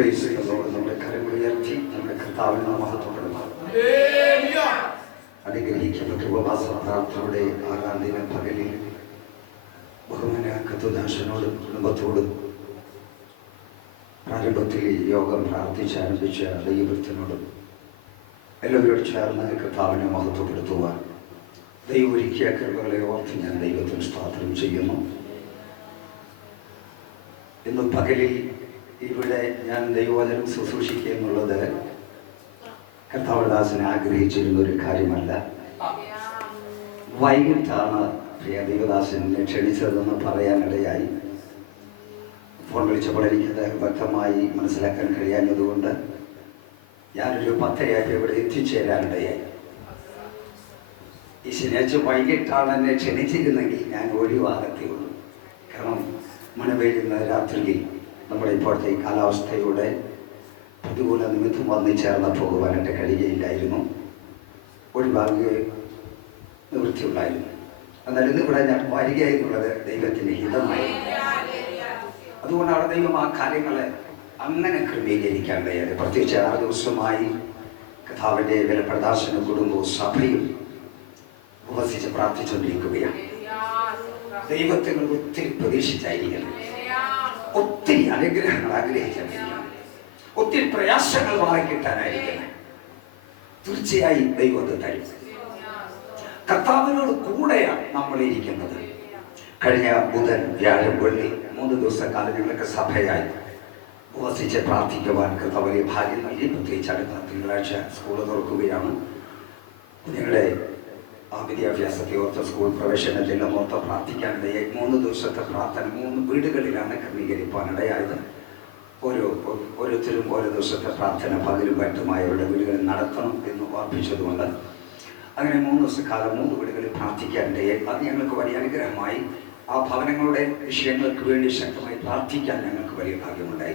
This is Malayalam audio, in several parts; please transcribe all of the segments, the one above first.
നമ്മുടെ കരങ്ങൾ ഉയർത്തി നമ്മുടെ കർത്താവിനെ മഹത്വപ്പെടുന്നു. അനുഗ്രഹിക്കപ്പെട്ട ഉപവാസ പ്രാർത്ഥനയുടെ 6ാം ദിന പകലിൽ ബഹുമാന കത്തുദാസനോടും കുടുംബത്തോടും പ്രാരംഭത്തിൽ യോഗം പ്രാർത്ഥിച്ചാരംഭിച്ച ദൈവത്തിനോടും എല്ലാവരോടും ചേർന്ന് കർത്താവിനെ മഹത്വപ്പെടുത്തുവാൻ ദൈവം ഒരുക്കിയ കൃപകളെ ഓർത്ത് ഞാൻ ദൈവത്തിന് സ്തോത്രം ചെയ്യുന്നു. ഇന്ന് പകലിൽ ഇവിടെ ഞാൻ ദൈവവചനം ശുശ്രൂഷിക്കുക എന്നുള്ളത് കർത്താവദാസനെ ആഗ്രഹിച്ചിരുന്ന ഒരു കാര്യമല്ല. വൈകിട്ടാണ് പ്രിയ ദൈവദാസനെ ക്ഷണിച്ചതെന്ന് പറയാനിടയായി. ഫോൺ വിളിച്ചപ്പോൾ എനിക്കത് വ്യക്തമായി മനസ്സിലാക്കാൻ കഴിയാഞ്ഞതുകൊണ്ട് ഞാനൊരു 10:30 ഇവിടെ എത്തിച്ചേരാനിടയായി. ഈ ശനിയാഴ്ച വൈകിട്ടാണ് എന്നെ ക്ഷണിച്ചിരുന്നെങ്കിൽ ഞാൻ ഒഴിവാകത്തേ ഉള്ളൂ. കാരണം മഴ പെയ്യുന്ന രാത്രിയിൽ നമ്മുടെ ഇപ്പോഴത്തെ കാലാവസ്ഥയുടെ പ്രതികൂല നിമിത്തം വന്നു ചേർന്ന് പോകുവാനായിട്ട് കഴിയുകയില്ലായിരുന്നു. ഒഴിവാകുക നിവൃത്തിയുണ്ടായിരുന്നു. എന്നാൽ ഇന്നിവിടെ ഞാൻ വരിക എന്നുള്ളത് ദൈവത്തിൻ്റെ ഹിതമായി. അതുകൊണ്ടാണ് ദൈവം ആ കാര്യങ്ങളെ അങ്ങനെ ക്രമീകരിക്കേണ്ടത്. പ്രത്യേകിച്ച് 6 ദിവസമായി കഥാവിൻ്റെ വിലപ്രദാശന കുടുംബവും സഭയും ഉപവസിച്ച് പ്രാർത്ഥിച്ചുകൊണ്ടിരിക്കുകയാണ്. ദൈവത്തെ ഒത്തിരി പ്രതീക്ഷിച്ചായിരിക്കണം, ഒത്തിരി അനുഗ്രഹങ്ങൾ ആഗ്രഹിച്ചായിരിക്കണം, ഒത്തിരി പ്രയാസങ്ങൾ മാറിക്കിട്ടാനായിരിക്കണം. തീർച്ചയായും ദൈവം അത് തരും. കർത്താവിനോട് കൂടെയാണ് നമ്മളിരിക്കുന്നത്. കഴിഞ്ഞ ബുധൻ, വ്യാഴം, വെള്ളി 3 ദിവസക്കാലം ഞങ്ങൾക്ക് സഭയായി ഉപവസിച്ച് പ്രാർത്ഥിക്കുവാൻ കർത്താവ് വലിയ ഭാഗ്യം നൽകി. പ്രത്യേകിച്ച് അടുത്ത തിങ്കളാഴ്ച സ്കൂൾ തുറക്കുകയാണ്. കുഞ്ഞുങ്ങളെ വിദ്യാഭ്യാസത്തെ ഓർത്ത് സ്കൂൾ പ്രവേശനത്തിലും ഓർത്ത് പ്രാർത്ഥിക്കാനിടയായി. 3 ദിവസത്തെ പ്രാർത്ഥന 3 വീടുകളിലാണ് ക്രമീകരിക്കാനിടയായത്. ഓരോരുത്തരും ഓരോ ദിവസത്തെ പ്രാർത്ഥന പകലും വൈകിട്ടുമായി അവരുടെ വീടുകളിൽ നടത്തണം എന്ന് ഓർപ്പിച്ചതുകൊണ്ട് അങ്ങനെ 3 ദിവസക്കാലം 3 വീടുകളിൽ പ്രാർത്ഥിക്കാനിടയായി. അത് ഞങ്ങൾക്ക് വലിയ അനുഗ്രഹമായി. ആ ഭവനങ്ങളുടെ വിഷയങ്ങൾക്ക് വേണ്ടി ശക്തമായി പ്രാർത്ഥിക്കാൻ ഞങ്ങൾക്ക് വലിയ ഭാഗ്യമുണ്ടായി.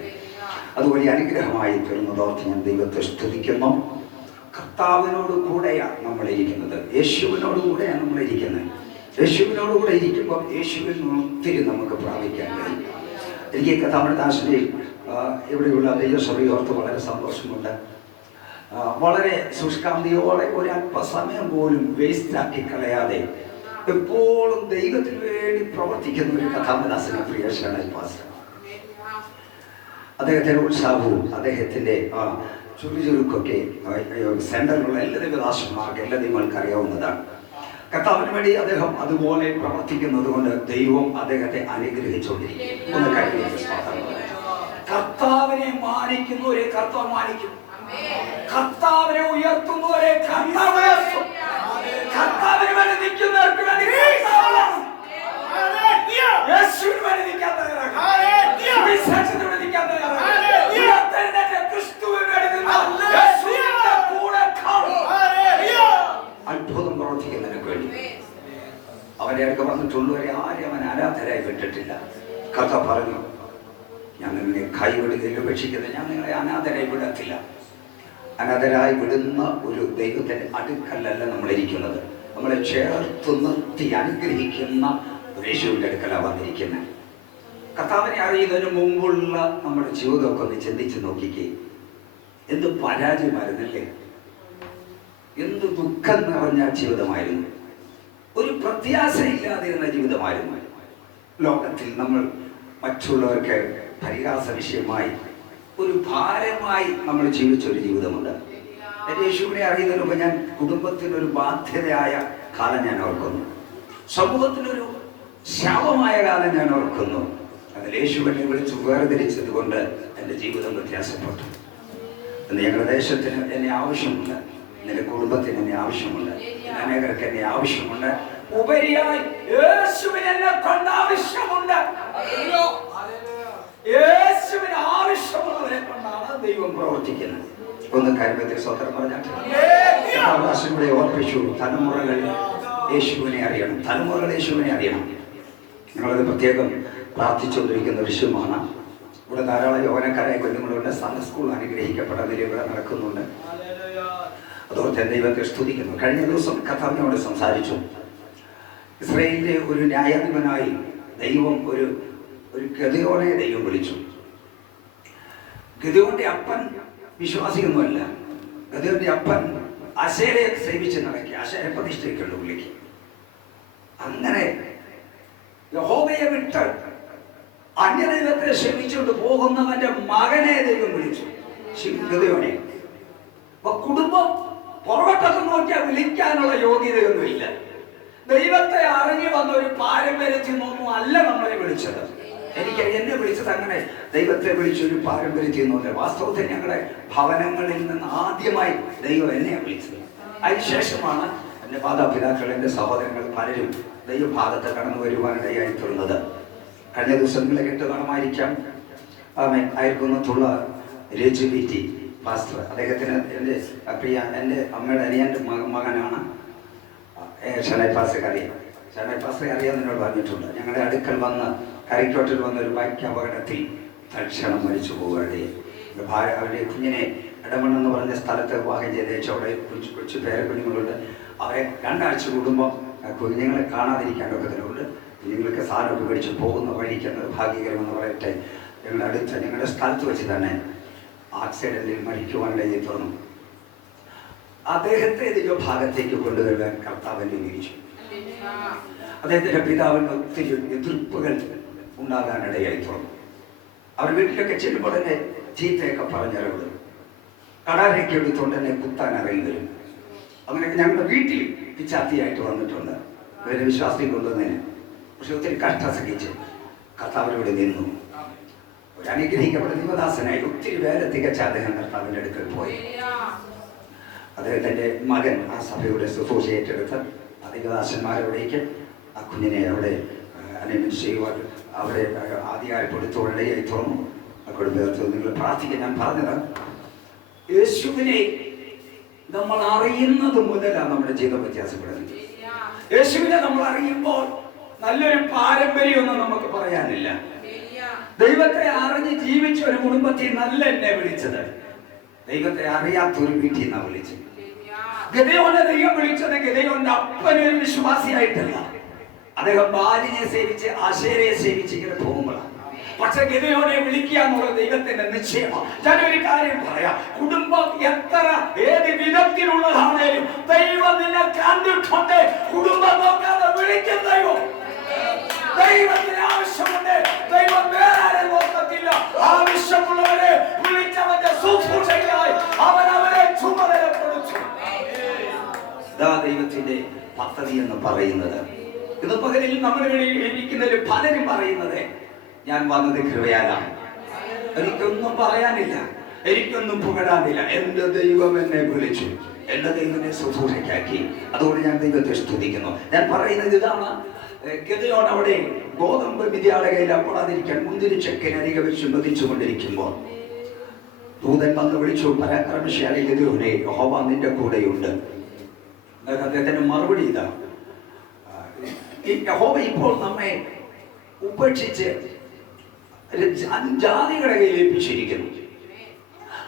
അത് വലിയ അനുഗ്രഹമായി തീർന്നതോർത്ത് ഞാൻ ദൈവത്തെ സ്തുതിക്കുന്നു. കർത്താവിനോട് കൂടെയാണ് നമ്മളിരിക്കുന്നത്, യേശുവിനോട് കൂടെയാണ് നമ്മളിരിക്കുന്നത്. യേശുവിനോട് കൂടെ ഇരിക്കുമ്പോൾ യേശുവിൽ നിന്ന് ഒത്തിരി നമുക്ക് പ്രാപിക്കാൻ കഴിയും. എനിക്ക് കഥാമൃദാസിനെ ഇവിടെയുള്ള ദൈവസഭയെ ഓർത്ത് വളരെ സന്തോഷമുണ്ട്. വളരെ ശുഷ്കാന്തിയോടെ ഒരു അല്പസമയം പോലും വേസ്റ്റാക്കി കളയാതെ എപ്പോഴും ദൈവത്തിന് വേണ്ടി പ്രവർത്തിക്കുന്ന ഒരു കഥാമൃദാസിനെ പ്രിയ ഷണൽ പാസ്റ്റർ. അദ്ദേഹത്തിൻ്റെ ഉത്സാഹവും അദ്ദേഹത്തിൻ്റെ ചുരുക്കൊക്കെ സെൻറ്ററിലുള്ള എല്ലാ ദൈവദാസന്മാർക്ക് എല്ലാ ദൈവങ്ങൾക്ക് അറിയാവുന്നതാണ്. കർത്താവിന് വേണ്ടി അദ്ദേഹം അതുപോലെ പ്രവർത്തിക്കുന്നത് കൊണ്ട് ദൈവം അദ്ദേഹത്തെ അനുഗ്രഹിച്ചുകൊണ്ടിരിക്കും. ഒന്ന് കഴിഞ്ഞ കർത്താവിനെ മാനിക്കുന്നവരെ കർത്താവ് മാനിക്കും, കർത്താവിനെ ഉയർത്തുന്നവരെ കർത്താവ് ഉയർത്തും, കർത്താവിന് വേണ്ടി നിൽക്കുന്നവർക്ക് വേണ്ടി യേശുവിന് വേണ്ടി നിൽക്കാൻ തയ്യാറാകും, വിശ്വാസത്തിന് നിൽക്കാൻ തയ്യാറാകും. അത്ഭുതം പ്രവർത്തിക്കുന്നതിനൊക്കെ വേണ്ടി അവരെ അടുക്ക വന്നിട്ടുള്ളവരെ ആരും അവൻ അനാഥരായി വിട്ടിട്ടില്ല. കഥ പറഞ്ഞു, ഞാൻ നിങ്ങളെ കൈവിടുകയിൽ ഉപേക്ഷിക്കുന്നത്, ഞാൻ നിങ്ങളെ അനാഥരായി വിടത്തില്ല. അനാഥരായി വിടുന്ന ഒരു ദൈവത്തിൻ്റെ അടുക്കലല്ല നമ്മളിരിക്കുന്നത്. നമ്മളെ ചേർത്ത് നിർത്തി അനുഗ്രഹിക്കുന്ന ഒരു യേശുവിൻ്റെ അടുക്കലാണ് വന്നിരിക്കുന്നത്. കർത്താവിനെ അറിയുന്നതിന് മുമ്പുള്ള നമ്മുടെ ജീവിതമൊക്കെ ഒന്ന് ചിന്തിച്ച് നോക്കിക്കേ. എന്ത് പരാജയമായിരുന്നല്ലേ, എന്ത് ദുഃഖം നിറഞ്ഞ ജീവിതമായിരുന്നു, ഒരു പ്രത്യാശയില്ലാതിരുന്ന ജീവിതമായിരുന്നു. ലോകത്തിൽ നമ്മൾ മറ്റുള്ളവർക്ക് പരിഹാസ വിഷയമായി ഒരു ഭാരമായി നമ്മൾ ജീവിച്ചൊരു ജീവിതമുണ്ട്. യേശുവിനെ അറിയുന്നതിന് മുമ്പ് ഞാൻ കുടുംബത്തിനൊരു ബാധ്യതയായ കാലം ഞാൻ ഓർക്കുന്നു, സമൂഹത്തിനൊരു ശാപമായ കാലം ഞാൻ ഓർക്കുന്നു. അതിൽ യേശുവിനെ വിളിച്ച് വേർതിരിച്ചത് കൊണ്ട് എൻ്റെ ജീവിതം വ്യത്യാസപ്പെട്ടു. എന്ന് ഞങ്ങളുടെ ദേശത്തിന് എന്നെ ആവശ്യമുണ്ട്, എൻ്റെ കുടുംബത്തിന് എന്നെ ആവശ്യമുണ്ട്, അനേകർക്ക് എന്നെ ആവശ്യമുണ്ട്. ഉപരിയായി യേശുവിന് എന്നെ കൊണ്ട് ആവശ്യമുണ്ട്. യേശുവിന് ആവശ്യമുള്ളവരെ കൊണ്ടാണ് ദൈവം പ്രവർത്തിക്കുന്നത്. ഒന്ന് കാര്യത്തിൽ സ്വതന്ത്രം പറഞ്ഞാൽ ഓർപ്പിച്ചു, തലമുറകൾ യേശുവിനെ അറിയണം, തലമുറകൾ യേശുവിനെ അറിയണം. ഞങ്ങളത് പ്രത്യേകം പ്രാർത്ഥിച്ചുകൊണ്ടിരിക്കുന്ന വിഷയമാണ്. ഇവിടെ ധാരാളം യൗവനക്കാരായ കുഞ്ഞുങ്ങളുണ്ട്. സൺഡേ സ്കൂൾ അനുഗ്രഹിക്കപ്പെട്ട നിലയിൽ ഇവിടെ നടക്കുന്നുണ്ട്. അതോർത്ത് ദൈവത്തെ സ്തുതിക്കുന്നു. കഴിഞ്ഞ ദിവസം കഥാവിനോട് സംസാരിച്ചു. ഇസ്രായേലിന്റെ ഒരു ന്യായാധിപനായി ദൈവം ഒരു ഗതിയോടെ ദൈവം വിളിച്ചു. ഗിദെയോന്റെ അപ്പൻ വിശ്വാസിയൊന്നുമല്ല. ഗിദെയോന്റെ അപ്പൻ അശേരയെ സേവിച്ച് നടക്കി, അശേര പ്രതിഷ്ഠയ്ക്കുള്ള പുള്ളിക്ക്. അങ്ങനെ യഹോവയെ വിട്ട് അന്യദൈവത്തെ സേവിച്ചുകൊണ്ട് പോകുന്നവന്റെ മകനെ ദൈവം വിളിച്ചു, ഗിദെയോനെ. അപ്പൊ കുടുംബം പുറകോട്ടൊക്കെ നോക്കിയാൽ വിളിക്കാനുള്ള യോഗ്യതയൊന്നുമില്ല. ദൈവത്തെ അറിഞ്ഞു വന്ന ഒരു പാരമ്പര്യത്തിൽ നിന്നൊന്നും അല്ല നമ്മളെ വിളിച്ചത്. എന്നെ വിളിച്ചത് അങ്ങനെ ദൈവത്തെ വിളിച്ചൊരു പാരമ്പര്യത്തിൽ നിന്നല്ല. വാസ്തവത്തിൽ ഞങ്ങളുടെ ഭവനങ്ങളിൽ നിന്ന് ആദ്യമായി ദൈവം എന്നെ വിളിച്ചത്. അതിനുശേഷമാണ് എൻ്റെ മാതാപിതാക്കൾ, എൻ്റെ സഹോദരങ്ങൾ പലരും ദൈവഭാഗത്ത് കടന്നു വരുവാനിടയായി തീർന്നത്. കഴിഞ്ഞ ദിവസങ്ങളെ കേട്ട് കാണുമായിരിക്കാം. അയൽക്കുന്നത്തുള്ള രജുബിറ്റി പാസ്റ്റർ, അദ്ദേഹത്തിന് എൻ്റെ പ്രിയ എൻ്റെ അമ്മയുടെ അനിയൻ്റെ മകനാണ്. ഷനൈ പാസ്റ്റർ അറിയാം. ഷനൈ പാസ്റ്റർ അറിയാമെന്നോട് പറഞ്ഞിട്ടുണ്ട്. ഞങ്ങളുടെ അടുക്കൽ വന്ന് കറിക്കോട്ടിൽ വന്ന ഒരു ബൈക്ക് അപകടത്തിൽ തൽക്ഷണം മരിച്ചു പോവുകയാണ്. അവരുടെ കുഞ്ഞിനെ ഇടമണ്ണെന്ന് പറഞ്ഞ സ്ഥലത്ത് വിവാഹം ചെയ്തേച്ചു. അവിടെ കൊച്ചു പേരക്കുഞ്ഞുങ്ങളുണ്ട്. അവരെ 2 ആഴ്ച കൂടുമ്പോൾ കുഞ്ഞുങ്ങളെ കാണാതിരിക്കാൻ ഒക്കത്തിലുണ്ട്. കുഞ്ഞുങ്ങൾക്ക് സാധനമൊക്കെ മേടിച്ച് പോകുന്ന വഴിക്ക് നിർഭാഗ്യകരമെന്ന് പറയട്ടെ, ഞങ്ങളുടെ സ്ഥലത്ത് വെച്ച് തന്നെ ആക്സിഡന്റിൽ മരിക്കുവാനിടയിൽ തീർന്നു. അദ്ദേഹത്തെ ദൈവഭാഗത്തേക്ക് കൊണ്ടുവരുവാൻ കർത്താവിനെ വിളിച്ചു. അദ്ദേഹത്തിന്റെ പിതാവിന് ഒത്തിരി എതിർപ്പുകൾ ഉണ്ടാകാനിടയായി തീർന്നു. അവർ വീട്ടിലൊക്കെ ചെല്ലുമ്പോൾ തന്നെ ചീത്തയൊക്കെ പറഞ്ഞിറങ്ങും. കടാരയ്ക്ക് എടുത്തുകൊണ്ട് തന്നെ കുത്താൻ ഇറങ്ങി വരും. അങ്ങനെയൊക്കെ ഞങ്ങളുടെ വീട്ടിൽ പിച്ചാത്തിയായിട്ട് വന്നിട്ടുണ്ട്. അവരെ വിശ്വാസത്തിൽ കൊണ്ടുവന്നതിന്. പക്ഷെ ഒത്തിരി കഷ്ടം സഹിച്ച് കർത്താവിനോട് നിന്നു. ഒരു അനുഗ്രഹിക്കപ്പെട്ട ദൈവദാസനായി ഒത്തിരി പേരെ തികച്ച അദ്ദേഹം കർത്താവിൻ്റെ അടുക്കൽ പോയി. അദ്ദേഹത്തിൻ്റെ മകൻ ആ സഭയുടെ ശുശ്രൂഷ ഏറ്റെടുത്ത് ദൈവദാസന്മാരോടേക്ക് ആ കുഞ്ഞിനെ അവിടെ അനേമിച്ച് ചെയ്യുവാൻ അവിടെ ആധികാരപ്പെടുത്തോടെയായി തുറന്നു. കൊടുത്ത് നിങ്ങൾ പ്രാർത്ഥിക്കാൻ ഞാൻ പറഞ്ഞത്, യേശുവിനെ നമ്മൾ അറിയുന്നത് മുതലാണ് നമ്മുടെ ജീവിതം വ്യത്യാസപ്പെടുന്നത്. യേശുവിനെ നമ്മൾ അറിയുമ്പോൾ നല്ലൊരു പാരമ്പര്യമൊന്നും നമുക്ക് പറയാനില്ല. ദൈവത്തെ അറിഞ്ഞ് ജീവിച്ച ഒരു കുടുംബത്തിൽ നല്ല എന്നെ വിളിച്ചത്, ദൈവത്തെ അറിയാത്തൊരു വീട്ടിൽ നിന്നാണ് വിളിച്ചത്. ഗിദെയോനെ ദൈവം വിളിച്ചത് ഗിദെയോന്റെ അപ്പനൊരു വിശ്വാസിയായിട്ടല്ല. അദ്ദേഹം ബാലിനെ സേവിച്ച് ആശേരയെ സേവിച്ച് ഇങ്ങനെ പോകുമ്പോഴാണ്. പക്ഷെ ഗിദെയോനെ വിളിക്കുക എന്നുള്ളത് ദൈവത്തിന്റെ നിശ്ചയമാണ്. ഞാനൊരു കാര്യം പറയാം, കുടുംബം എത്ര ഏത് വിധത്തിലുള്ളതാണേലും ദൈവം നിന്നെ കണ്ടിട്ടുണ്ട്. കുടുംബം നോക്കാതെ വിളിക്കും ദൈവം. ദൈവത്തിന് ആവശ്യമുണ്ട്. ദൈവം വേറെ ആരെയും നോക്കത്തില്ല. ആവശ്യമുള്ളവരെ വിളിച്ചവന്റെ ശുശ്രൂഷയ്ക്കായി അവൻ അവരെ ചുമതലപ്പെടുത്തും. ദൈവത്തിന്റെ പദ്ധതി എന്ന് പറയുന്നത്. ഇന്ന് പകലിൽ നമ്മുടെ ഇരിക്കുന്നതിൽ പലരും പറയുന്നത്, ഞാൻ വന്നത് കൃപയാലാണ്, എനിക്കൊന്നും പറയാനില്ല, എനിക്കൊന്നും പുകഴാനില്ല. എന്റെ ദൈവം എന്നെ വിളിച്ചു, എന്റെ ദൈവം എന്നെ ശുശ്രൂഷയ്ക്കാക്കി, അതുകൊണ്ട് ഞാൻ ദൈവത്തെ സ്തുതിക്കുന്നു. ഞാൻ പറയുന്നത് ഇതാണ്, ഗിദെയോൻ അവിടെ ഗോതമ്പ് വിദ്യാലയയിൽ അപ്പെടാതിരിക്കാൻ മുന്തിരി ചെക്കിനരികെ വെച്ച് മതിച്ചുകൊണ്ടിരിക്കുമ്പോൾ ദൂതൻ വന്ന് വിളിച്ചു, പരാക്രമശാലി ഗിദെയോനെ, യഹോവ നിന്റെ കൂടെയുണ്ട്. അദ്ദേഹത്തിന്റെ മറുപടി ഇതാ, യഹോവ ഇപ്പോൾ നമ്മെ ഉപേക്ഷിച്ച് ജാതികളെ ഏൽപ്പിച്ചിരിക്കുന്നു.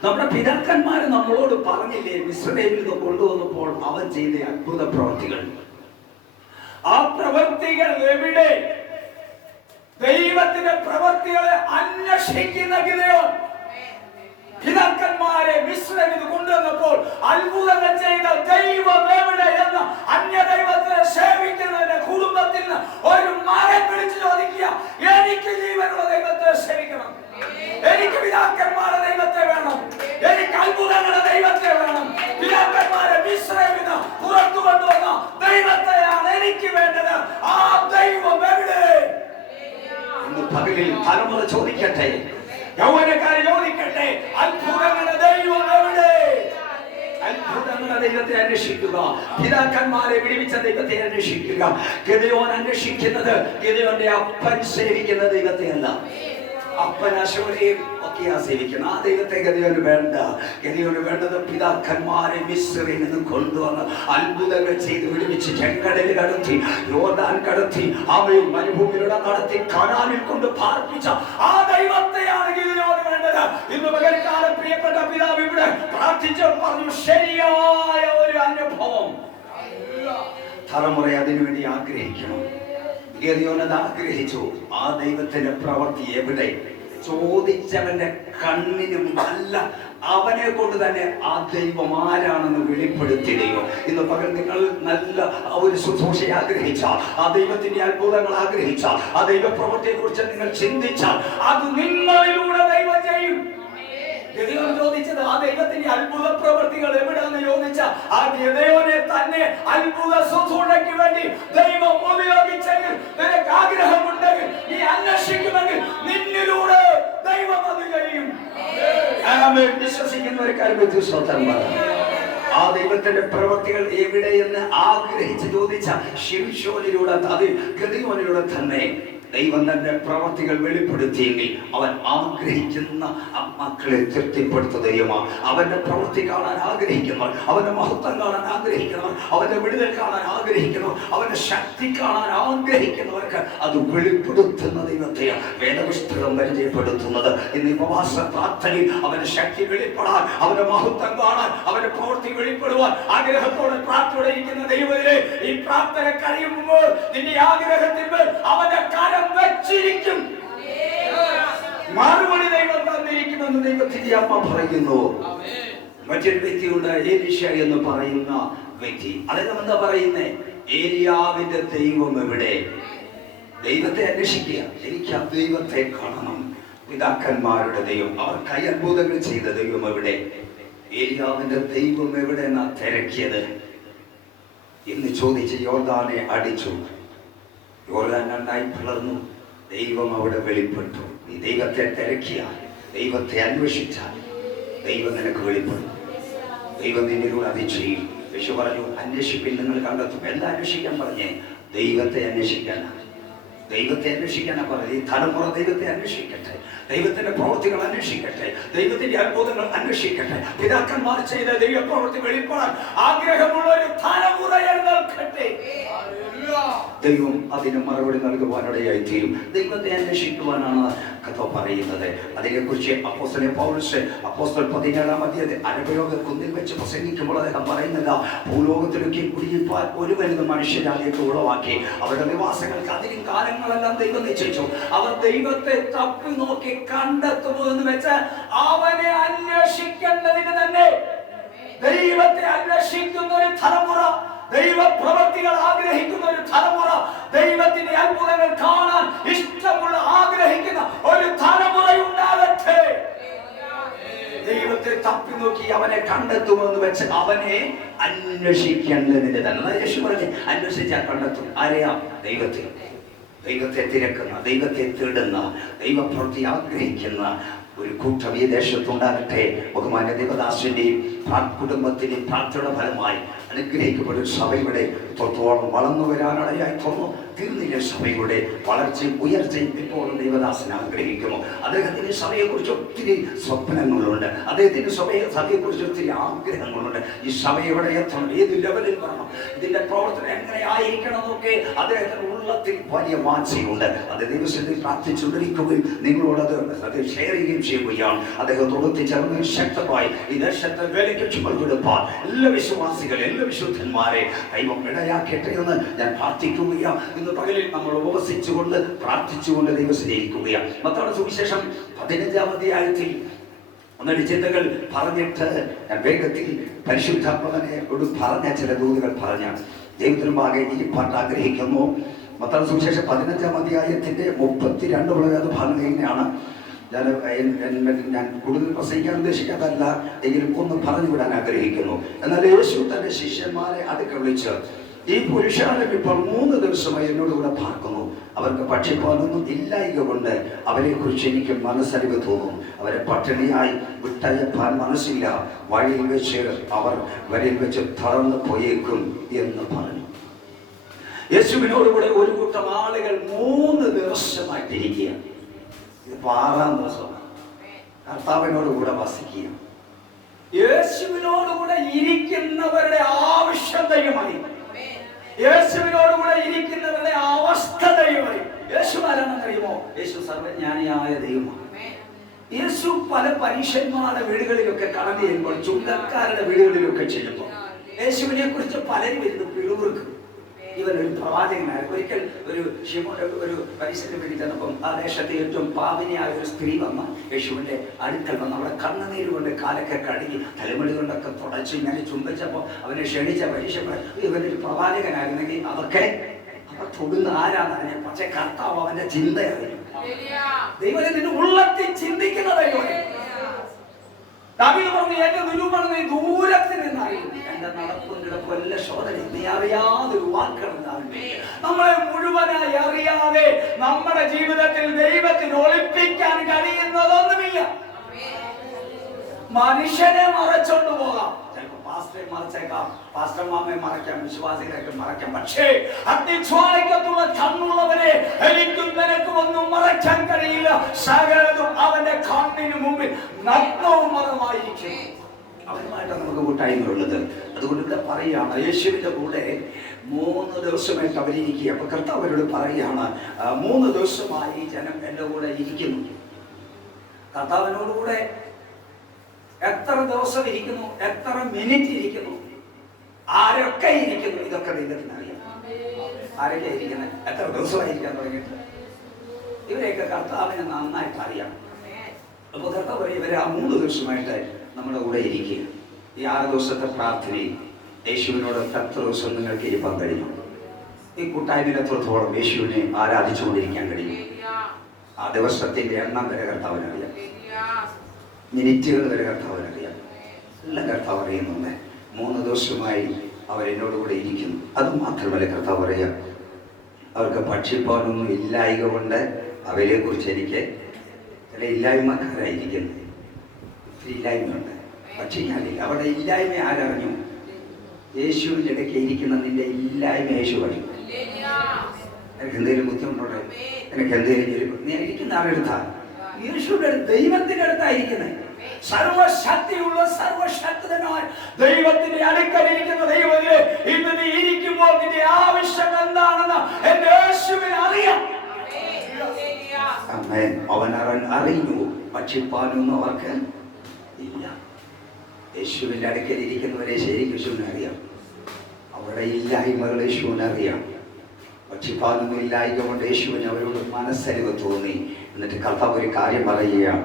നമ്മുടെ പിതാക്കന്മാര് നമ്മളോട് പറഞ്ഞില്ലേ, മിസ്രയീമിൽ നിന്ന് കൊണ്ടുവന്നപ്പോൾ അവൻ ചെയ്ത അത്ഭുത പ്രവർത്തികൾ. ആ പ്രവർത്തികൾ എവിടെ? ദൈവത്തിന്റെ പ്രവർത്തികളെ അന്വേഷിക്കുന്ന ഗിദെയോൻ പിതാക്കന്മാരെ മിസ്രയീമിൽ കൊണ്ടുവന്നപ്പോൾ അത്ഭുതങ്ങൾ ചെയ്ത ദൈവം എവിടെ എന്ന് അന്യദൈവത്തെ സേവിക്കുന്നതിന്റെ കുടുംബത്തിൽ നിന്ന് ഒരു മകൻ വിളിച്ചു ചോദിക്കുക, എനിക്ക് ജീവനുള്ള ദൈവത്തെ സേവിക്കണം, എനിക്ക് പിതാക്കന്മാരുടെ ദൈവത്തെ വേണം, എനിക്ക് അത്ഭുതങ്ങളുടെ ദൈവത്തെ വേണം. പിതാക്കന്മാരെ മിസ്രയീമിൽ നിന്ന് പുറത്തു കൊണ്ടുവന്ന ദൈവത്തെയാണ് എനിക്ക് വേണ്ടത്. ആ ദൈവം എവിടെ? ഇന്ന് പകലിൽ തലമുറ ചോദിക്കട്ടെ, യൗവനക്കാരെ ചോദിക്കട്ടെ, അത്ഭുതങ്ങളുടെ ദൈവം എവിടെ? അത്ഭുതങ്ങളുടെ ദൈവത്തെ അന്വേഷിക്കുക. പിതാക്കന്മാരെ വിടുവിച്ച ദൈവത്തെ അന്വേഷിക്കുക. ഗിദെയോൻ അന്വേഷിക്കുന്നത് ഗിദെയോന്റെ അപ്പൻ സേവിക്കുന്ന ദൈവത്തെ അല്ല. അപ്പൻ അശൂരയും ഒക്കെയാ സേവിക്കുന്നത്. ആ ദൈവത്തെ ഗിദെയോന് വേണ്ട. ഗിദെയോന് വേണ്ടത് പിതാക്കന്മാരെ മിസ്രയിൽ നിന്ന് കൊണ്ടുവന്ന് അത്ഭുതങ്ങൾ ചെയ്ത് വിടുവിച്ച് ചെങ്കടൽ കടത്തി, യോർദാൻ കടത്തി, അവയും മരുഭൂമിയിലൂടെ നടത്തി കനാനിൽ കൊണ്ട് പാർപ്പിച്ച ആ ദൈവത്തെയാണ് ഗിദെയോന് വേണ്ടത്. ഇന്ന് പകൽക്കാലം പ്രിയപ്പെട്ട പിതാവ് ഇവിടെ പ്രാർത്ഥിച്ച് പറഞ്ഞു, ശരിയായ ഒരു അനുഭവം തലമുറ അതിനുവേണ്ടി ആഗ്രഹിക്കണം. ഗിദെയോൻ അത് ആഗ്രഹിച്ചു. ആ ദൈവത്തിന്റെ പ്രവൃത്തി എവിടെ? ചോദിച്ചവന്റെ കണ്ണിനും അല്ല, അവനെ കൊണ്ട് തന്നെ ആ ദൈവം ആരാണെന്ന് വെളിപ്പെടുത്തി ദൈവം. ഇന്ന് പകൽ നിങ്ങൾ നല്ല ഒരു ശുശ്രൂഷ ആഗ്രഹിച്ചാൽ, ആ ദൈവത്തിന്റെ അത്ഭുതങ്ങൾ ആഗ്രഹിച്ചാൽ, ആ ദൈവ പ്രവൃത്തിയെ കുറിച്ച് നിങ്ങൾ ചിന്തിച്ചാൽ, അത് നിങ്ങളിലൂടെ ദൈവം ചെയ്യും. ഗിദെയോൻ ചോദിച്ചത് ആ ദൈവത്തിന്റെ അത്ഭുത പ്രവൃത്തികൾ എവിടെയാണെന്ന് ചോദിച്ച ആ ഗിദെയോനെ തന്നെ അത്ഭുത ശുശ്രൂഷയ്ക്ക് വേണ്ടി ദൈവം ഉപയോഗിച്ചെങ്കിൽ, നിനക്ക് ആഗ്രഹമുണ്ടെങ്കിൽ, നീ അന്വേഷിക്കുമെങ്കിൽ, നിന്നിലൂടെ ദൈവം അത് ചെയ്യും. വിശ്വസിക്കുന്ന ഒരു കാര്യം ആ ദൈവത്തിന്റെ പ്രവൃത്തികൾ എവിടെയെന്ന് ആഗ്രഹിച്ച് ചോദിച്ച ശിംശോനിലൂടെ, അത് ഗിദെയോനിലൂടെ തന്നെ ദൈവം തന്റെ പ്രവൃത്തികൾ വെളിപ്പെടുത്തിയെങ്കിൽ അവൻ ആഗ്രഹിക്കുന്ന മക്കളെ തൃപ്തിപ്പെടുത്ത ദൈവമാണ്. അവന്റെ പ്രവൃത്തി കാണാൻ ആഗ്രഹിക്കുന്നവർ, അവന്റെ മഹത്വം കാണാൻ ആഗ്രഹിക്കുന്നവർ, അവന്റെ വിടുതൽ കാണാൻ ആഗ്രഹിക്കുന്നവർ, അവന്റെ ശക്തി കാണാൻ ആഗ്രഹിക്കുന്നവർക്ക് അത് വെളിപ്പെടുത്തുന്ന ദൈവത്തെയാണ് വേദപുസ്തകം പരിചയപ്പെടുത്തുന്നത്. ഇന്ന് ഉപവാസ പ്രാർത്ഥനയിൽ അവന്റെ ശക്തി വെളിപ്പെടാൻ, അവന്റെ മഹത്വം കാണാൻ, അവന്റെ പ്രവൃത്തി വെളിപ്പെടുവാൻ ആഗ്രഹത്തോടെ പ്രാർത്ഥനയോടെ ഇരിക്കുന്ന ദൈവത്തിലെ ഈ പ്രാർത്ഥന കഴിയുമ്പോൾ നിന്റെ ആഗ്രഹത്തിൽ അവന്റെ കാലം വെച്ചിരിക്കും. മറുപടി ദൈവം തന്നിരിക്കുമെന്ന് ദൈവത്തിന്റെ അമ്മ പറയുന്നു. മറ്റൊരു വ്യക്തിയുണ്ട്, എലീശ എന്ന് പറയുന്ന വ്യക്തി. അദ്ദേഹം എന്താ പറയുന്നേ? ഏലിയാവിന്റെ ദൈവം എവിടെ? ദൈവത്തെ അന്വേഷിക്കുക, എനിക്ക് ആ ദൈവത്തെ കാണണം. പിതാക്കന്മാരുടെ ദൈവം, അവർ കൈ അത്ഭുതങ്ങൾ ചെയ്ത ദൈവം എവിടെ? ഏലിയാവിന്റെ ദൈവം എവിടെ എന്നാ തിരക്കിയത് എന്ന് ചോദിച്ച് യോർദാനെ അടിച്ചു. യോർദാൻ നന്നായി പിളർന്നു. ദൈവം അവിടെ വെളിപ്പെട്ടു. നീ ദൈവത്തെ തിരക്കിയാൽ, ദൈവത്തെ അന്വേഷിച്ചാൽ ദൈവം നിനക്ക് വെളിപ്പെടും. ദൈവം നിന്നിലൂടെ അത് ചെയ്യും. യേശു പറഞ്ഞു, അന്വേഷിപ്പിൽ നിങ്ങൾ കണ്ടെത്തും. എന്താ അന്വേഷിക്കാൻ പറഞ്ഞേ? ദൈവത്തെ അന്വേഷിക്കാനാണ്. ദൈവത്തെ അന്വേഷിക്കാനാ പറഞ്ഞത്. ഈ തലമുറ ദൈവത്തെ അന്വേഷിക്കട്ടെ, ദൈവത്തിന്റെ പ്രവൃത്തികൾ അന്വേഷിക്കട്ടെ, ദൈവത്തിന്റെ അത്ഭുതങ്ങൾ അന്വേഷിക്കട്ടെ. പിതാക്കന്മാർ ചെയ്ത ദൈവ പ്രവൃത്തി വെളിപ്പെടാൻ ആഗ്രഹമുള്ള ഒരു തലമുറ എഴുന്നേൽക്കട്ടെ. ദൈവം അതിന് മറുപടി നൽകുവാനിടയായി തീരും. ദൈവത്തെ അന്വേഷിക്കുവാനാണ് കഥ പറയുന്നത്. അതിനെക്കുറിച്ച് അപ്പോസ്തലൻ പൗലോസ് അപ്പോസ്തലൻ 17-ാം അധ്യായത്തിൽ അരബയോഗ കുന്നിൽ വെച്ച് പ്രസംഗിക്കുമ്പോൾ അദ്ദേഹം പറയുന്നത്, ഭൂലോകത്തിലൊക്കെ കുടിയിരുപ്പാൻ ഒരു വലുത് മനുഷ്യരാജ്യത്തെ ഉളവാക്കി അവരുടെ നിവാസങ്ങൾക്ക് അതിലും കാലങ്ങളെല്ലാം ദൈവം നിശ്ചയിച്ചു. അവർ ദൈവത്തെ തപ്പി നോക്കി കണ്ടെത്തുമോ എന്ന് വെച്ച് അവനെ അന്വേഷിക്കേണ്ടതിന് തന്നെ ദൈവത്തെ അന്വേഷിക്കുന്ന ഒരു തലമുറ, ദൈവ പ്രവൃത്തികൾ ആഗ്രഹിക്കുന്ന ഒരു തലമുറ, ദൈവത്തിന്റെ അത്ഭുതങ്ങൾ കാണാൻ ഇഷ്ടമുള്ള ആഗ്രഹിക്കുന്ന ഒരു തലമുറയുണ്ടാകട്ടെ. ദൈവത്തെ തപ്പി നോക്കി അവനെ കണ്ടെത്തുമെന്ന് വെച്ച് അവനെ അന്വേഷിക്കേണ്ടതിന് തന്നെ യേശു പറഞ്ഞ് അന്വേഷിച്ചാൽ കണ്ടെത്തും. ആരെയാ? ദൈവത്തെ. ദൈവത്തെ തിരക്കുന്ന, ദൈവത്തെ തേടുന്ന, ദൈവപ്രവൃത്തി ആഗ്രഹിക്കുന്ന ഒരു കൂട്ടം ഈ ദേശത്തുണ്ടാകട്ടെ. ബഹുമാന്യ ദേവദാസിന്റെയും കുടുംബത്തിന്റെയും പ്രാർത്ഥനയുടെ ഫലമായി അനുഗ്രഹിക്കപ്പെട്ട സഭയുടെ തൊട്ടോളം വളർന്നു വരാനിടയായി തോന്നുന്നു. തീർന്നില്ല സഭയുടെ വളർച്ചയും ഉയർച്ചയും ഇപ്പോഴും ദേവദാസൻ ആഗ്രഹിക്കുന്നു. അദ്ദേഹത്തിന്റെ സഭയെക്കുറിച്ച് ഒത്തിരി സ്വപ്നങ്ങളുണ്ട്. അദ്ദേഹത്തിന്റെ സഭയെക്കുറിച്ച് ഒത്തിരി ആഗ്രഹങ്ങളുണ്ട്. ഈ സഭ എവിടെ എത്തണം, ഏത് ലെവലിൽ വരണം, ഇതിന്റെ പ്രവർത്തനം എങ്ങനെ ആയിരിക്കണം എന്നൊക്കെ അദ്ദേഹത്തിന്റെ ഉള്ളത്തിൽ വലിയ വാഞ്ചയുണ്ട്. അത് ദൈവസന്നിധിയിൽ പ്രാർത്ഥിച്ചുകൊണ്ടിരിക്കുകയും നിങ്ങളോടത് ഷെയർ ചെയ്യുകയും ചെയ്യുകയാണ്. അദ്ദേഹത്തോട് ചേർന്ന് ശക്തമായി ഈ ദേശത്തെ വേലയ്ക്ക് ചുമൽ കൊടുപ്പാൻ എല്ലാ വിശ്വാസികളെ, എല്ലാ വിശുദ്ധന്മാരെ ദൈവം ഇടയാക്കട്ടെ എന്ന് ഞാൻ പ്രാർത്ഥിക്കുകയാണ്. ഇന്ന് പകലിൽ നമ്മൾ ഉപവസിച്ചുകൊണ്ട് പ്രാർത്ഥിച്ചുകൊണ്ട് ദൈവം സ്നേഹിക്കുകയാണ്. മത്തായിയുടെ സുവിശേഷം 15-ാം അധ്യായത്തിൽ ഒന്നടി ചിന്തകൾ പറഞ്ഞിട്ട് ഞാൻ വേഗത്തിൽ പരിശുദ്ധാത്മാവിനോട് പറഞ്ഞ ചില ദൂതുകൾ പറഞ്ഞ ദൈവത്തിന് ഭാഗം ഈ പാട്ട് ആഗ്രഹിക്കുന്നു. മത്തായിയുടെ സുവിശേഷം 15-ാം അധ്യായത്തിന്റെ 32 മുതൽ ഭാഗം തന്നെയാണ്. ഞാൻ കൂടുതൽ പ്രസംഗിക്കാൻ ഉദ്ദേശിക്കാത്തല്ല, എങ്കിലും ഒന്ന് പറഞ്ഞു വിടാൻ ആഗ്രഹിക്കുന്നു. എന്നാൽ യേശു തന്റെ ശിഷ്യന്മാരെ അടുക്ക വിളിച്ച്, ഈ പുരുഷാരം ഇപ്പോൾ 3 ദിവസമായി എന്നോട് കൂടെ പാർക്കുന്നു. അവർക്ക് ഭക്ഷിപ്പാനൊന്നും ഇല്ലായ്ക കൊണ്ട് അവരെ കുറിച്ച് എനിക്ക് മനസ്സറിവ് തോന്നും. അവരെ പട്ടിണിയായി വിട്ടയപ്പാൻ മനസ്സില്ല. വഴിയിൽ വെച്ച് അവർ വരയിൽ വെച്ച് തളർന്നു പോയേക്കും എന്ന് പറഞ്ഞു. യേശുവിനോടുകൂടെ ഒരു കൂട്ടം ആളുകൾ 3 ദിവസമായിട്ടിരിക്കുകയാണ്. ഇതിപ്പോ 6-ാം ദിവസമാണ്. കർത്താവിനോട് കൂടെ വസിക്കുക. യേശുവിനോടുകൂടെ ഇരിക്കുന്നവരുടെ ആവശ്യം ദൈവമായി, യേശുവിനോടുകൂടെ ഇരിക്കുന്നവരുടെ അവസ്ഥ ദൈവമായി. യേശു ആരാണെന്നറിയുമോ? യേശു സർവജ്ഞാനിയായ ദൈവമാണ്. യേശു പല പരീക്ഷന്മാരുടെ വീടുകളിലൊക്കെ കടന്നു ചെയ്യുമ്പോൾ, ചുങ്കക്കാരുടെ വീടുകളിലൊക്കെ ചെല്ലുമ്പോൾ യേശുവിനെ കുറിച്ച് പലരും ഇരുന്ന് പിറുപിറുക്കും. ഇവനൊരു പ്രവാചകനായിരുന്നു. ഒരിക്കൽ ഒരു ഒരു പരിസരത്ത് വേണ്ടി ചെന്നപ്പം ആ ദേശത്തെ ഏറ്റവും പാവനിയായ ഒരു സ്ത്രീ വന്ന് യേശുവിൻ്റെ അടുക്കൽ വന്ന് അവിടെ കണ്ണുനീര് കൊണ്ട് കാലൊക്കെ കഴുകി തലമുടി കൊണ്ടൊക്കെ തുടച്ച് ഇങ്ങനെ ചുംബിച്ചപ്പോൾ അവനെ ക്ഷണിച്ച പരീക്ഷ ഇവനൊരു പ്രവാചകനായിരുന്നെങ്കിൽ അതൊക്കെ അവർ തൊടുന്ന ആരാന്നറിഞ്ഞ. പക്ഷെ കർത്താവ് അവന്റെ ചിന്ത അറിഞ്ഞു. ദൈവം നിന്റെ ഉള്ളത്തിൽ ചിന്തിക്കുന്നതല്ലോ. ദാവീദ് പറഞ്ഞു, എന്റെ നിരൂപണം നീ ദൂരത്തിൽ നിന്നായിരുന്നു. എന്റെ നടപ്പും കിടപ്പും എല്ലാം ശോധന നീ അറിയാതൊരു വാക്കുകളുണ്ടാവും. നമ്മളെ മുഴുവനായി അറിയാതെ നമ്മുടെ ജീവിതത്തിൽ ദൈവത്തിന് ഒളിപ്പിക്കാൻ കഴിയുന്നതൊന്നുമില്ല. മനുഷ്യനെ മറച്ചോണ്ട് പോകാം, ചിലപ്പോൾ പാസ്റ്ററെ മറച്ചേക്കാം, പാസ്റ്റർ മാമയെ മറയ്ക്കാം, വിശ്വാസികളൊക്കെ മറയ്ക്കാം. പക്ഷേ അഗ്നിജ്വാലയ്ക്കത്തുള്ള കണ്ണുള്ളവനെ എനിക്കും നിനക്കും ഒന്നും മറയ്ക്കാൻ കഴിയില്ല. സകലതും അവന്റെ കണ്ണിന് മുമ്പിൽ നഗ്നവും മറമായിരിക്കും. അവനുമായിട്ടാണ് നമുക്ക് കൂട്ടായ്മയുള്ളത്. അതുകൊണ്ട് ഇവിടെ പറയുകയാണ്, യേശുവിന്റെ കൂടെ 3 ദിവസമായിട്ട് അവരിയ്ക്കുക. അപ്പൊ കർത്താവ് അവരോട് പറയുകയാണ്, 3 ദിവസമായി ജനം എന്റെ കൂടെ ഇരിക്കുന്നു. കർത്താവിനോടുകൂടെ എത്ര ദിവസം ഇരിക്കുന്നു, എത്ര മിനിറ്റ് ഇരിക്കുന്നു, ആരൊക്കെ ഇരിക്കുന്നു, ഇതൊക്കെ ദൈവത്തിന് അറിയാം. ആരൊക്കെ ഇരിക്കുന്നത്, എത്ര ദിവസമായിരിക്കാൻ തുടങ്ങിയിട്ട് ഇവരെയൊക്കെ കർത്താവിനെ നന്നായിട്ട് അറിയാം. അപ്പൊ കർത്താവ് പറയും, ഇവരെ 3 ദിവസമായിട്ട് നമ്മുടെ കൂടെ ഇരിക്കുക. ഈ 6 ദിവസത്തെ പ്രാർത്ഥനയിൽ യേശുവിനോട് എത്ര ദിവസം നിങ്ങൾക്ക് ഇരിക്കാൻ കഴിയും? ഈ കൂട്ടായ്മയിൽ എത്രത്തോളം യേശുവിനെ ആരാധിച്ചുകൊണ്ടിരിക്കാൻ കഴിയും? ആ ദിവസത്തിന്റെ എണ്ണം വരെ കർത്താവിനറിയാം, മിനിറ്റുകൾ വരെ കർത്താവിനറിയാം. എല്ലാം കർത്താവ് അറിയുന്നുണ്ട്. 3 ദിവസമായി അവരെന്നോട് കൂടെ ഇരിക്കുന്നു. അത് മാത്രമല്ല, കർത്താവ് പറയാം, അവർക്ക് ഭക്ഷിപ്പാനൊന്നും ഇല്ലായ്ക കൊണ്ട് അവരെ കുറിച്ച് എനിക്ക് ചില ഇല്ലായ്മക്കാരായിരിക്കുന്നു. ഇല്ലായ്മയുണ്ട്, ഭക്ഷിക്കാനില്ല. അവിടെ ഇല്ലായ്മ ആരറിഞ്ഞു? യേശുവിൻ്റെ ഇടയ്ക്ക് ഇരിക്കുന്ന നിന്റെ ഇല്ലായ്മ യേശു അറിയും. എനിക്ക് എന്തെങ്കിലും ബുദ്ധിമുട്ടുണ്ടോ, എനിക്ക് എന്തെങ്കിലും നീ ഇരിക്കുന്ന ആരെടുത്താ? യേശുവിന്റെ ദൈവത്തിന്റെ അടുത്തായിരിക്കുന്നത്. സർവശക്തിയുള്ള സർവശക്തനായ ദൈവത്തിന്റെ അടുക്കലിരിക്കുന്ന ദൈവത്തില് ഇന്ന് നീ ഇരിക്കുമ്പോൾ നിന്റെ ആവശ്യം എന്താണെന്ന് എന്റെ യേശുവിന് അറിയാം. അവൻ അറിഞ്ഞു, ഭക്ഷിപ്പാനൊന്നും അവർക്ക് ഇല്ല. യേശുവിന്റെ അടുക്കൽ ഇരിക്കുന്നവരെ ശരിക്കും യേശുവിനെ അറിയാം. അവരുടെ ഇല്ലായ്മകൾ യേശുവിനെ അറിയാം. ഭക്ഷിപ്പാനൊന്നും ഇല്ലായ്മ കൊണ്ട് യേശുവിന് അവരോട് മനസ്സരിവ് തോന്നി. എന്നിട്ട് കർത്താവ് ഒരു കാര്യം പറയുകയാണ്,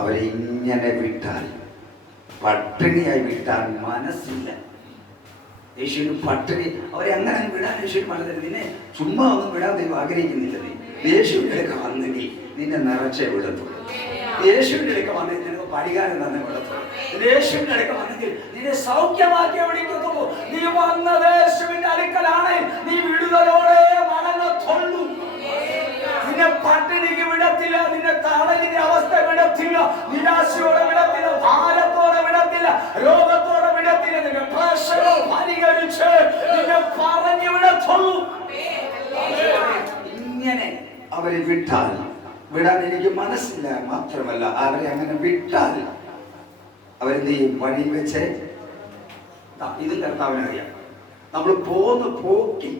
അവരെ ഇങ്ങനെ വിട്ടാൽ, പട്ടിണിയായി വിട്ടാൽ മനസ്സില്ല. യേശുവിന് പട്ടിണി അവരെ അങ്ങനെ വിടാൻ യേശുവിന് മനസ്സില്ല. നിന്നെ ചുമ്മാ ഒന്നും വിടാൻ ദൈവം ആഗ്രഹിക്കുന്നില്ല. നീ യേശുവിൻ്റെ അടുക്ക വന്നെങ്കിൽ നിന്നെ നിറച്ചേ വിടത്തുള്ളൂ. യേശുവിൻ്റെ അടുക്ക വന്നെങ്കിൽ നിനക്ക് പരിഹാരം തന്നെ വിടത്തുള്ളൂ. യേശുവിൻ്റെ അടുക്ക വന്നെങ്കിൽ നിന്നെ സൗഖ്യമാക്കിയേ വിളിക്കത്തുള്ളൂ. നീ വന്നത് യേശുവിൻ്റെ അടുക്കലാണ്. നീ വിടുതലോടെ മടങ്ങത്തുള്ളൂ. നിന്നെ പട്ടിണിക്ക് വിടത്തില്ല, നിന്നെ തടലിന്റെ അവസ്ഥ വിടത്തില്ല, നിരാശയോടെ വിടത്തില്ല, ഭാരത്തോടെ വിടത്തില്ല, രോഗത്തോടെ വിടത്തില്ല. നിന്റെ പ്രശ്നം പരിഹരിച്ച് നിന്നെ പറഞ്ഞു വിടത്തുള്ളൂ. ഇങ്ങനെ അവരെ വിട്ടാൽ, വിടാൻ എനിക്ക് മനസ്സില്ല. മാത്രമല്ല, അവരെ അങ്ങനെ വിട്ടാൽ അവരെന്ത് ചെയ്യും? വഴി വെച്ച് ഇത് കർത്താവിനറിയാം. നമ്മൾ പോകുന്ന പോക്കി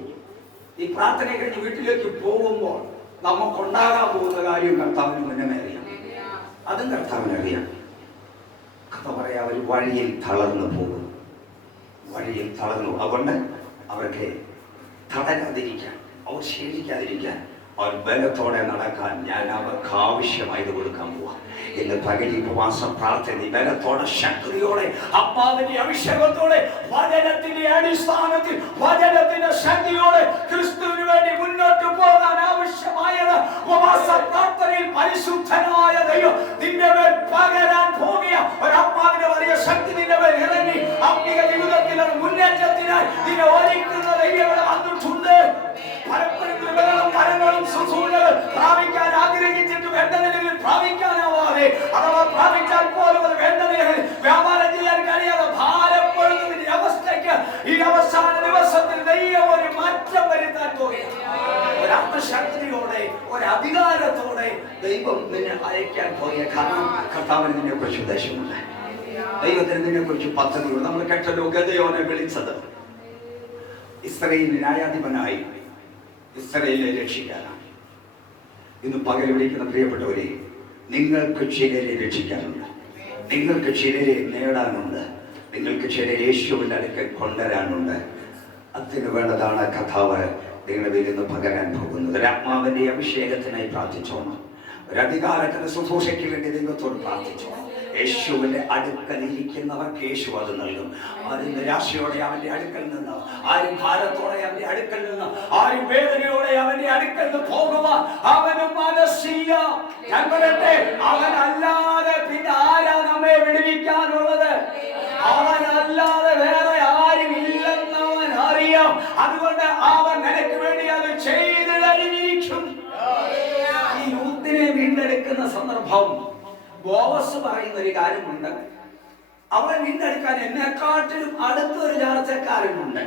ഈ പ്രാർത്ഥന കഴിഞ്ഞ് വീട്ടിലേക്ക് പോകുമ്പോൾ നമുക്കുണ്ടാകാൻ പോകുന്ന കാര്യം കർത്താവിന് മുന്നമേ അറിയാം. അതും കർത്താവിനറിയാം. കഥ പറയാം, അവർ വഴിയിൽ തളർന്നു പോകും. വഴിയിൽ തളർന്നു. അതുകൊണ്ട് അവർക്ക് തളരാതിരിക്കാൻ, അവർ ക്ഷീണിക്കാതിരിക്കാൻ, അവർ ബലത്തോടെ നടക്കാൻ ഞാൻ അവർക്ക് ആവശ്യമായത് കൊടുക്കാൻ പോവാം. ഇന്ന് പകലി ഉപവാസ പ്രാർത്ഥന ബലത്തോടെ, ശക്തിയോടെ, അപ്പാവിന്റെ അഭിഷേകത്തോടെ, വചനത്തിന്റെ അടിസ്ഥാനത്തിൽ, വചനത്തിന്റെ ശക്തിയോടെ ക്രിസ്തുവിന് വേണ്ടി മുന്നോട്ട് പോകാൻ ആവശ്യമായത് ഉപവാസ പ്രാർത്ഥനയിൽ പരിശുദ്ധനായ ദൈവം നിന്റെ മേൽ പകരാൻ പോകിയ ഒരപ്പാവിന്റെ വലിയ ശക്തി നിന്റെ മേൽ ഇറങ്ങി ആത്മീയ ജീവിതത്തിൽ മുന്നേറ്റത്തിനായി നിന്നെ ഒരുക്കുന്ന ദൈവങ്ങളെ വന്നിട്ടുണ്ട്. പലപ്പോഴും കരങ്ങളും ശുശ്രൂഷകൾ പ്രാപിക്കാൻ ആഗ്രഹിച്ചിട്ട് വേണ്ട നിലയിൽ പ്രാപിക്കാനാവാതെ, അഥവാ പ്രാപിച്ചാൽ പോലും അത് വേണ്ട നിലയിൽ വ്യാപാരം ചെയ്യാൻ കഴിയാതെ ഭാരപ്പെടുന്നതിന്റെ അവസ്ഥയ്ക്ക് ഈ അവസാന ദിവസത്തിൽ ദൈവം ഒരു മാറ്റം വരുത്താൻ പോകുകയാണ്. ഒരാത്മശക്തിയോടെ, ഒരധികാരത്തോടെ ദൈവം നിന്നെ അയക്കാൻ പോയ. കാരണം കർത്താവിന് നിന്നെ കുറിച്ച് ഉദ്ദേശമുണ്ട്. ദൈവത്തിന് നിന്നെ കുറിച്ച് പദ്ധതികൾ. നമ്മൾ കേട്ടല്ലോ, ഗദയോനെ വിളിച്ചത് ഇസ്രായേൽ ന്യായാധിപനായി ഇസ്രായേലിനെ രക്ഷിക്കാനാണ്. ഇന്ന് പകൽ വിളിക്കുന്ന പ്രിയപ്പെട്ടവരെ, നിങ്ങൾക്ക് ചിലരെ രക്ഷിക്കാനുണ്ട്, നിങ്ങൾക്ക് ചിലരെ നേടാനുണ്ട്, നിങ്ങൾക്ക് ചിലരെ യേശുവിൻ്റെ അടുക്കൽ കൊണ്ടുവരാനുണ്ട്. അതിന് വേണ്ടതാണ് കഥാവ് നിങ്ങളുടെ പേരിൽ നിന്ന് പകരാൻ പോകുന്നത്. ഒരാത്മാവിന്റെ അഭിഷേകത്തിനായി പ്രാർത്ഥിച്ചോണം. ഒരധികാരത്തിന്റെ ശുശ്രൂഷയ്ക്ക് വേണ്ടി ദൈവത്തോട് പ്രാർത്ഥിച്ചോണം. യേശുവിന്റെ അടുക്കൽ ഇരിക്കുന്നവർക്ക് യേശു അത് നൽകും. ആരും നിരാശയോടെ അവന്റെ അടുക്കൽ നിന്ന്, ആരും ഭാരത്തോടെ അവന്റെ അടുക്കൽ നിന്ന്, ആരും വേദനയോടെ അവന്റെ അടുക്കൽ നിന്ന് പോകുവാൻ അവന് മനസ്സില്ല. അവനല്ലാതെ പിന്നെ ആരാ നമ്മെ വിടുവിക്കാനുള്ളത്? അവനല്ലാതെ വേറെ ആരും ഇല്ലെന്ന് അവൻ അറിയാം. അതുകൊണ്ട് അവൻ നിനക്ക് വേണ്ടി അത് ചെയ്ത് കഴിഞ്ഞിരിക്കും. ഈ യൂത്തിനെ വീണ്ടെടുക്കുന്ന സന്ദർഭം ബോവസ് പറയുന്ന ഒരു കാര്യമുണ്ട്. അവളെ വീണ്ടെടുക്കാൻ എന്നെക്കാട്ടിലും അടുത്തൊരു ചാർച്ചക്കാരനുണ്ട്.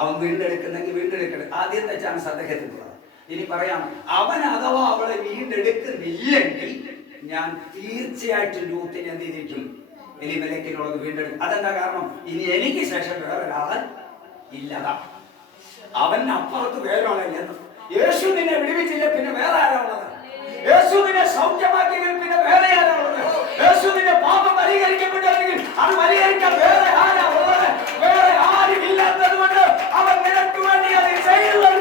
അവൻ വീണ്ടെടുക്കുന്നെങ്കിൽ വീണ്ടെടുക്കട്ടെ. ആദ്യത്തെ ചാൻസ് അദ്ദേഹത്തിന്. ഇനി പറയാം, അവൻ അഥവാ അവളെ വീണ്ടെടുക്കുന്നില്ലെങ്കിൽ ഞാൻ തീർച്ചയായിട്ടും ലൂത്തിനെ എന്ത് ചെയ്തിരിക്കും? എലിമേലെക്കിനോട് വീണ്ടെടുക്കും. അതെന്താ കാരണം? ഇനി എനിക്ക് ശേഷം വേറൊരാൾ ഇല്ലതാ. അവൻ അപ്പുറത്ത് വേറൊരാളില്ലെന്ന്. യേശു നിന്നെ വിടുവിച്ചില്ല, പിന്നെ വേറെ ആരാളുള്ളത്? യേശു നിന്നെ സൗഖ്യമാക്കിയെങ്കിൽ പിന്നെ വേറെ ആരാളുള്ളത്? യേശു നിന്റെ പാപം പരിഹരിക്കപ്പെട്ടെങ്കിൽ അത് പരിഹരിക്കാൻ വേറെ ആരാ ഉള്ളത്? വേറെ ആരും ഇല്ലാത്തത് കൊണ്ട് അവൻ നിനക്ക് വേണ്ടി അത് ചെയ്യുന്നത്.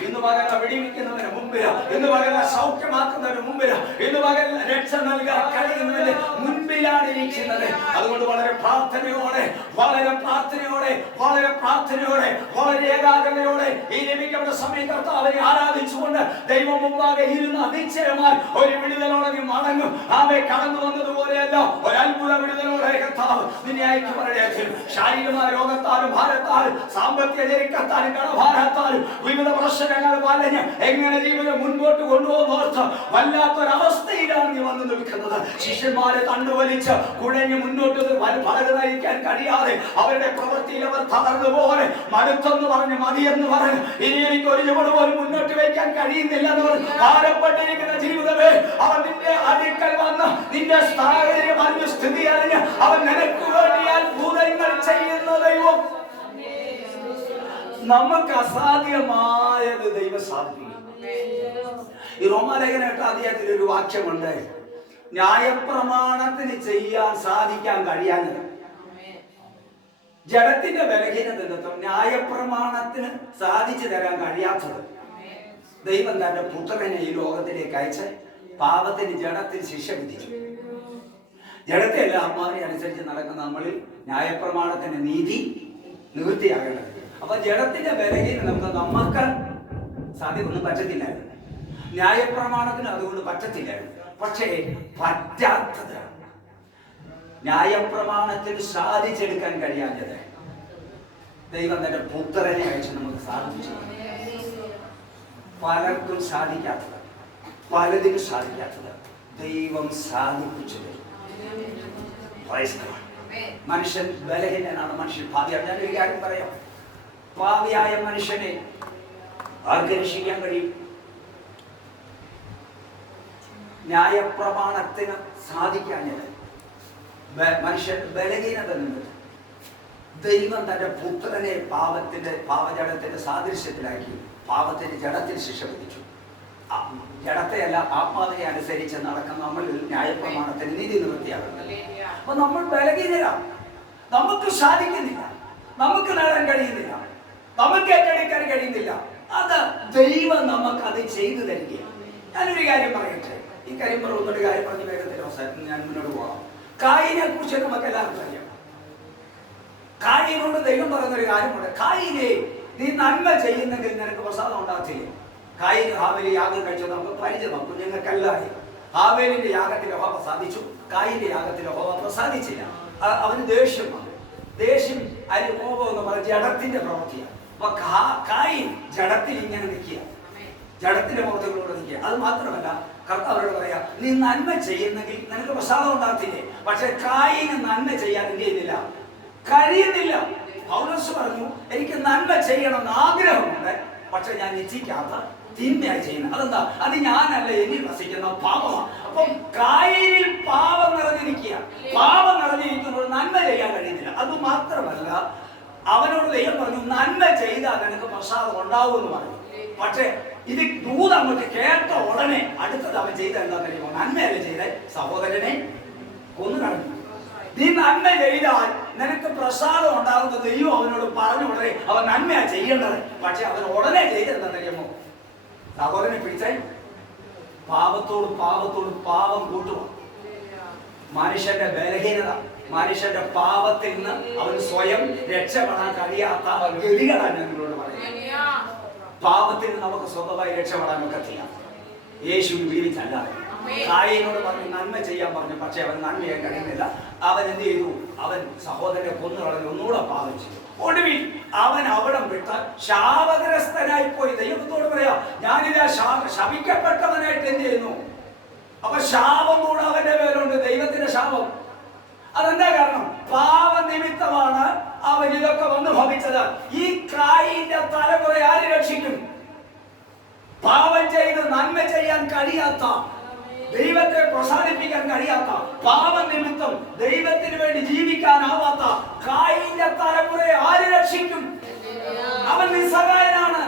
ഇന്ന് പകല വെടിവെക്കുന്നതിന് മുമ്പിൽ, ഇന്ന് പകല സൗഖ്യമാക്കുന്നതിന് മുമ്പിൽ, ഇന്ന് പകൽ രക്ഷ നൽകാൻ കഴിയുന്നതിന് മുൻപിലാണ് ഇരിക്കുന്നത്. അതുകൊണ്ട് വളരെ പ്രാർത്ഥനയോടെ, വളരെ പ്രാർത്ഥനയോടെ, വളരെ പ്രാർത്ഥനയോടെ, വളരെ ഏകാഗ്രതയോടെ ഈ ലഭിക്കുന്ന സമയം കർത്താവിനെ ആരാധിച്ചുകൊണ്ട് ദൈവം മുമ്പാകെ ഇരുന്ന് അതിശയമായി ഒരു വിടുതലോടെ നീ മടങ്ങും. ആമേ, കടന്നു വന്നതുപോലെയല്ല, ഒരു അത്ഭുത വിടുതലോടെ കർത്താവ് നിന്നെ അയച്ചു പറയട്ടെ. ശാരീരികമായ രോഗത്താലും ഭാരത്താലും സാമ്പത്തിക ഞെരുക്കത്താലും കടഭാരത്താലും വിവിധ പ്രശ്നങ്ങൾ വലഞ്ഞ് എങ്ങനെ ജീവിതം മുൻപോട്ട് കൊണ്ടുപോകുന്നോർത്ത് വല്ലാത്തൊരവസ്ഥയിലാണ് നീ വന്നു നിൽക്കുന്നത്. ശിഷ്യന്മാരെ തണ്ടുവലിച്ച് കുഴഞ്ഞ് മുന്നോട്ട് പലത് നയിക്കാൻ കഴിയാതെ അവരുടെ പ്രവൃത്തിയിൽ അവർ തളർന്നുപോലെ മടുത്തെന്ന് പറഞ്ഞ് മതിയെന്ന് പറഞ്ഞ് ഇനി എനിക്ക് ഒരു ചുവട് പോലും മുന്നോട്ട് വയ്ക്കാൻ കഴിയുന്നില്ല എന്ന് പറഞ്ഞ് ഭാരപ്പെട്ടിരിക്കുന്ന ജീവിതമേ, അവൻ നിന്റെ അടുക്കൽ വന്ന് നിന്റെ സാഹചര്യം അറിഞ്ഞ് സ്ഥിതി അറിഞ്ഞ് അവൻ നിനക്ക് വേണ്ടി അത്ഭുതങ്ങൾ ചെയ്യുന്ന ദൈവം. നമുക്ക് അസാധ്യമായത് ദൈവം സാധിക്കും. ഈ റോമാലേഖന 8 അധ്യായത്തിൽ ഒരു വാക്യമുണ്ട്, ന്യായപ്രമാണത്തിന് ചെയ്യാൻ സാധിക്കാൻ കഴിയാഞ്ഞത്. ജഡത്തിന്റെ ബലഹീനത നിമിത്തം ന്യായപ്രമാണത്തിന് സാധിച്ചു തരാൻ കഴിയാത്തത് ദൈവം തന്റെ പുത്രനെ ഈ ലോകത്തിലേക്ക് അയച്ച് പാപത്തിന് ജഡത്തിൽ ശിക്ഷ വിധിച്ചു. ജഡത്തെ അല്ല, ആത്മാവിനെ അനുസരിച്ച് നടക്കുന്ന നമ്മളിൽ ന്യായപ്രമാണത്തിന്റെ നീതി നിവൃത്തിയാകേണ്ടത്. അപ്പൊ ജഡത്തിന്റെ ബലഹീനത നമുക്ക് സാധ്യമൊന്നും പറ്റത്തില്ലായിരുന്നു. ന്യായപ്രമാണത്തിന് അതുകൊണ്ട് പറ്റത്തില്ലായിരുന്നു. പക്ഷേ പറ്റാത്തത് ന്യായപ്രമാണത്തിന് സാധിച്ചെടുക്കാൻ കഴിയാഞ്ഞത് ദൈവം തന്റെ പുത്രനെ അയച്ച് നമുക്ക് സാധിച്ചു. പലർക്കും സാധിക്കാത്തത്, പലതിനും സാധിക്കാത്തത് ദൈവം സാധിപ്പിച്ചു തരും. മനുഷ്യൻ ബലഹീനനാണ്, മനുഷ്യൻ ഭാവിയാണ്. ഞാനൊരു കാര്യം പറയാം, പാവിയായ മനുഷ്യനെ ആർക്ക് രക്ഷിക്കാൻ കഴിയും? ന്യായപ്രമാണത്തിന് സാധിക്കാഞ്ഞത് മനുഷ്യൻ ബലഹീനത നിന്ന് ദൈവം തന്റെ പുത്രനെ പാവജടത്തിന്റെ സാദൃശ്യത്തിലാക്കി പാപത്തിന്റെ ജഡത്തിൽ ശിക്ഷ വിധിച്ചു. ജഡത്തെയല്ല, ആത്മാവിനെ അനുസരിച്ച് നടക്കുന്ന നമ്മളിൽ ന്യായപ്രമാണത്തിന് നീതി നിവൃത്തിയാകുന്നത്. അപ്പൊ നമ്മൾ ബലഹീനരാണ്, നമുക്ക് സാധിക്കുന്നില്ല, നമുക്ക് നേടാൻ കഴിയുന്നില്ല, നമുക്ക് ഏറ്റെടുക്കാൻ കഴിയുന്നില്ല. അത് ദൈവം നമുക്ക് അത് ചെയ്തു തരികയാണ്. ഞാനൊരു കാര്യം പറയട്ടെ, ഈ കാര്യം ഒന്നൊരു കാര്യം പറഞ്ഞ് വേഗത്തിൽ അവസാനം ഞാൻ മുന്നോട്ട് പോകാം. കായിനെ കുറിച്ച് നമുക്ക് എല്ലാവർക്കും അറിയാം. കായിനോട് ദൈവം പറയുന്നൊരു കാര്യമുണ്ട്, കായിനെ നീ നന്മ ചെയ്യുന്നെങ്കിൽ നിനക്ക് പ്രസാദം ഉണ്ടാകത്തില്ലേ? കായിന് ഹാവേലി യാഗം കഴിച്ചത് നമുക്ക് പരിചയമാണ്, കുഞ്ഞുങ്ങൾക്കല്ലാതെ. ഹാവേലിന്റെ യാഗത്തിൽ യഹോവ സാധിച്ചു, കായിന്റെ യാഗത്തിൽ യഹോവ പ്രസാദിച്ചില്ല. അവന് ദേഷ്യം വന്നു. ദേഷ്യം അതിന് കോപം എന്ന് പറഞ്ഞ ജഡത്തിന്റെ പ്രവൃത്തിയാണ്. അപ്പൊ കായിൻ ജഡത്തിൽ ഇങ്ങനെ നിൽക്കുക, ജഡത്തിന്റെ പ്രവൃത്തികളോട് നിൽക്കുക. അത് മാത്രമല്ല, കർത്താവരോട് പറയാ, നീ നന്മ ചെയ്യുന്നെങ്കിൽ നിനക്ക് പ്രസാദം ഉണ്ടാകത്തില്ലേ? പക്ഷെ കായിന് നന്മ ചെയ്യാൻ എന്ത് ചെയ്യുന്നില്ല, കഴിയുന്നില്ല. പൗലോസ് പറഞ്ഞു, എനിക്ക് നന്മ ചെയ്യണമെന്ന് ആഗ്രഹമുണ്ട്, പക്ഷെ ഞാൻ ഇച്ഛിക്കാത്ത തിന്മയായി ചെയ്യുന്നത്. അതെന്താ? അത് ഞാനല്ല, എന്നിൽ വസിക്കുന്ന പാപമാണ്. അപ്പം കായിനിൽ പാപം നിറഞ്ഞിരിക്കുക, പാപം നിറഞ്ഞിരിക്കുമ്പോൾ നന്മ ചെയ്യാൻ കഴിയുന്നില്ല. അത് മാത്രമല്ല, അവനോട് ദൈവം പറഞ്ഞു, നന്മ ചെയ്താൽ നിനക്ക് പ്രസാദം ഉണ്ടാവുമെന്ന് പറഞ്ഞു. പക്ഷേ ഇത് ദൂത് അങ്ങോട്ട് കേട്ട ഉടനെ അടുത്തത് അവൻ ചെയ്ത എന്താ അറിയുമോ? നന്മയല്ലേ ചെയ്ത, സഹോദരനെ കൊന്നു കളഞ്ഞു. നീ നന്മ ചെയ്താൽ നിനക്ക് പ്രസാദം ഉണ്ടാകുന്ന ദൈവം അവനോട് പറഞ്ഞു ഉടനെ അവൻ നന്മയാ ചെയ്യേണ്ടത്. പക്ഷെ അവൻ ഉടനെ ചെയ്തെന്താ അറിയാമോ? സഹോദരനെ പിടിച്ചാൽ പാപത്തോട് പാപം കൂട്ടുക. മനുഷ്യന്റെ ബലഹീനത, മനുഷ്യന്റെ പാപത്തിൽ നിന്ന് അവൻ സ്വയം രക്ഷപ്പെടാൻ കഴിയാത്ത ഗതികളാണ് ഞാൻ നിങ്ങളോട് പറയുന്നത്. പാപത്തിൽ നിന്ന് നമുക്ക് സ്വന്തമായി രക്ഷപ്പെടാൻ ഒക്കത്തില്ല, യേശു ജീവിച്ചല്ലാതെ. കായനോട് പറഞ്ഞു നന്മ ചെയ്യാൻ പറഞ്ഞു, പക്ഷെ അവൻ നന്മ ചെയ്യാൻ കഴിയുന്നില്ല. അവൻ എന്ത് ചെയ്തു? അവൻ സഹോദരനെ കൊന്നു കളഞ്ഞു, ഒന്നുകൂടെ പാപം ചെയ്തു. ഒടുവിൽ അവൻ അവിടം വിട്ട് ശാപഗ്രസ്തനായി പോയി. ദൈവത്തോട് പറയാ, ഞാനിതാ ശപിക്കപ്പെട്ടവനായിട്ട് എന്ത് ചെയ്യുന്നു? അപ്പൊ ശാപം കൂടെ അവന്റെ പേരുണ്ട്, ദൈവത്തിന്റെ ശാപം. അതെന്താ കാരണം? പാപനിമിത്തമാണ് അവൻ ഇതൊക്കെ വന്ന് ഭവിച്ചത്. ഈ കായിന്റെ തലമുറ ആര് രക്ഷിക്കും? പാപം ചെയ്ത് നന്മ ചെയ്യാൻ കഴിയാത്ത, ദൈവത്തെ പ്രസാദിപ്പിക്കാൻ കഴിയാത്ത, പാപനിമിത്തം ദൈവത്തിന് വേണ്ടി ജീവിക്കാനാവാത്ത കായിന്റെ തലമുറയെ ആര് രക്ഷിക്കും? അവൻ നിസ്സഹായനാണ്,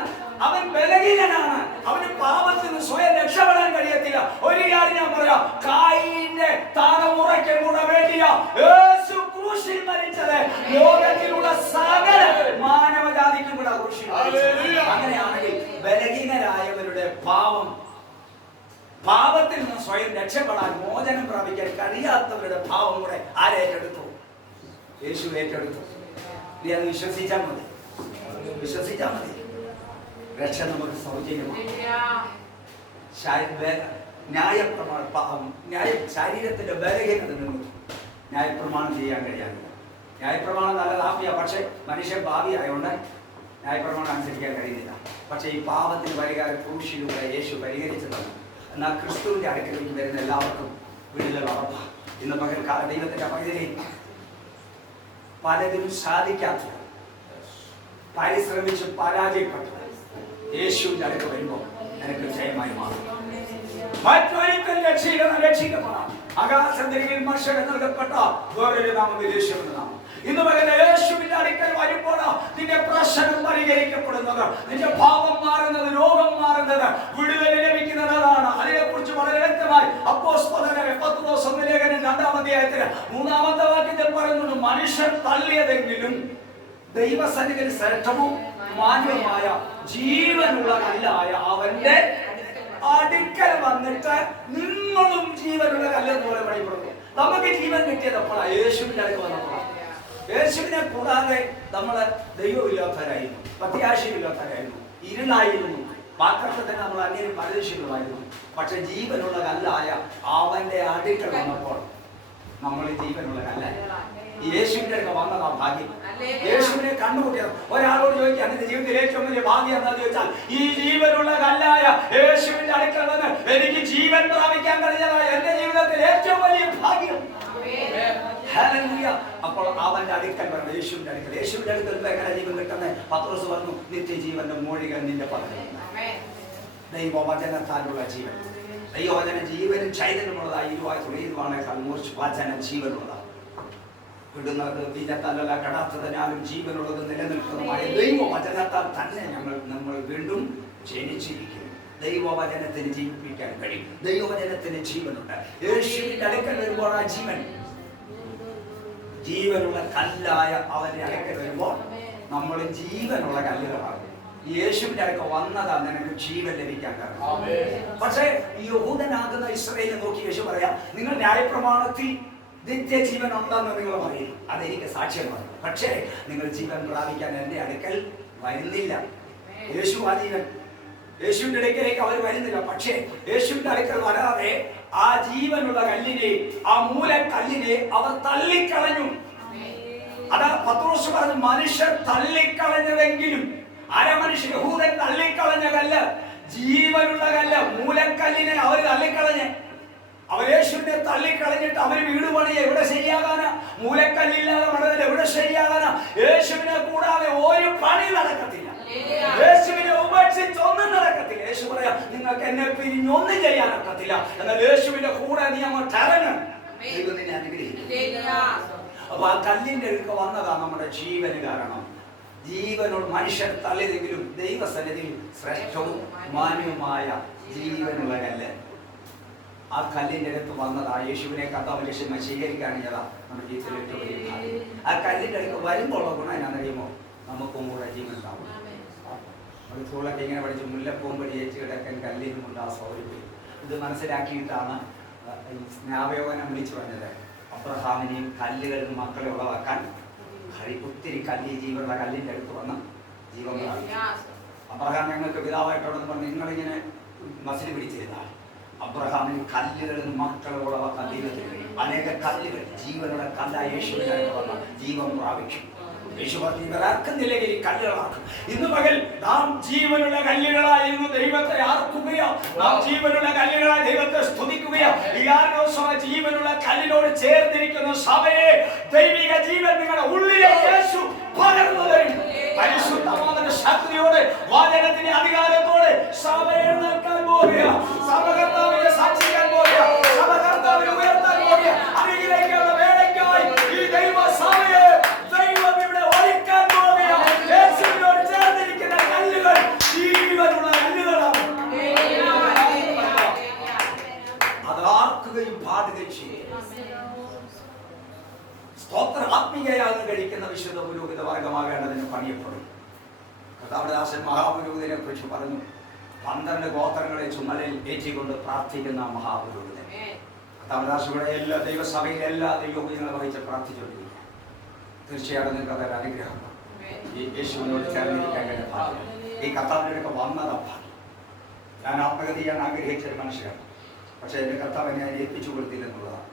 അവൻ ബലഹീനനാണ്, അവന് പാപത്തിൽ നിന്ന് സ്വയം രക്ഷപ്പെടാൻ കഴിയത്തില്ല. ഒരു കാര്യം ഞാൻ പറയാം, കായിന്റെ തലമുറയ്ക്ക് കൂടെ വേണ്ടിയാ യേശു ക്രൂശിൽ മരിച്ചത്. ലോകത്തിലുള്ള സകല മാനവജാതിക്കും കൂടെ ക്രൂശിൽ മരിച്ചത്. അങ്ങനെയാണെങ്കിൽ ബലഹീനരായവരുടെ പാപത്തിൽ നിന്ന് സ്വയം രക്ഷപ്പെടാൻ, മോചനം പ്രാപിക്കാൻ കഴിയാത്തവരുടെ പാവം കൂടെ ആരേറ്റെടുത്തു? യേശു ഏറ്റെടുത്തു. നീ അത് വിശ്വസിച്ചാൽ മതി, വിശ്വസിച്ചാൽ മതി. രക്ഷ നമുക്ക് സൗജന്യമാണ്. ശരീരത്തിന്റെ ബലഹീനത നിന്ന് ന്യായപ്രമാണം ചെയ്യാൻ കഴിയാറില്ല. ന്യായപ്രമാണം നല്ലതാപ്പിയ, പക്ഷെ മനുഷ്യൻ ഭാവി ആയതുകൊണ്ട് ന്യായപ്രമാണം അനുസരിക്കാൻ കഴിയുന്നില്ല. പക്ഷെ ഈ പാപത്തിന് പരിഹാരം ക്രൂശിലൂടെ യേശു പരിഹരിച്ചതാണ്. എന്നാൽ ക്രിസ്തുവിന്റെ അടുക്കലേക്ക് വരുന്ന എല്ലാവർക്കും വിടുതൽ ഉറപ്പാണ്. ഇന്ന് പകൽക്കാല ദൈവത്തിന്റെ പകുതിയിൽ പലതിനും സാധിക്കാത്ത, പരിശ്രമിച്ച് പരാജയപ്പെട്ടത് യേശുവിന്റെ അടുത്ത് വരുമ്പോൾ നിനക്ക് ജയമായി മാറും. മറ്റൊരിക്കൽ രക്ഷിക്കപ്പെടാം. ആകാശത്തിൽ മനുഷ്യന് നൽകപ്പെട്ട വേറൊരു നാമം യേശു എന്ന നാമം. ഇന്ന് പറയുന്ന യേശുവിന്റെ അടുക്കൽ വരുമ്പോൾ നിന്റെ പ്രശ്നം പരിഹരിക്കപ്പെടുന്നത്, നിന്റെ പാപം മാറുന്നത്, രോഗം മാറുന്നത്, വിടുതൽ ലഭിക്കുന്നത്. അതാണ് അതിനെക്കുറിച്ച് വളരെ വ്യക്തമായി അപ്പോസ്തലനായ പത്രോസ് ലേഖനം 2-ാം അധ്യായത്തിൽ 3-ാമത്തെ വാക്യത്തിൽ പറയുന്നുണ്ട്, മനുഷ്യൻ തള്ളിയതെങ്കിലും ദൈവസന്നിധിയിൽ ശ്രേഷ്ഠവും മാന്യവുമായ ജീവനുള്ള കല്ലായ അവന്റെ അടുക്കൽ വന്നിട്ട് നിങ്ങളും ജീവനുള്ള കല്ലെന്ന് പോലെ പറയപ്പെടുന്നു. നമുക്ക് ജീവൻ കിട്ടിയതപ്പോഴാണ് യേശുവിന്റെ അടുക്കൽ വന്നപ്പോഴാണ്. യേശുവിനെ കൂടാതെ നമ്മള് ദൈവമില്ലാത്തവരായിരുന്നു, പ്രത്യാശയില്ലാത്തവരായിരുന്നു, ഇരുളായിരുന്നു, പാത്രത്തിൽ നമ്മൾ അന്യം പരദേശികളുമായിരുന്നു. പക്ഷെ ജീവനുള്ള കല്ലായ അവന്റെ അടുക്കൽ വന്നപ്പോൾ നമ്മൾ ജീവനുള്ള കല്ലായി. യേശുവിന്റെ അടുക്ക വന്നതാ ഭാഗ്യം. യേശുവിനെ കണ്ടുമുട്ടിയത്. ഒരാളോട് ചോദിക്കാൻ എന്റെ ജീവിതത്തിൽ ഏറ്റവും വലിയ ഭാഗ്യം എന്താന്ന് ചോദിച്ചാൽ, ഈ ജീവനുള്ള കല്ലായ യേശുവിന്റെ അടുക്കൽ വന്ന് എനിക്ക് ജീവൻ പ്രാപിക്കാൻ കഴിഞ്ഞതായ എന്റെ ജീവിതത്തിൽ ഏറ്റവും വലിയ ഭാഗ്യം. അപ്പോൾ അവന്റെ അടുക്കൽ വരണം, യേശുവിന്റെ അടുക്കൽ. യേശുവിന്റെ അടുക്കൽ എങ്ങനെ ജീവൻ കിട്ടുന്നത്? പത്രോസ് പറഞ്ഞു, നിത്യജീവന്റെ മൂഴികൾ നിന്റെ പകരം. ദൈവവചനത്താലുള്ള ജീവൻ, ദൈവവചന ജീവനും ചൈതന്യമുള്ളതായി ഇരുവാണ് മൂർച്ച് വചന ജീവനുള്ളതാണ്. വിടുന്നത് വിജത്താലല്ല, കടാത്തതിനാലും ജീവനുള്ളത് നിലനിൽക്കുന്നതുമായ ദൈവവചനത്താൽ തന്നെ നമ്മൾ വീണ്ടും ജനിച്ചിരിക്കുന്നു. ദൈവവചനത്തിന് ജീവിപ്പിക്കാൻ കഴിയും. ദൈവവചനത്തിന് ജീവനുണ്ട്. യേശുവിന്റെ അടുക്കൽ വരുമ്പോൾ ആ ജീവനുള്ള കല്ലായ അവന്റെ അടുക്കൽ വരുമ്പോൾ നമ്മൾ ജീവനുള്ള കല്ലുകളാണ്. യേശുവിന്റെ അടുക്ക വന്നതാ നിനക്ക് ജീവൻ ലഭിക്കാൻ കാരണം. പക്ഷേ യഹൂദനാകുന്ന ഇസ്രായേലിനെ നോക്കി യേശു പറയാം, നിങ്ങൾ ന്യായപ്രമാണത്തിൽ നിത്യജീവൻ ഉണ്ടെന്ന് നിങ്ങൾ പറയും, അതെനിക്ക് സാക്ഷ്യമാണ്. പക്ഷേ നിങ്ങൾ ജീവൻ പ്രാപിക്കാൻ എന്റെ അടുക്കൽ വരുന്നില്ല. യേശു ആ ജീവൻ, യേശുവിന്റെ അടുക്കലേക്ക് അവർ വരുന്നില്ല. പക്ഷേ യേശുവിന്റെ അടുക്കൽ വരാതെ ആ ജീവനുള്ള കല്ലിനെ, ആ മൂലക്കല്ലിനെ അവർ തള്ളിക്കളഞ്ഞു. അതാ പത്രോസ് പറഞ്ഞു, മനുഷ്യർ തള്ളിക്കളഞ്ഞതെങ്കിലും അരമനുഷ്യ യഹൂദൻ തള്ളിക്കളഞ്ഞ കല്ല്, ജീവനുള്ള കല്ല്, മൂലക്കല്ലിനെ അവർ തള്ളിക്കളഞ്ഞ്. അവർ യേശുവിനെ തള്ളിക്കളഞ്ഞിട്ട് അവർ വീട് പണിയെ എവിടെ ശരിയാകാനാ? മൂലക്കല്ലില്ലാതെ പണിതൽ എവിടെ ശരിയാകാനാ? യേശുവിനെ കൂടാതെ ഒരു പണി നടക്കത്തില്ല. യേശുവിനെ ഉപേക്ഷിച്ച് ഒന്നും നടക്കത്തില്ല. യേശു പറയാ, നിങ്ങൾക്ക് എന്നെ പിരിഞ്ഞൊന്നും ചെയ്യാനൊക്കത്തില്ല. എന്നാൽ യേശുവിന്റെ കൂടെ നീ അങ്ങോട്ട് ഇറങ്ങണം. ദൈവം നിന്നെ അനുഗ്രഹിക്കും. അപ്പൊ ആ കല്ലിന്റെ അടുക്ക വന്നതാ നമ്മുടെ ജീവന് കാരണം. ജീവനുള്ള മനുഷ്യർ തള്ളിയതെങ്കിലും ദൈവസന്നിധിയിൽ ശ്രേഷ്ഠവും മാന്യവുമായ ജീവനുള്ള കല്ല്. ആ കല്ലിൻ്റെ അടുത്ത് വന്നതാ യേശുവിനെ കർത്താവിന്റെ സ്വീകരിക്കുകയാണെങ്കിലാ നമ്മുടെ ജീവിതത്തിൽ ഏറ്റവും വലിയ ഭാഗ്യം. ആ കല്ലിൻ്റെ അടുത്ത് വരുമ്പോൾ ഗുണം എന്നാണെന്നറിയുമോ? നമുക്കും കൂടെ ജീവൻ ഉണ്ടാവും. ഒരു സ്കൂളൊക്കെ ഇങ്ങനെ പഠിച്ച് മുല്ലപ്പൂമ്പടി ഏച്ച് കിടക്കാൻ കല്ലിനുമുണ്ട് ആ സൗരഭ്യം. ഇത് മനസ്സിലാക്കിയിട്ടാണ് സ്നാപയോഹനം വിളിച്ചു പറഞ്ഞത്, അബ്രഹാമിനെയും കല്ലുകളിൽ മക്കളെ ഉളവാക്കാൻ ഒത്തിരി കല്ല് ജീവനുള്ള കല്ലിൻ്റെ അടുത്ത് വന്ന് ജീവൻ പ്രാപിച്ചു. അബ്രഹാം ഞങ്ങൾക്ക് പിതാവായിട്ടുണ്ടെന്ന് പറഞ്ഞ് നിങ്ങളിങ്ങനെ മസിൽ പിടിച്ചിരുന്നാൽ അബ്രഹാമിന് കല്ലുകളിൽ മക്കളെ ഉളവാക്കാൻ ദൈവത്തിന് കഴിയും. അനേക കല്ലുകൾ ജീവനുള്ള കല്ലായ യേശുവിനായിട്ട് വന്ന ജീവൻ പ്രാപിക്കും. ില്ലെങ്കിൽ കല്ലുകളാക്കും. ഇന്ന് പകൽ നാം ജീവനുള്ള കല്ലുകളായിരുന്നു ദൈവത്തെ ആർക്കുകയോ, നാം ജീവനുള്ള കല്ലുകളായി ദൈവത്തെ സ്തുതിക്കുകയോ, ഈ 6 ദിവസം ജീവനുള്ള കല്ലിനോട് ചേർന്നിരിക്കുന്ന സഭയെ ദൈവിക ജീവൻ നിങ്ങളുടെ ഉള്ളിലേക്ക് യേശു പകർന്നു തരും. പരിശുദ്ധമാകുന്ന ശക്തിയോടെ വചനത്തിന്റെ അധികാരത്തോടെ സഭ എഴുന്നേൽക്കാൻ പോവുക, സഭ കർത്താവിനെ സാക്ഷിക്കാൻ പോവുക, സഭ കർത്താവിനെ ഉയർത്താൻ പോവുക. അതിലേക്കുള്ള വേലയ്ക്കായി ഈ ദൈവ സഭയെ ദൈവം ഇവിടെ ഒരുക്കാൻ പോവുക. യേശുവിനോട് ചേർന്നിരിക്കുന്ന കല്ലുകൾ ജീവനുള്ള കല്ലുകളാണ്. അതാർക്കുകയും പാടുകയും ചെയ്യും. സ്തോത്ര ആത്മീയയാകുന്ന കഴിക്കുന്ന വിശുദ്ധ പുരോഹിത വർഗമാകേണ്ടതിന് പണിയപ്പെടും. കർത്താവദാസൻ മഹാപുരോഹിതനെ കുറിച്ച് പറഞ്ഞു, 12 ഗോത്രങ്ങളെ ചുമലിൽ ഏറ്റിക്കൊണ്ട് പ്രാർത്ഥിക്കുന്ന മഹാപുരോഹിതൻ. കർത്താവദാസയുടെ എല്ലാ ദൈവസഭയിലെ എല്ലാ ദൈവോപയോഗങ്ങളെ വഹിച്ച് പ്രാർത്ഥിച്ചുകൊണ്ടിരിക്കുക. തീർച്ചയായിട്ടും നിങ്ങൾക്ക് അതൊരു അനുഗ്രഹമാണ്. ഈ യേശുവിനോട് ചേർന്നിരിക്കാൻ കഴിഞ്ഞ ഭാഗ്യം, ഈ കർത്താവിനൊക്കെ വന്നതാണ്. ഞാൻ ആത്മഗതി ചെയ്യാൻ ആഗ്രഹിച്ച ഒരു മനുഷ്യനാണ്. പക്ഷേ എൻ്റെ കർത്താവ് എന്നെ അതിനെ ഏൽപ്പിച്ചു കൊടുത്തില്ല എന്നുള്ളതാണ്.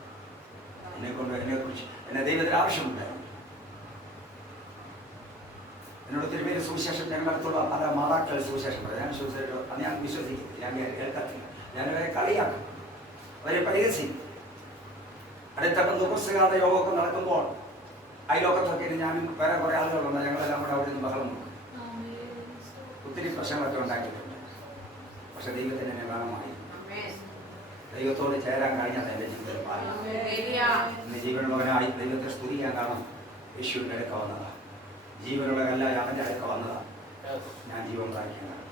എന്നെക്കുറിച്ച് എന്നെ ദൈവത്തിന് ആവശ്യമുണ്ടായിരുന്നു. എന്നോട് തിരുമേനി സുവിശേഷം ഞങ്ങളടുത്തുള്ള പല മാതാക്കൾ സുവിശേഷം പറയും. ഞാൻ സുവിശേഷം അത് ഞാൻ വിശ്വസിക്കില്ല, ഞാൻ കേൾക്കത്തില്ല. ഞാനവരെ കളിയാക്കും, അവരെ പരിഹസിക്കും. അടുത്ത ദുർസ്ഥകാല യോഗമൊക്കെ നടക്കുമ്പോൾ അയലോക്കത്തൊക്കെ ഞാനും വേറെ കുറേ ആളുകളുണ്ട്, ഞങ്ങളെല്ലാം കൂടെ അവിടെ നിന്ന് ബഹളം നോക്കും. ഒത്തിരി പ്രശ്നങ്ങളൊക്കെ ഉണ്ടാക്കിയിട്ടുണ്ട്. പക്ഷെ ദൈവത്തിന് എന്നെ വേണമായി. ദൈവത്തോട് ചേരാൻ കഴിഞ്ഞാൽ എൻ്റെ ജീവിതത്തിൽ പാലിക്കും. ജീവനുള്ളവനായി ദൈവത്തെ സ്തുതിക്കാൻ കാരണം യേശുവിൻ്റെ അടുക്ക വന്നതാണ്. ജീവനുള്ള കല്ലായി അവൻ്റെ അടുക്ക വന്നതാണ്. ഞാൻ ജീവൻ പ്രാപിക്കുന്നതാണ്.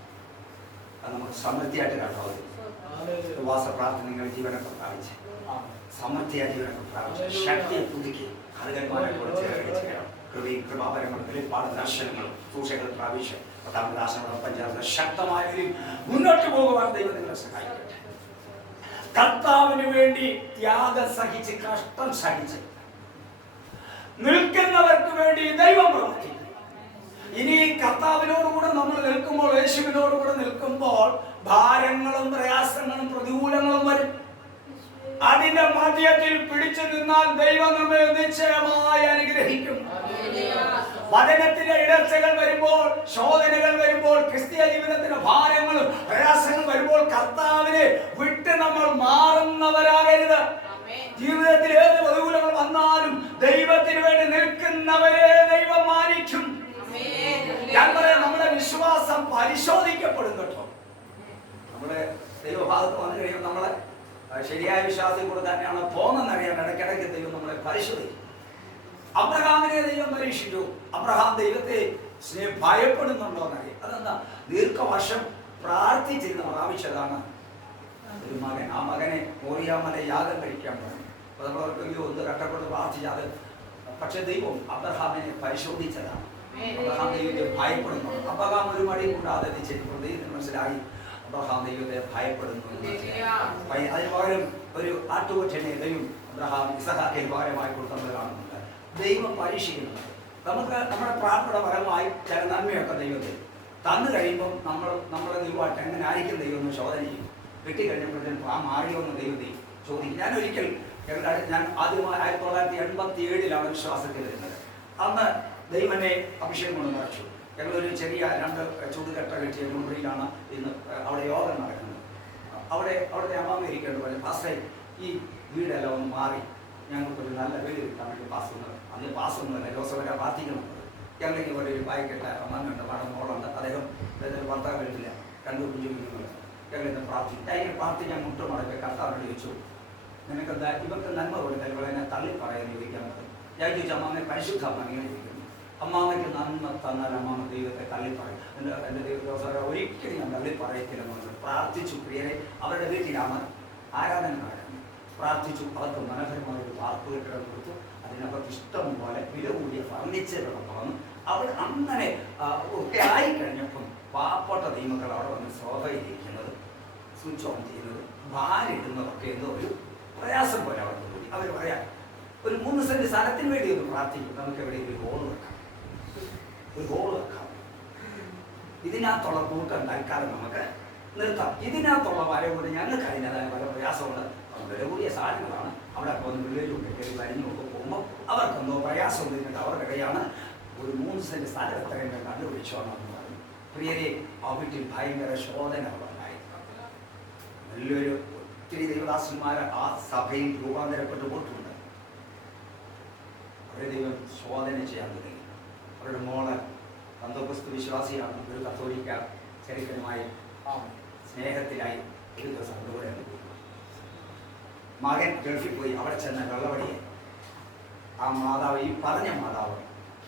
അത് നമുക്ക് സമൃദ്ധിയായിട്ട് കാണാം. ഉപവാസ പ്രാർത്ഥന നിങ്ങൾ ജീവനൊക്കെ പ്രാപിച്ച് സമൃദ്ധിയായ ജീവനൊക്കെ പ്രാപിച്ച് ശക്തിയെ പുതുക്കി കറുകന്മാരെ കൂടെ ചേർന്ന് കൃപയും കൃപാപരങ്ങളും വെളിപ്പാട് ദർശനങ്ങളും സൂക്ഷകൾ പ്രാപിച്ച് പത്താമദാസനോടൊപ്പം ചേർന്ന് ശക്തമായ മുന്നോട്ട് പോകുവാൻ ദൈവം നിങ്ങളെ സഹായിക്കട്ടെ. കർത്താവിന് വേണ്ടി ത്യാഗം സഹിച്ച് കഷ്ടം സഹിച്ച് നിൽക്കുന്നവർക്ക് വേണ്ടി ദൈവം പ്രവർത്തിക്കും. ഇനി കർത്താവിനോടുകൂടെ നമ്മൾ നിൽക്കുമ്പോൾ, യേശുവിനോടുകൂടെ നിൽക്കുമ്പോൾ ഭാരങ്ങളും പ്രയാസങ്ങളും പ്രതികൂലങ്ങളും വരും. അതിന്റെ മധ്യത്തിൽ പിടിച്ചു നിന്നാൽ ദൈവം നമ്മെ നിശ്ചയമായി അനുഗ്രഹിക്കും. വചനത്തിന്റെ ഇടർച്ചകൾ വരുമ്പോൾ, ശോധനകൾ വരുമ്പോൾ, ക്രിസ്തീയ ജീവിതത്തിന്റെ ഭാരങ്ങളും പ്രയാസങ്ങളും വരുമ്പോൾ കർത്താവിനെ വിട്ട് നമ്മൾ മാറുന്നവരാകരുത്. ജീവിതത്തിൽ ഏത് പ്രതികൂലങ്ങൾ വന്നാലും ദൈവത്തിന് വേണ്ടി നിൽക്കുന്നവരെ ദൈവം മാനിക്കും. ഞാൻ പറയാം, നമ്മുടെ വിശ്വാസം പരിശോധിക്കപ്പെടും കേട്ടോ. നമ്മുടെ ദൈവഭാഗത്ത് വന്നു കഴിയുമ്പോൾ നമ്മളെ ശരിയായ വിശ്വാസത്തിൽ കൂടെ തന്നെയാണ് പോകുന്നതെന്നറിയാൻ ഇടയ്ക്കിടയ്ക്ക് ദൈവം നമ്മളെ പരിശോധിക്കും. അബ്രഹാമിനെ ദൈവം പരീക്ഷിച്ചു. അബ്രഹാം ദൈവത്തെ ഭയപ്പെടുന്നുണ്ടോ എന്നറിയാം. അതെന്താ? ദീർഘവർഷം പ്രാർത്ഥിച്ചിരുന്ന പ്രാപിച്ചതാണ് ഒരു മകൻ. ആ മകനെ മോറിയാമല യാഗം കഴിക്കാൻ പറഞ്ഞു. അപ്പോൾ നമ്മളവർക്കെങ്കിലും ഒന്ന് കഷ്ടപ്പെട്ട് പ്രാർത്ഥിച്ചത്. പക്ഷെ ദൈവം അബ്രഹാമിനെ പരിശോധിച്ചതാണ്. അബ്രഹാം ദൈവത്തെ ഭയപ്പെടുന്നു. അബ്രഹാം ഒരു മടി കൂടാതെ ചെയ്തു. ദൈവത്തിന് മനസ്സിലായി അബ്രഹാം ദൈവത്തെ ഭയപ്പെടുന്നു. അതിന് പകരം ഒരു ആട്ടുകൊറ്റനെ ദൈവം അബ്രഹാം ഇസഹാക്കിന് പകരമായി കൊടുത്തത് കാണുന്നുണ്ട്. ദൈവം പരീക്ഷിക്കുന്നുണ്ട്. നമുക്ക് നമ്മുടെ പ്രാർത്ഥനയുടെ ഫലമായി ചില നന്മയൊക്കെ ദൈവത്തെ തന്നു കഴിയുമ്പം നമ്മുടെ ദൈവമായിട്ട് എങ്ങനെ ആയിരിക്കും ദൈവം എന്ന് ശോധന ചെയ്യും. കിട്ടിക്കഴിഞ്ഞപ്പോഴത്തേനും ആ മാറിയോ എന്ന് ദൈവം ചോദിക്കും. ഞാൻ ആദ്യമായി 1987 വിശ്വാസത്തിൽ വരുന്നത്. അന്ന് ദൈവം എന്നെ അഭിഷേകം കൊണ്ട് നിറച്ചു. ഞങ്ങളൊരു ചെറിയ 2 ചൂടുകെട്ട കെട്ടിയ മുറിയിലാണ് ഇന്ന് അവിടെ യോഗം നടക്കുന്നത്. അവിടുത്തെ അമ്മാമ ഇരിക്കേണ്ട പോലെ പാസ്റ്റേ ഈ വീടെല്ലാം ഒന്ന് മാറി ഞങ്ങൾക്കൊരു നല്ല വീട് കിട്ടാൻ വേണ്ടി അന്ന് പാസ്സൊന്നുമല്ല, ജോസഫിനെ പ്രാർത്ഥിക്കുന്നുണ്ട്. ഞങ്ങൾക്ക് പോലെ ഒരു ബായിക്കെട്ട അമ്മയുണ്ട്, മടം മോളുണ്ട്. അദ്ദേഹം ഭർത്താവ് വീട്ടില്ല, 2 കുഞ്ഞുങ്ങൾ. ഞങ്ങളിന്ന് പ്രാർത്ഥിക്കും. അതിനെ പ്രാർത്ഥിക്കാൻ മുട്ടുമടക്കി കർത്താവിനോട് ചോദിച്ചു, നിനക്ക് ഇവർക്ക് നന്മ കൊടുത്താൽ ഇവളെ എന്നെ തള്ളി പറയാൻ ചോദിക്കാൻ പറ്റും. ഞാൻ ചോദിച്ചു, അമ്മ പരിശുദ്ധ അമ്മ ഇങ്ങനെ ഇരിക്കുന്നു. അമ്മാമയ്ക്ക് നന്മ തന്നാൽ അമ്മാമ ദൈവത്തെ തള്ളിപ്പറയും. എൻ്റെ ദൈവദോസ ഒരിക്കലും ഞാൻ തള്ളിപ്പറയത്തില്ലെന്ന് പ്രാർത്ഥിച്ചു. പ്രിയരെ, അവരുടെ വീട്ടിലാണ് ആരാധന നടക്കുന്നത്. പ്രാർത്ഥിച്ചു. അവർക്ക് മനോഹരമായ ഒരു വാർപ്പ് കെട്ടിടം കൊടുത്തു. അതിനകത്ത് ഇഷ്ടം പോലെ വില കൂടിയ ഫർണിച്ചറുകളൊക്കെ വന്നു. അവർ അങ്ങനെ ഒക്കെ ആയിക്കഴിഞ്ഞപ്പം പാവപ്പെട്ട ദൈവങ്ങൾ അവിടെ വന്ന് സോഫയിലിരിക്കുന്നത്, സ്വിച്ച് ഓൺ ചെയ്യുന്നത്, ഭാരിടുന്നതൊക്കെ എന്തോ ഒരു പ്രയാസം പോലെ അവർക്ക് കൂടി. അവർ പറയാം, ഒരു 3 സെന്റ് സ്ഥലത്തിന് വേണ്ടി ഒന്ന് പ്രാർത്ഥിക്കും. നമുക്ക് എവിടെ ഒരു ഹോൾ വെക്കാം, ഒരു ഹോൾ വെക്കാം. ഇതിനകത്തുള്ള കൂട്ടം തൽക്കാലം നമുക്ക് നിർത്താം. ഇതിനകത്തുള്ള വര കൊണ്ട് ഞങ്ങൾക്ക് അതിൻ്റെതായ പല പ്രയാസമുണ്ട്. വില കൂടിയ സാധനങ്ങളാണ്. അവിടെ പോകുന്ന പിള്ളേരും കയറി വരിഞ്ഞൊക്കെ പോകുമ്പോൾ അവർക്കെന്തോ പ്രയാസം വരുന്നുണ്ട്. അവർക്കിടെയാണ് ഒരു 3 സെന്റ് സ്ഥലം എത്രയും കണ്ടുപിടിച്ചോണമെന്ന് പറഞ്ഞു. പ്രിയരെ, ആ വീട്ടിൽ ഭയങ്കര ശോധനകളുണ്ടായി. നല്ലൊരു ഒത്തിരി ദൈവദാസന്മാർ ആ സഭയിൽ രൂപാന്തരപ്പെട്ടു പോയിട്ടുണ്ട്. അവരെ ദൈവം ശോധന ചെയ്യാൻ തുടങ്ങി. അവരുടെ മോള് പന്തോക്കോസ്ത് വിശ്വാസിയാണ്. ഒരു കത്തോലിക്ക ചരിത്രമായി സ്നേഹത്തിലായി ഒരു ദിവസം ദൂരെ മകൻ ഗൾഫിൽ പോയി. അവിടെ ചെന്ന വെള്ളവടിയെ ആ മാതാവ്, ഈ പറഞ്ഞ മാതാവ്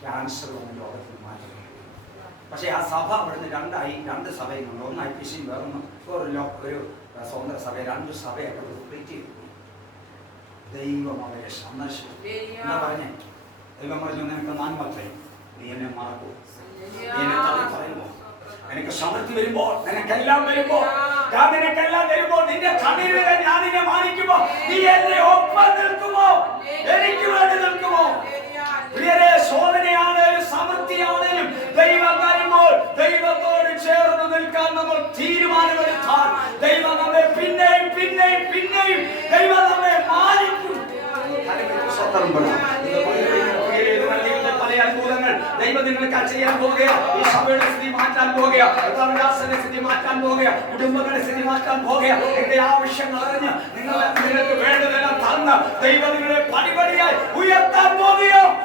ക്യാൻസർ വന്ന ലോകത്തിൽ മാറ്റി. പക്ഷേ ആ സഭ അവിടുന്ന് രണ്ടായി, 2 സഭയുണ്ട്. ഒന്ന് IPC, വേറൊന്നും ഒരു സ്വതന്ത്ര സഭ. 2 സഭയൊക്കെ സ്പ്ലിറ്റ് ചെയ്തു. ദൈവം അവരെ സന്ദർശിച്ചു. എന്താ പറഞ്ഞേ? ദൈവം പറഞ്ഞു, നിനക്ക് 4 മക്കളെ, നീ എന്നെ മറക്കൂ, നീ എന്നെ തള്ളി പറയുമോ? നിനക്ക് സമൃദ്ധി വരുമ്പോൾ, നിനക്കെല്ലാം വരുമ്പോൾ, ഞാൻ നിനക്കെല്ലാം തരുമ്പോൾ, നിന്റെ കണ്ണീരുകൾ ഞാൻ നിന്നെ മാനിക്കുമോ? നീ എന്നെ ഒപ്പം നിൽക്കുമോ? എനിക്ക് വേണ്ടി നിൽക്കുമോ? പ്രിയരെ, ശോധനയാണേലും സമൃദ്ധിയാണേലും ദൈവം വരുമ്പോൾ ദൈവത്തോട് ചേർന്ന് നിൽക്കാൻ നമ്മൾ തീരുമാനമെടുത്താൽ ദൈവം നമ്മെ പിന്നെയും പിന്നെയും പിന്നെയും ദൈവം നമ്മെ മാനിക്കും. പല അത്ഭുതങ്ങൾ ദൈവം നിങ്ങൾക്ക് ചെയ്യാൻ പോകുകയാണ്. ഈ സഭയുടെ സ്ഥിതി മാറ്റാൻ പോകുകയാണ്. സ്ഥിതി മാറ്റാൻ പോകുകയാണ്. കുടുംബങ്ങളുടെ സ്ഥിതി മാറ്റാൻ പോകുകയാണ്. എന്റെ ആവശ്യങ്ങൾ അറിഞ്ഞ് നിങ്ങൾക്ക് വേണ്ടതെല്ലാം തന്ന് ദൈവം നിങ്ങളെ പടിപടിയായി ഉയർത്താൻ പോകുകയാണ്.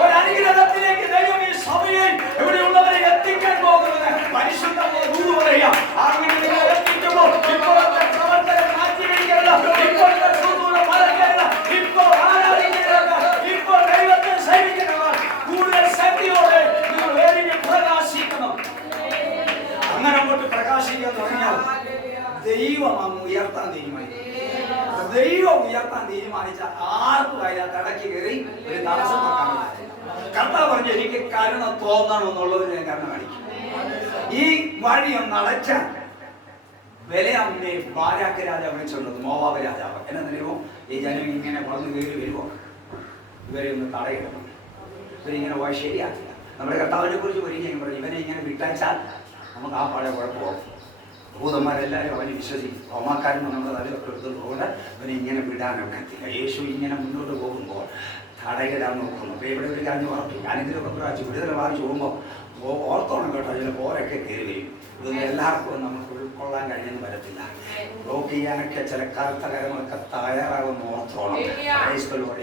ഒരനുഗ്രഹത്തിലേക്ക് ദൈവം ഈ സഭയെ എവിടെയുള്ളവരെ എത്തിക്കാൻ പോകുന്നത് പരിശുദ്ധ ദൂത് പറയാം. അങ്ങനെ നിങ്ങൾ എത്തിക്കുമ്പോൾ ഇപ്പോഴത്തെ പ്രവർത്തനം മാറ്റിവെക്കരുത്. ഇപ്പോഴത്തെ മറക്കരുത്. ഇപ്പോൾ ആരാധിക്കരുത്. ഇപ്പോൾ ദൈവത്തെ സേവിക്കുന്നവർ കൂടുതൽ ശക്തിയോടെ നിങ്ങൾ വേദിയിൽ പ്രകാശിക്കണം. അങ്ങനെ അങ്ങോട്ട് പ്രകാശിക്കാൻ തുടങ്ങിയാൽ ദൈവം അങ്ങ് ഉയർത്താൻ തീരുമാനിക്കും. ദൈവം ഉയർത്താൻ തീരുമാനിച്ചാൽ ആർക്കും അതിനകത്ത് ഇടയ്ക്ക് കയറി ഒരു തടസ്സം വെക്കാൻ. കർത്താവ് പറഞ്ഞു, എനിക്ക് കരുണ തോന്നണമെന്നുള്ളതിന് ഞാൻ കരുണ കാണിക്കും. ഈ വഴി ഒന്ന് അടച്ചാൽ ബലയാമിനെ ബാരാക്ക് രാജാവ് വിളിച്ചുള്ളത്, മോവാബ് രാജാവ്. എന്നെ നിലവും ഈ ജനം ഇങ്ങനെ വളർന്നു കയറി വരുമോ, ഇവരെ ഒന്ന് തടയിടണം, ഇവരിങ്ങനെ പോയാൽ ശരിയാക്കില്ല. നമ്മുടെ കർത്താവിനെ കുറിച്ച് ഒരിക്കലും പറഞ്ഞു, ഇവനെ ഇങ്ങനെ വിട്ടയച്ചാൽ നമുക്ക് ആ പാടെ കുഴപ്പമാകും. ഭൂതന്മാരെല്ലാവരും അവനെ വിശ്വസിക്കും. റോമാക്കാരൻ നമ്മുടെ തലയൊക്കെ എടുത്തതുകൊണ്ട് അവനെ ഇങ്ങനെ വിടാനൊക്കത്തില്ല. യേശു ഇങ്ങനെ മുന്നോട്ട് പോകുമ്പോൾ തടയിടാൻ നോക്കുന്നു. അപ്പോൾ ഇവിടെ ഒരു കാര്യം ഉറപ്പിക്കും. ഞാനിതിലൊക്കെ പ്രാവശ്യം വിടുതല വാങ്ങിച്ചു പോകുമ്പോൾ ഓർത്തോണം കേട്ടോ, അതിൽ പോരൊക്കെ കയറി വരും. ഇതൊന്നും എല്ലാവർക്കും നമുക്ക് ഉൾക്കൊള്ളാൻ കഴിയുന്ന വരത്തില്ല. ബ്ലോക്ക് ചെയ്യാനൊക്കെ ചില കറുത്ത കാര്യങ്ങളൊക്കെ തയ്യാറാകുന്ന ഓർത്തോണം.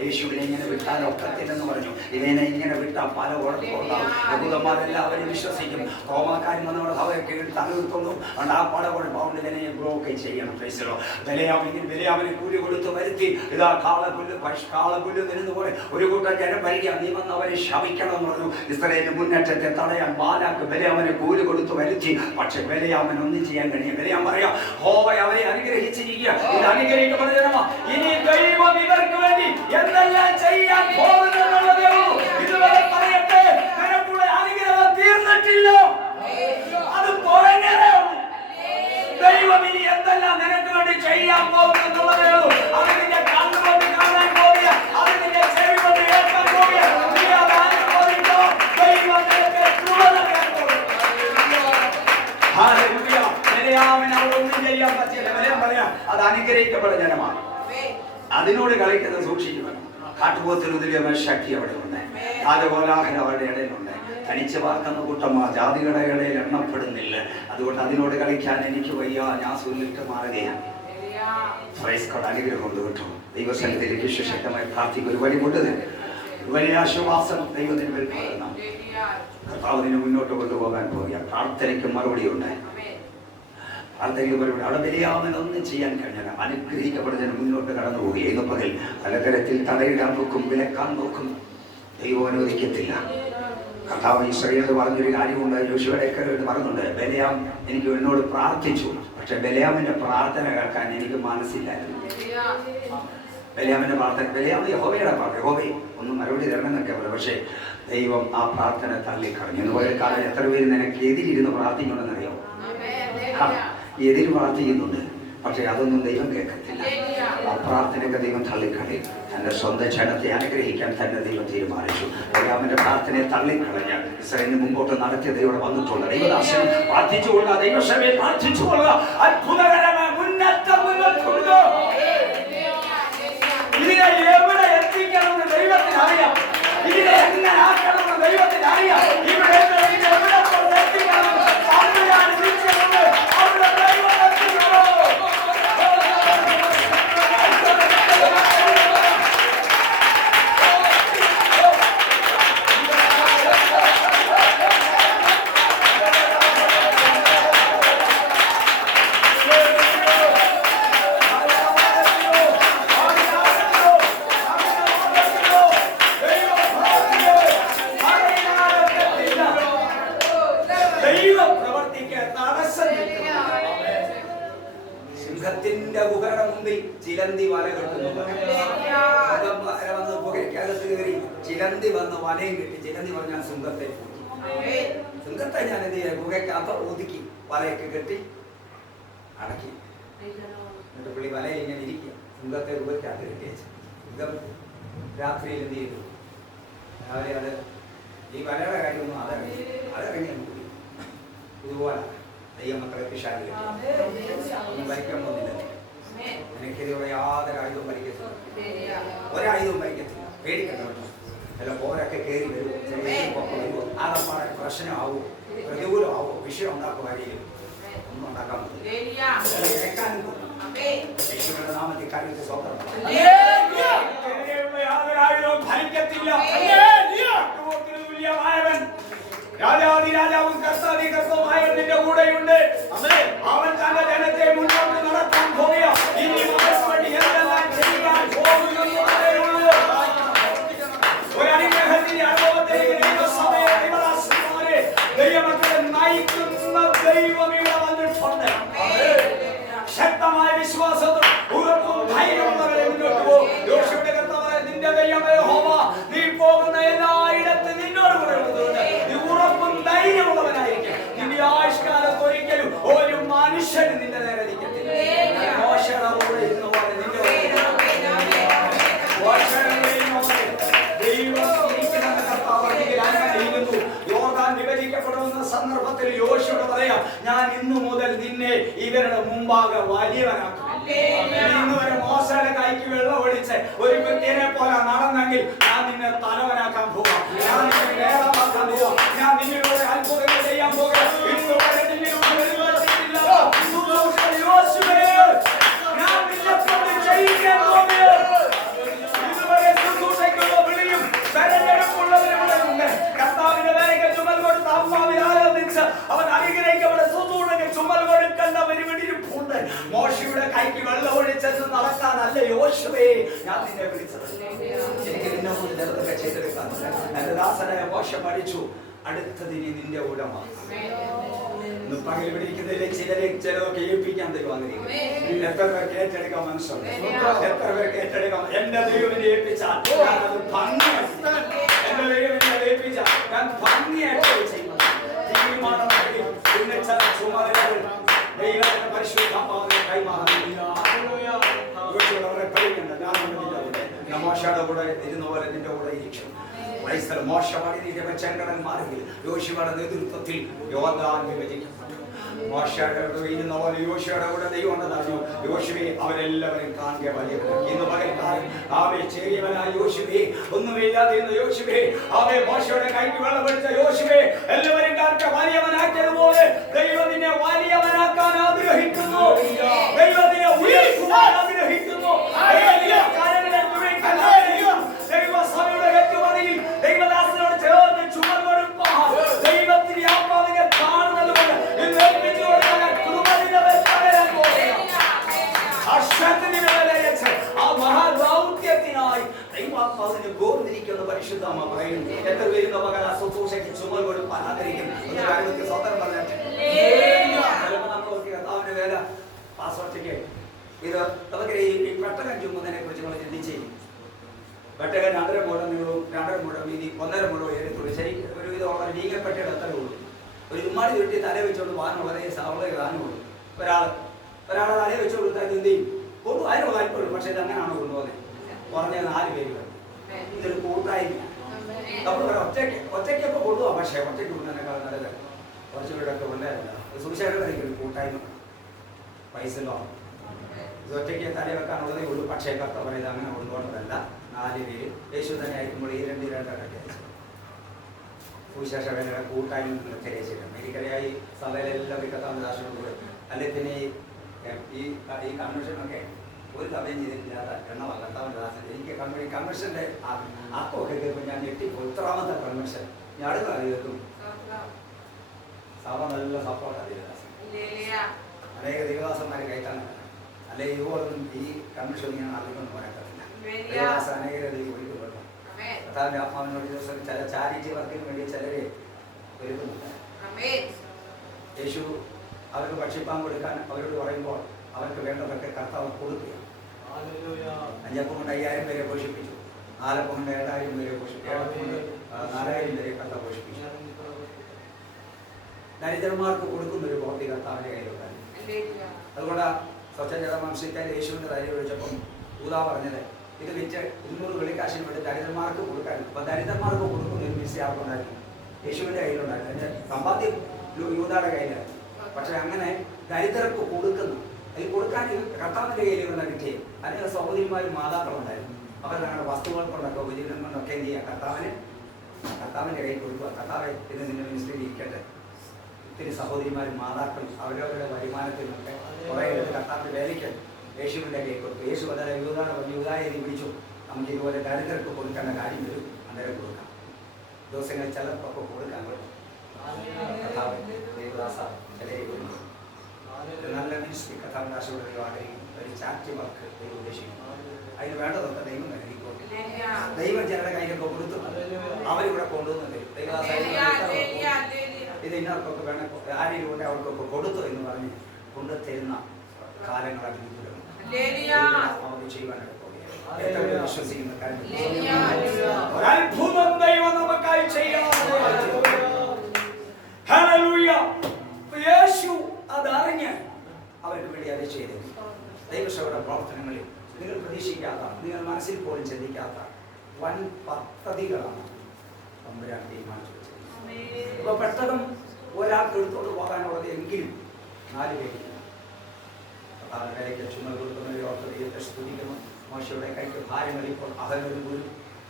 യേശുവിനെ ഇങ്ങനെ വിട്ടാൽ ഒക്കത്തില്ലെന്ന് പറഞ്ഞു. ഇതിനെ ഇങ്ങനെ വിട്ടാൽ പല കുഴപ്പമുണ്ടാകും. യഹൂദന്മാരെല്ലാവരും വിശ്വസിക്കും. റോമാക്കാരും നമ്മുടെ അവരൊക്കെ തലനിർത്തുന്നു. അതുകൊണ്ട് ആ പല കുഴപ്പമുണ്ട്. ഇതിനെ ബ്ലോക്ക് ചെയ്യണം. ബെലയാമിന് കൂലി കൊടുത്ത് വരുത്തി. ഇതാ കാളപുല്ല് നിന്നു പോലെ ഒരു കൂട്ടം ജനം വരിക, നീ വന്ന് അവരെ ശപിക്കണം എന്ന് പറഞ്ഞു. ഇസ്രായേലിന്റെ മുന്നേറ്റത്തെ തടയാൻ ബാലാക്ക് ബെലയാമിനെ കൂലി കൊടുത്ത് വരുത്തി. പക്ഷെ ബെലയാമിന് ഒന്നും ചെയ്യാൻ കഴിയും. ബെലയാം പറയാം, ഹോവ അവരെ അനുഗ്രഹിച്ചിരിക്കുക. ഇത് അനുഗ്രഹിക്കപ്പെട്ട ജനമാ. ഇനി ദൈവം ഇവർക്ക് വേണ്ടി എന്തെല്ലാം ചെയ്യാൻ പോകുന്നുള്ളതേ ഉള്ളൂ. ഇതുവരെ പറയട്ടെ, നിനക്കുള്ള അനുഗ്രഹം തീർന്നിട്ടില്ല, അത് തുടങ്ങണേ. ദൈവം ഇനി എന്തെല്ലാം നിനക്ക് വേണ്ടി ചെയ്യാൻ പോകുന്നുള്ളതേ ഉള്ളൂ. അത് നിന്റെ കണ്ണുകൊണ്ട് കാണാൻ പോവുക, അത് നിന്റെ ചെവി കൊണ്ട് കേൾക്കാൻ പോവുക. നീ അത് അനുഭവിച്ചോ, ദൈവം നിനക്ക് കൃപ നൽകാൻ പോകുന്നു. ഹല്ലേലൂയ. ബെലയാമിന് അവളൊന്നും ചെയ്യാൻ പറ്റില്ല. ബെലയാം പറയാം, അത് അനുഗ്രഹിക്കപ്പെട്ട ജനമാണ്. അതിനോട് കളിക്കുന്നത് സൂക്ഷിക്കണം. കാട്ടുപോത്തിനുതിരിയ ശക്തി അവിടെ ഉണ്ട്. രാജകോലാഹലം അവരുടെ ഇടയിലുണ്ട്. തനിച്ച് പാർക്കുന്ന കൂട്ടമാ ജാതികളുടെ ഇടയിൽ എണ്ണപ്പെടുന്നില്ല. അതുകൊണ്ട് അതിനോട് കളിക്കാൻ എനിക്ക് വയ്യ, ഞാൻ സുല്ലിട്ട് മാറുകയാണ്. അനുഗ്രഹം കൊണ്ട് കിട്ടും. ദൈവസന്നിധിയിലേക്ക് ശക്തമായി പ്രാർത്ഥിക്കും. ഒരു വഴി കൊണ്ടത് വലിയ ആശ്വാസം ദൈവത്തിന് വരുന്ന കർത്താവിനെ മുന്നോട്ട് കൊണ്ടുപോകാൻ പോവുക. പ്രാർത്ഥനയ്ക്ക് മറുപടി ഉണ്ട്. പ്രാർത്ഥനയ്ക്ക് മറുപടി. അവിടെ ബെലയാമിനൊന്നും ചെയ്യാൻ കഴിഞ്ഞാൽ അനുഗ്രഹിക്കപ്പെടുന്നതിന് മുന്നോട്ട് കടന്നു പോവുകയെന്ന് പകൽ പലതരത്തിൽ തടയിടാൻ നോക്കും, വിലക്കാൻ നോക്കും. ദൈവം അനുവദിക്കത്തില്ല. കർത്താവ് ഇസ്രായേലിനോട് പറഞ്ഞൊരു കാര്യമുണ്ട്, യോശുവയുടെയൊക്കെ പറഞ്ഞുണ്ട്. ബെലയാം എനിക്ക് എന്നോട് പ്രാർത്ഥിച്ചു, പക്ഷെ ബെലയാമിന്റെ പ്രാർത്ഥന കേൾക്കാൻ എനിക്ക് മനസ്സില്ലായിരുന്നു. ബെലയാമിന്റെ പ്രാർത്ഥന, ബെലയാം യഹോവയുടെ പ്രാർത്ഥന, യഹോവേ ഒന്നും മറുപടി തരണം എന്നൊക്കെ പറഞ്ഞു. പക്ഷേ ദൈവം ആ പ്രാർത്ഥന തള്ളിക്കളഞ്ഞു. എന്ന് പോയ കാലം എത്ര പേര് നിനക്ക് എതിരിരുന്ന് പ്രാർത്ഥിക്കുന്നുണ്ടെന്നറിയാമോ? എതിര് പ്രാർത്ഥിക്കുന്നുണ്ട്, പക്ഷെ അതൊന്നും ദൈവം കേൾക്കത്തില്ല. ആ പ്രാർത്ഥനയൊക്കെ ദൈവം തള്ളിക്കളയും. തന്റെ സ്വന്തം ജനത്തെ അനുഗ്രഹിക്കാൻ തന്നെ ദൈവം തീരുമാനിച്ചു. ബെലയാമിന്റെ പ്രാർത്ഥനയെ തള്ളിക്കളഞ്ഞ ഇസ്രായേലിന് മുമ്പോട്ട് നടത്തിയ ദൈവം വന്നിട്ടുണ്ട്. ദൈവദാസൻ പ്രാർത്ഥിച്ചുകൊള്ളുക, ദൈവസഭയെ പ്രാർത്ഥിച്ചുകൊള്ളുക. അത്ഭുതകരമായ മുന്നേറ്റം മുന്നോട്ടുണ്ട്. ഇതിനെ എവിടെ എത്തിക്കണമെന്ന് ദൈവത്തിന് അറിയാം. ഇതിനെ എങ്ങനെ ആക്കണമെന്ന് ദൈവത്തിന് അറിയാം. ഇവിടെ എവിടെ എത്തിക്കണമെന്ന് അവിടെയാണ് തിരിച്ചത്. അവിടെ ദൈവം എത്തിക്കണോ? സിംഹത്തിന്റെ ഗുഹയുടെ മുമ്പിൽ ചിലന്തി വല കെട്ടുന്നു. വന്ന് ഗുഹയ്ക്കകത്ത് കയറി ചിലന്തി വന്ന് വലയും കെട്ടി. ചിലന്തി പറഞ്ഞാൽ സിംഹത്തെ സിംഹത്തെ ഞാൻ എന്ത് ചെയ്യാം, ഗുഹയ്ക്കകത്ത് ഒതുക്കി വലയൊക്കെ കെട്ടി അടക്കി. എന്നിട്ട് പുള്ളി വലയിൽ ഇങ്ങനെ ഇരിക്കുക. സിംഹത്തെ ഗുഹയ്ക്കകത്ത് കെട്ടി വെച്ചു. സിംഹം രാത്രിയിൽ എന്ത് ചെയ്തു? രാവിലെ അത് ഈ വലയുടെ കാര്യമൊന്നും അതിറങ്ങി കൂടി. ഇതുപോലെ ദൈവമക്കളെ പിശാച് ഒന്നും ഭരിക്കാൻ പോകുന്നില്ല. എനിക്കെതിരെ യാതൊരു ആയുധവും ഭരിക്കത്തില്ല, ഒരായുധവും ഭരിക്കത്തില്ല. പേടിക്കണ്ട കേട്ടോ. അല്ല പോരൊക്കെ കയറി വരും, വരുമോ, അതപ്പാടെ പ്രശ്നമാവോ, പ്രതികൂലമാവോ, വിഷയം ഉണ്ടാക്കുവാനും ഒന്നും ഉണ്ടാക്കാൻ പറ്റില്ല. കേൾക്കാനും യേശുവിന്റെ നാമത്തിൽ കാര്യത്തിൽ സ്വന്തം യാതൊരു ആയുധവും ഭരിക്കത്തില്ല. തുല്യമായവൻ രാജാവും കർത്താവി കർത്താവായവൻ നിന്റെ കൂടെയുണ്ട്. അവൻ തന്റെ ജനത്തെ മുന്നോട്ട് നടത്താൻ പോവുക. ഇനി മനസ്സുവഴി എന്തെല്ലാം ചെയ്യാൻ പോകുന്നു. ഒരു അനുഗ്രഹത്തിന്റെ അനുഭവത്തിലേക്ക് ദൈവസഭയെ ദൈവദാസന്മാരെ ദൈവമക്കളെ നയിക്കുന്ന ദൈവം ഇവിടെ വന്നിട്ടുണ്ട്. ശക്തമായ വിശ്വാസവും ഉറപ്പും ധൈര്യമുള്ളവരെ മുന്നോട്ട് പോകും. യോശുവയുടെ കർത്താവായ നിന്റെ ദൈവമേ യഹോവ, നീ പോകുന്ന എല്ലായിടത്തും നിന്നോട് കൂടെ ഉള്ളതുകൊണ്ട് നീ ഉറപ്പും ധൈര്യമുള്ളവനായിരിക്കും. നിന്റെ ആയുഷ്കാലത്ത് ഒരിക്കലും ഒരു മനുഷ്യന് നിന്റെ നേരെ നിൽക്കത്തില്ല. മോശയുടെ കൂടെ ഇരുന്ന പോലെ നിന്റെ യോർദാൻ വിഭജിക്കപ്പെടുന്ന സന്ദർഭത്തിൽ യോശുവോട് പറയാം, ഞാൻ ഇന്നു മുതൽ നിന്നെ ഇവരുടെ മുമ്പാകെ വലിയവനാക്കും. ഇന്ന് വരെ മോശയുടെ കൈക്ക് വെള്ളം ഒഴിച്ച് ഒരു വ്യക്തിയെ പോലെ നടന്നെങ്കിൽ ഞാൻ നിന്നെ തലവനാക്കാൻ പോവാം. ഞാൻ നിന്നെ വേദമാക്കാൻ പോവാം. ഞാൻ നിന്നിലൂടെ അത്ഭുതങ്ങൾ ചെയ്യാൻ പോകാം. ഇന്ന് വരെ നിന്നിലൂടെ ഞാൻ നിന്നെ കൊണ്ട് ചെയ്യിക്കാൻ പോകുകയാണ്. ഇതുവരെ ശുശ്രൂഷയ്ക്കുള്ള വിളിയും തെരഞ്ഞെടുപ്പുള്ളവരുണ്ട്. കർത്താവിന്റെ വേഗം ചുമൽ കൊടുത്ത് അമ്മാവിൽ ആരാധിച്ച് അവൻ അനുഗ്രഹിക്കപ്പെട്ട ശുശ്രൂഷയ്ക്ക് ചുമൽ കൊടുക്കേണ്ടവരുണ്ട്. മോശയുടെ കൈക്ക് വെള്ളം ഒഴിച്ചെന്ന് നടക്കാനല്ല യോശുവേ ഞാൻ നിന്നെ വിളിച്ചത്. എനിക്ക് നിന്നെ കൊണ്ട് ചെറുതൊക്കെ ചെയ്തെടുക്കാൻ എന്റെ ദാസനായ മോശ പഠിച്ചു. അടുത്തതിന് നിന്റെ ഉടമ. പകൽ പിടിക്കുന്നതിലെ ചിലതൊക്കെ ഏൽപ്പിക്കാൻ തരുവാൻ. എത്ര പേർക്ക് ഏറ്റെടുക്കാൻ മനസ്സുണ്ട്? എത്ര പേർക്ക് ഏറ്റെടുക്കാം? എന്റെ ദൈവം ഏൽപ്പിച്ചാൽ ഞാനത് ഭംഗിയായി, എന്റെ ദൈവം ഏൽപ്പിച്ചാൽ ഞാൻ ഭംഗിയായിട്ട് ചെയ്യുന്നത്. തീരുമാനം പിന്നെ ചില ചുമതലകൾ ദൈവത്തിന്റെ പരിശുദ്ധാത്മാവിനെ കൈമാറുന്നില്ല. മോശയുടെ കൂടെ ഇരുന്ന പോലെ നിന്റെ കൂടെ ഇരിക്കും. മോശമാണ് നിന്റെ ചെങ്കടന്മാരെങ്കിൽ യോശുവയുടെ നേതൃത്വത്തിൽ യോർദാൻ വിഭജിക്കപ്പെട്ടു. മോശയുടെ ഇരുന്ന പോലെ യോശുവയുടെ കൂടെ ദൈവം ഉണ്ടെന്നറിഞ്ഞു. യോശുവെ അവരെല്ലാവരും കാണുക വലിയവനാക്കി. ഇന്ന് പകൽക്കാലം ആവെ ചെറിയവനായ യോശുവേ, ഒന്നുമില്ലാതിരുന്ന യോശുവേ, ആവെ മോശയുടെ കൈക്ക് വെള്ളം പിടിച്ച യോശുവേ, എല്ലാവരും കാണുക വലിയവനാക്കിയതുപോലെ ദൈവം നിന്നെ വലിയവനാക്കാൻ ആഗ്രഹിക്കുന്നു. ദൈവത്തിനെ ഉയർത്തുവാൻ ആഗ്രഹിക്കുന്നു. ദൈവസഭയുടെ വ്യക്തിപതിയിൽ ദൈവദാസനോട് ചേർന്ന് ചുമൽ കൊടുപ്പാൻ ദൈവത്തിന്റെ ആത്മാവിനെ കാണുന്നത് പോലെ ആ മഹാദൗത്യത്തിനായി ദൈവാത്മാവിനെ ഗോർന്നിരിക്കുന്ന പരിശുദ്ധമ്മ പറയുന്നു. പാസ്വേർഡൊക്കെ ഇത് നമുക്ക് ഈ പെട്ടകം ചുമന്നതിനെ കുറിച്ച് നമ്മൾ ചിന്തിച്ച് പെട്ടകം 2.5 മുഴം നീളവും 2.5 മുഴം വീതി 1.5 മുഴം എഴുത്തുള്ളൂ. ശരി, ഒരു വിധമുള്ള ലീഗപ്പെട്ടയുടെ അത്രേ ഉള്ളൂ. ഒരു ഉമ്മാടി ചുറ്റി തല വെച്ചുകൊണ്ട് പോകാൻ വളരെ വളരെ ഗാനമുള്ളൂ. ഒരാളെ തല വെച്ച് കൊടുത്താൽ എന്ത് ചെയ്യും? കൊണ്ടു അതിനുള്ള താല്പര്യമുള്ളൂ. പക്ഷേ ഇത് അങ്ങനെയാണോ കൊണ്ടുപോകുന്നത്? കുറഞ്ഞ 4 പേരുകൾ. ഇതൊരു കൂട്ടായ്മ. നമ്മൾ ഒറ്റയ്ക്കൊക്കെ കൊണ്ടുപോകാം. പക്ഷേ ഒറ്റയ്ക്ക് കൊണ്ടുവന്നേക്കാൾ നല്ലത് കുറച്ചുകൂടെയൊക്കെ കൊണ്ടുവരില്ല. സുവിശേഷകരൊക്കെ ഒരു കൂട്ടായ്മ പൈസല്ലോ. ഇത് ഒറ്റയ്ക്ക് തല വെക്കാനുള്ളതേ ഉള്ളൂ. പക്ഷേ കർത്താവ് പറയുന്നത് അങ്ങനെ കൊണ്ടുപോകേണ്ടതല്ല. 4 പേര് യേശു തന്നെ ആയിരിക്കുമ്പോൾ ഈ 2 സുവിശേഷകരുടെ കൂട്ടായ്മ തിരച്ചിട്ടുണ്ട്. എനിക്കറിയായി സഭയിലെല്ലാം കർത്താവിന്റെ ദാസനോട് അല്ലെങ്കിൽ പിന്നെ ഈ കൺവെൻഷനൊക്കെ ഒരു സഭയും ചെയ്തിട്ടില്ലാത്ത എണ്ണമല്ല കർത്താവിന്റെ ദാസൻ. എനിക്ക് കൺവെൻഷന്റെ അക്കമൊക്കെ കേൾക്കും. ഞാൻ ഞെട്ടിപ്പോയി. ഇത്രാമത്തെ കൺവെൻഷൻ ഞാൻ അടുത്ത കേൾക്കും. സഭ നല്ല സപ്പോർട്ടാണ് ദേവദാസൻ. അനേക ദേവദാസന്മാരെ കയറ്റാൻ അല്ലെങ്കിൽ ഇതുപോലൊന്നും ഈ കൺവെൻഷൻ ഞാൻ അറിയിക്കൊന്നും പറയത്തില്ല. ദേവദാസൻ അനേകരെ ഒഴിവുപെട്ടു. കർത്താവിന്റെ ആത്മാവിനോട് ദിവസം ചില ചാരിറ്റി വർക്കിന് വേണ്ടി ചിലരെ ഒരുക്കുന്നുണ്ട്. യേശു അവർക്ക് ഭക്ഷിപ്പാൻ കൊടുക്കാൻ അവരോട് പറയുമ്പോൾ അവർക്ക് വേണ്ടതൊക്കെ കർത്താവ് കൊടുക്കുക. 5 അപ്പം കൊണ്ട് 5000 പേരെ പോഷിപ്പിച്ചു. 4 അപ്പം കൊണ്ട് 7000 പേരെ പോഷിപ്പിച്ചു. 7 അപ്പം കൊണ്ട് 4000 പേരെ കർത്താവ് പോഷിപ്പിച്ചു. ദരിദ്രന്മാർക്ക് കൊടുക്കുന്നൊരു ബോധി കർത്താവിന്റെ കയ്യിലുണ്ടായി. അതുകൊണ്ട് സ്വച്ഛജലമംശിക്കാൻ യേശുവിന്റെ തലയിൽ ഒഴിച്ചപ്പം ഊതാ പറഞ്ഞത് ഇത് വിറ്റ് 200 വെള്ളിക്കാശിന് വേണ്ടി ദരിദ്രന്മാർക്ക് കൊടുക്കാൻ. അപ്പൊ ദരിദ്രന്മാർക്ക് കൊടുക്കുന്ന ഒരു മിസ് ആർക്കുണ്ടായിരുന്നു? യേശുവിന്റെ കയ്യിലുണ്ടായിരുന്നു. അതിന്റെ സമ്പാദ്യം യൂദായുടെ കയ്യിലായിരുന്നു. പക്ഷെ അങ്ങനെ ദരിദ്രർക്ക് കൊടുക്കുന്നു. ഈ കൊടുക്കാൻ കർത്താവിന്റെ കയ്യിൽ ഇവിടെ കിട്ടിയത് അനേക സഹോദരിമാരും മാതാക്കളുണ്ടായിരുന്നു. അവർ ഞങ്ങളുടെ വസ്തുക്കൾ കൊണ്ടൊക്കെ ഉപജീവനം കൊണ്ടൊക്കെ എന്ത് ചെയ്യുക? കർത്താവിന്റെ കയ്യിൽ കൊടുക്കുക. കർത്താവ് ഇന്ന് നിന്റെ മിനിസ്ട്രിയിൽ ഇരിക്കട്ടെ. ഒത്തിരി സഹോദരിമാരും മാതാക്കളും അവരവരുടെ വരുമാനത്തിനൊക്കെ കുറെ എടുത്ത് കർത്താവിന്റെ വേലയ്ക്ക് യേശുവിന്റെ കയ്യിൽ കൊടുത്തു. യേശു അതായത് യൂദായെ പിടിച്ചു. നമുക്ക് ഇതുപോലെ ദരിദ്രർക്ക് കൊടുക്കേണ്ട കാര്യം വരും. അന്നേരം കൊടുക്കാം. ദിവസങ്ങളിൽ ചിലർക്കൊക്കെ കൊടുക്കാൻ പറ്റും. നല്ല മിനിസ്ട്രി കർത്താവിന്റെ ആശീർവാദം ആഗ്രഹിക്കും. ഒരു ചാരിറ്റി വർക്ക് ദൈവം ഉദ്ദേശിക്കുന്നു. അതിന് വേണ്ടതൊക്കെ ദൈവം നൽകിക്കോട്ടെ. ദൈവം ചിലരുടെ കയ്യിലൊക്കെ കൊടുത്തു അവരിവിടെ കൊണ്ടുവന്നിട്ട് ഇത് ഇന്നവർക്കൊക്കെ വേണം ആരെയും കൊണ്ട് അവർക്കൊക്കെ കൊടുത്തു എന്ന് പറഞ്ഞ് കൊണ്ടുതരുന്ന കാലങ്ങൾ അവർക്ക് ചെയ്യാനായിട്ട് പോകുകയാണ്. വിശ്വസിക്കുന്ന കാര്യം ദൈവം നമുക്കായി ചെയ്യണം. യേശു അതറിഞ്ഞ് അവർക്ക് വേണ്ടി അത് ചെയ്തു. ദൈവസഭയുടെ പ്രവർത്തനങ്ങളിൽ നിങ്ങൾ പ്രതീക്ഷിക്കാത്ത, നിങ്ങൾ മനസ്സിൽ പോലും ചിന്തിക്കാത്ത വൻ പദ്ധതികളാണ് തമ്പുരാൻ തീരുമാനിച്ചു വെച്ചത്. അപ്പൊ പെട്ടെന്ന് ഒരാൾക്ക് എടുത്തോണ്ട് പോകാനുള്ളത് എങ്കിലും 4 പേര് കൈക്ക് ചുമൽ കൊടുക്കുന്നവരെ ഓർത്ത് ദൈവത്തെ സ്തുതിക്കുന്നു. മോശയുടെ കൈക്ക് ഭാരങ്ങളിപ്പോൾ അകലൊരു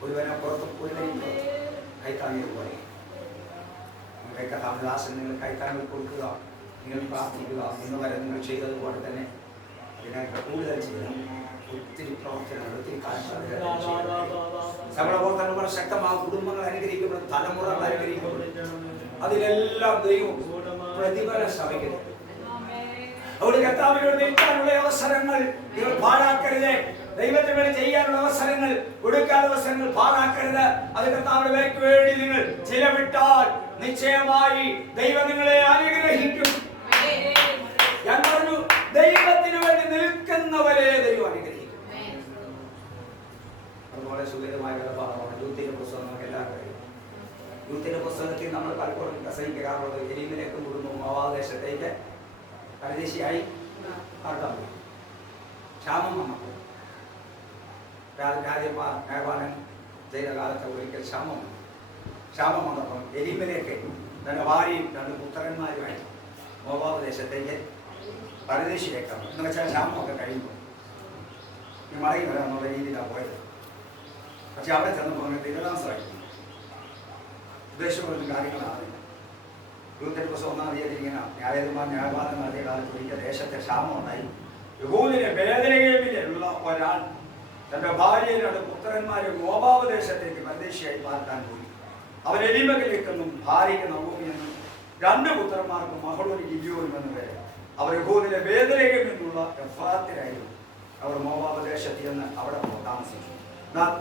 ഒരുവനെ പുറത്തും ഒരുവനെയും കൈത്താങ്ങിയതുപോലെ കർത്താവിന്റെ നിങ്ങൾ കൈത്താങ്ങൾ കൊടുക്കുക, നിങ്ങൾ പ്രാർത്ഥിക്കുക എന്ന് വരെ നിങ്ങൾ ചെയ്തതുപോലെ തന്നെ അതിനൊക്കെ കൂടുതൽ ചെയ്യണം. ഒത്തിരി പ്രവർത്തനങ്ങൾ, ഒത്തിരി സകലപ്രവർത്തനങ്ങൾ വളരെ ശക്തമാകും. കുടുംബങ്ങൾ അനുഗ്രഹിക്കപ്പെടും, തലമുറകൾ അനുഗ്രഹിക്കപ്പെടും. അതിലെല്ലാം ദൈവം പ്രതിഫലം ശ്രമിക്കുന്നു. അവിടെ കർത്താവിനോട് നിൽക്കാനുള്ള അവസരങ്ങൾ നിങ്ങൾ പാഴാക്കരുത്. ദൈവത്തിന് വേണ്ടി ചെയ്യാനുള്ള അവസരങ്ങൾ, കൊടുക്കാനുള്ള അവസരങ്ങൾ പാഴാക്കരുത്. അത് കർത്താവിന്റെ വേലയ്ക്ക് വേണ്ടി നിങ്ങൾ ചിലവിട്ടാൽ നിശ്ചയമായി ദൈവം നിങ്ങളെ അനുഗ്രഹിക്കും. ഞാൻ പറഞ്ഞു, ദൈവത്തിന് വേണ്ടി നിൽക്കുന്നവരെ ദൈവം അനുഗ്രഹിക്കും. അതുപോലെ സുഖിതമായ കഥപാഠമാണ് യൂത്തിന്റെ പുസ്തകം. നമുക്ക് എല്ലാവരും കഴിയും. യൂത്തിന്റെ പുസ്തകത്തിൽ നമ്മൾ പലപ്പോഴും പ്രസംഗിക്കാറുള്ളത് എലീമിലേക്കും കുടുംബവും മോവാബ് പരദേശിയായി നടത്താൻ പോയി. ക്ഷാമം വന്നപ്പോൾ രാജപാലൻ ചെയ്ത കാലത്ത് ഒരിക്കൽ ക്ഷാമം വന്നപ്പം എലീമിലേക്ക് തന്റെ ഭാര്യയും 2 പുത്രന്മാരുമായിട്ട് മോവാബ് ദേശത്തേക്ക് പരദേശിയേക്കാണ്. എന്ന് വെച്ചാൽ ക്ഷാമമൊക്കെ കഴിയുമ്പോൾ ഈ മടങ്ങി വരാമെന്നുള്ള രീതിയിലാണ് പോയത്. പക്ഷെ അവിടെ ചെന്നപ്പോൾ അങ്ങനെ തിരുതാസമായി ഉദ്ദേശിക്കുന്ന കാര്യങ്ങളാണ്. യൂത്തിന്റെ പുസ്തകം 1-ാം തീയതിയിങ്ങനെ ന്യായപാലനം നടത്തിയ കാലത്ത് ഒരിക്കൽ ദേശത്തെ ക്ഷാമം ഉണ്ടായി. യഹൂദിനെ വേദനയിലുള്ള ഒരാൾ തന്റെ ഭാര്യയും 2 പുത്രന്മാരും മോവാബ് ദേശത്തേക്ക് പരദേശിയായി പാർക്കാൻ പോയി. അവർ എലീമയിലേക്കെന്നും ഭാര്യയ്ക്ക് നവോമിയെന്നും 2 പുത്രന്മാർക്ക് മഹളൂരി ഗിബിയോനും എന്നു പേര്. അവർ യഹൂദിലെ വേദനയിൽ നിന്നുള്ള എഫ്രാത്തിലായിരുന്നു. അവർ മോവാബ് ദേശത്ത് ചെന്ന് അവിടെ താമസിച്ചു.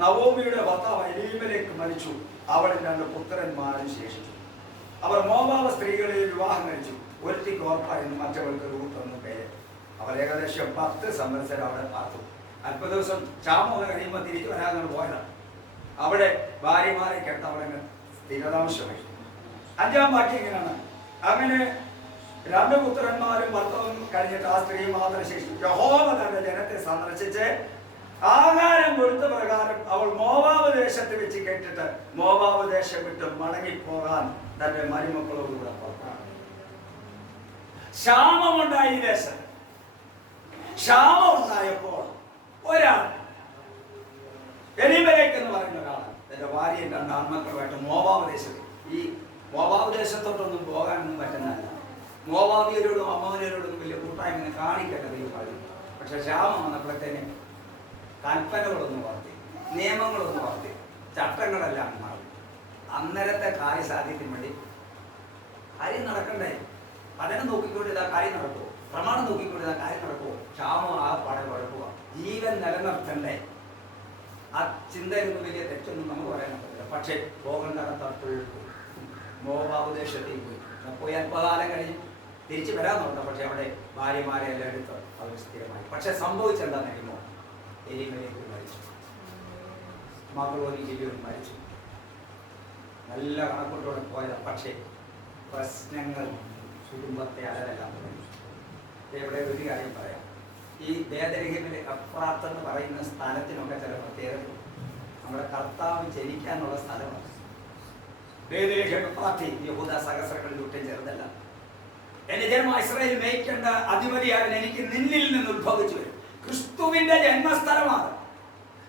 നവോമിയുടെ ഭർത്താവ് എലീമയിലേക്ക് മരിച്ചു. അവളിൽ 2 പുത്രന്മാരും ശേഷിച്ചു. അവർ മോവാബ് സ്ത്രീകളെ വിവാഹം കഴിച്ചു. ഒരുത്തിക്ക് ഓർപ്പ എന്ന് മറ്റവൾക്ക് റൂത്ത് എന്ന് പേര്. അവർ ഏകദേശം 10 സംവത്സരം അവിടെ പാർത്തു. 40 ദിവസം ക്ഷാമം കഴിയുമ്പോൾ തിരിച്ചു വരാനാണ് പോയതാണ്. അവിടെ ഭാര്യമാരെ കേട്ട് അവിടെ സ്ഥിരതാമസമായി. 5-ാം വാക്യം ഇങ്ങനെയാണ്: അങ്ങനെ 2 പുത്രന്മാരും ഭർത്താവും കഴിഞ്ഞിട്ട് ആ സ്ത്രീ മാത്രം ശേഷിച്ചു. യഹോവ തന്റെ ജനത്തെ സന്ദർശിച്ച് ആഹാരം കൊടുത്ത പ്രകാരം അവൾ മോവാബ് ദേശത്ത് വെച്ച് കേട്ടിട്ട് മോവാബ് ദേശം വിട്ട് മടങ്ങിപ്പോകാൻ തന്റെ മരുമക്കളോടുകൂടെ പുറത്താണ്. ക്ഷാമമുണ്ടായി ഈ ദേശത്ത്. ക്ഷാമം ഉണ്ടായപ്പോൾ ഒരാൾ എലീമേലെക്ക് എന്ന് പറയുന്ന ഒരാളാണ് തന്റെ ഭാര്യയും 2 ആൺമക്കളുമായിട്ട് മോവാബ് ദേശത്ത്. ഈ മോവാബ് ദേശത്തോട്ടൊന്നും പോകാനൊന്നും പറ്റുന്നതല്ല. മോവാബിയരോടും അമ്മോന്യരോടൊന്നും വലിയ കൂട്ടായ്മ കാണിക്കട്ടെ ദൈവം പറഞ്ഞു. പക്ഷെ ക്ഷാമം വന്നപ്പോഴത്തേന് കൽപ്പനകളൊന്നും വളർത്തി, നിയമങ്ങളൊന്നും വളർത്തി, ചട്ടങ്ങളെല്ലാം മാറി. അന്നേരത്തെ കാര്യസാധ്യത്തിന് വേണ്ടി കാര്യം നടക്കണ്ടേ? പഠനം നോക്കിക്കൊണ്ട് ഇതാ കാര്യം നടക്കുമോ? പ്രമാണം നോക്കിക്കൊണ്ട് ഇതാ കാര്യം നടക്കുമോ? ക്ഷാമം ആ പടം കുഴപ്പുക, ജീവൻ നിലനിർത്തണ്ടേ? ആ ചിന്തയൊന്നും വലിയ തെറ്റൊന്നും നമുക്ക് പറയാൻ പറ്റില്ല. പക്ഷേ പോകൽ നടത്തപ്പോൾ മോവാബ് ദേശത്തേക്ക് പോയി 50 കാലം കഴിഞ്ഞ് തിരിച്ചു വരാൻ നോക്കാം. പക്ഷെ അവിടെ ഭാര്യമാരെ എല്ലാം എടുത്ത് അവർ സ്ഥിരമായി. പക്ഷെ സംഭവിച്ചെന്താണെന്ന് അറിയുമോ? എലീമേലെക്ക് മരിച്ചു, മകളോനി ജില്ലിയോൻ മരിച്ചു. നല്ല കണക്കൂട്ടോടെ പോയതാണ്. പക്ഷേ പ്രശ്നങ്ങൾ കുടുംബത്തെ അലരെല്ലാം തുടങ്ങി. ഇവിടെ ഒരു കാര്യം പറയാം. ഈ ബേദലഹേമിലെ എഫ്രാത്ത് എന്ന് പറയുന്ന സ്ഥലത്തിനൊക്കെ ചില പ്രത്യേകത. നമ്മുടെ കർത്താവ് ജനിക്കാനുള്ള സ്ഥലമാണ് ബേദലഹേം. എഫ്രാത്ത് യഹൂദ സഹസ്രങ്ങളിൽ ഒട്ടും ചെറുതല്ല. എന്റെ ജന്മ ഇസ്രായേൽ മേയ്ക്കേണ്ട അധിപതിയാകാൻ എനിക്ക് നിന്നിൽ നിന്ന് ഉത്ഭവിച്ചു വരും. ക്രിസ്തുവിന്റെ ജന്മസ്ഥലമാണ്.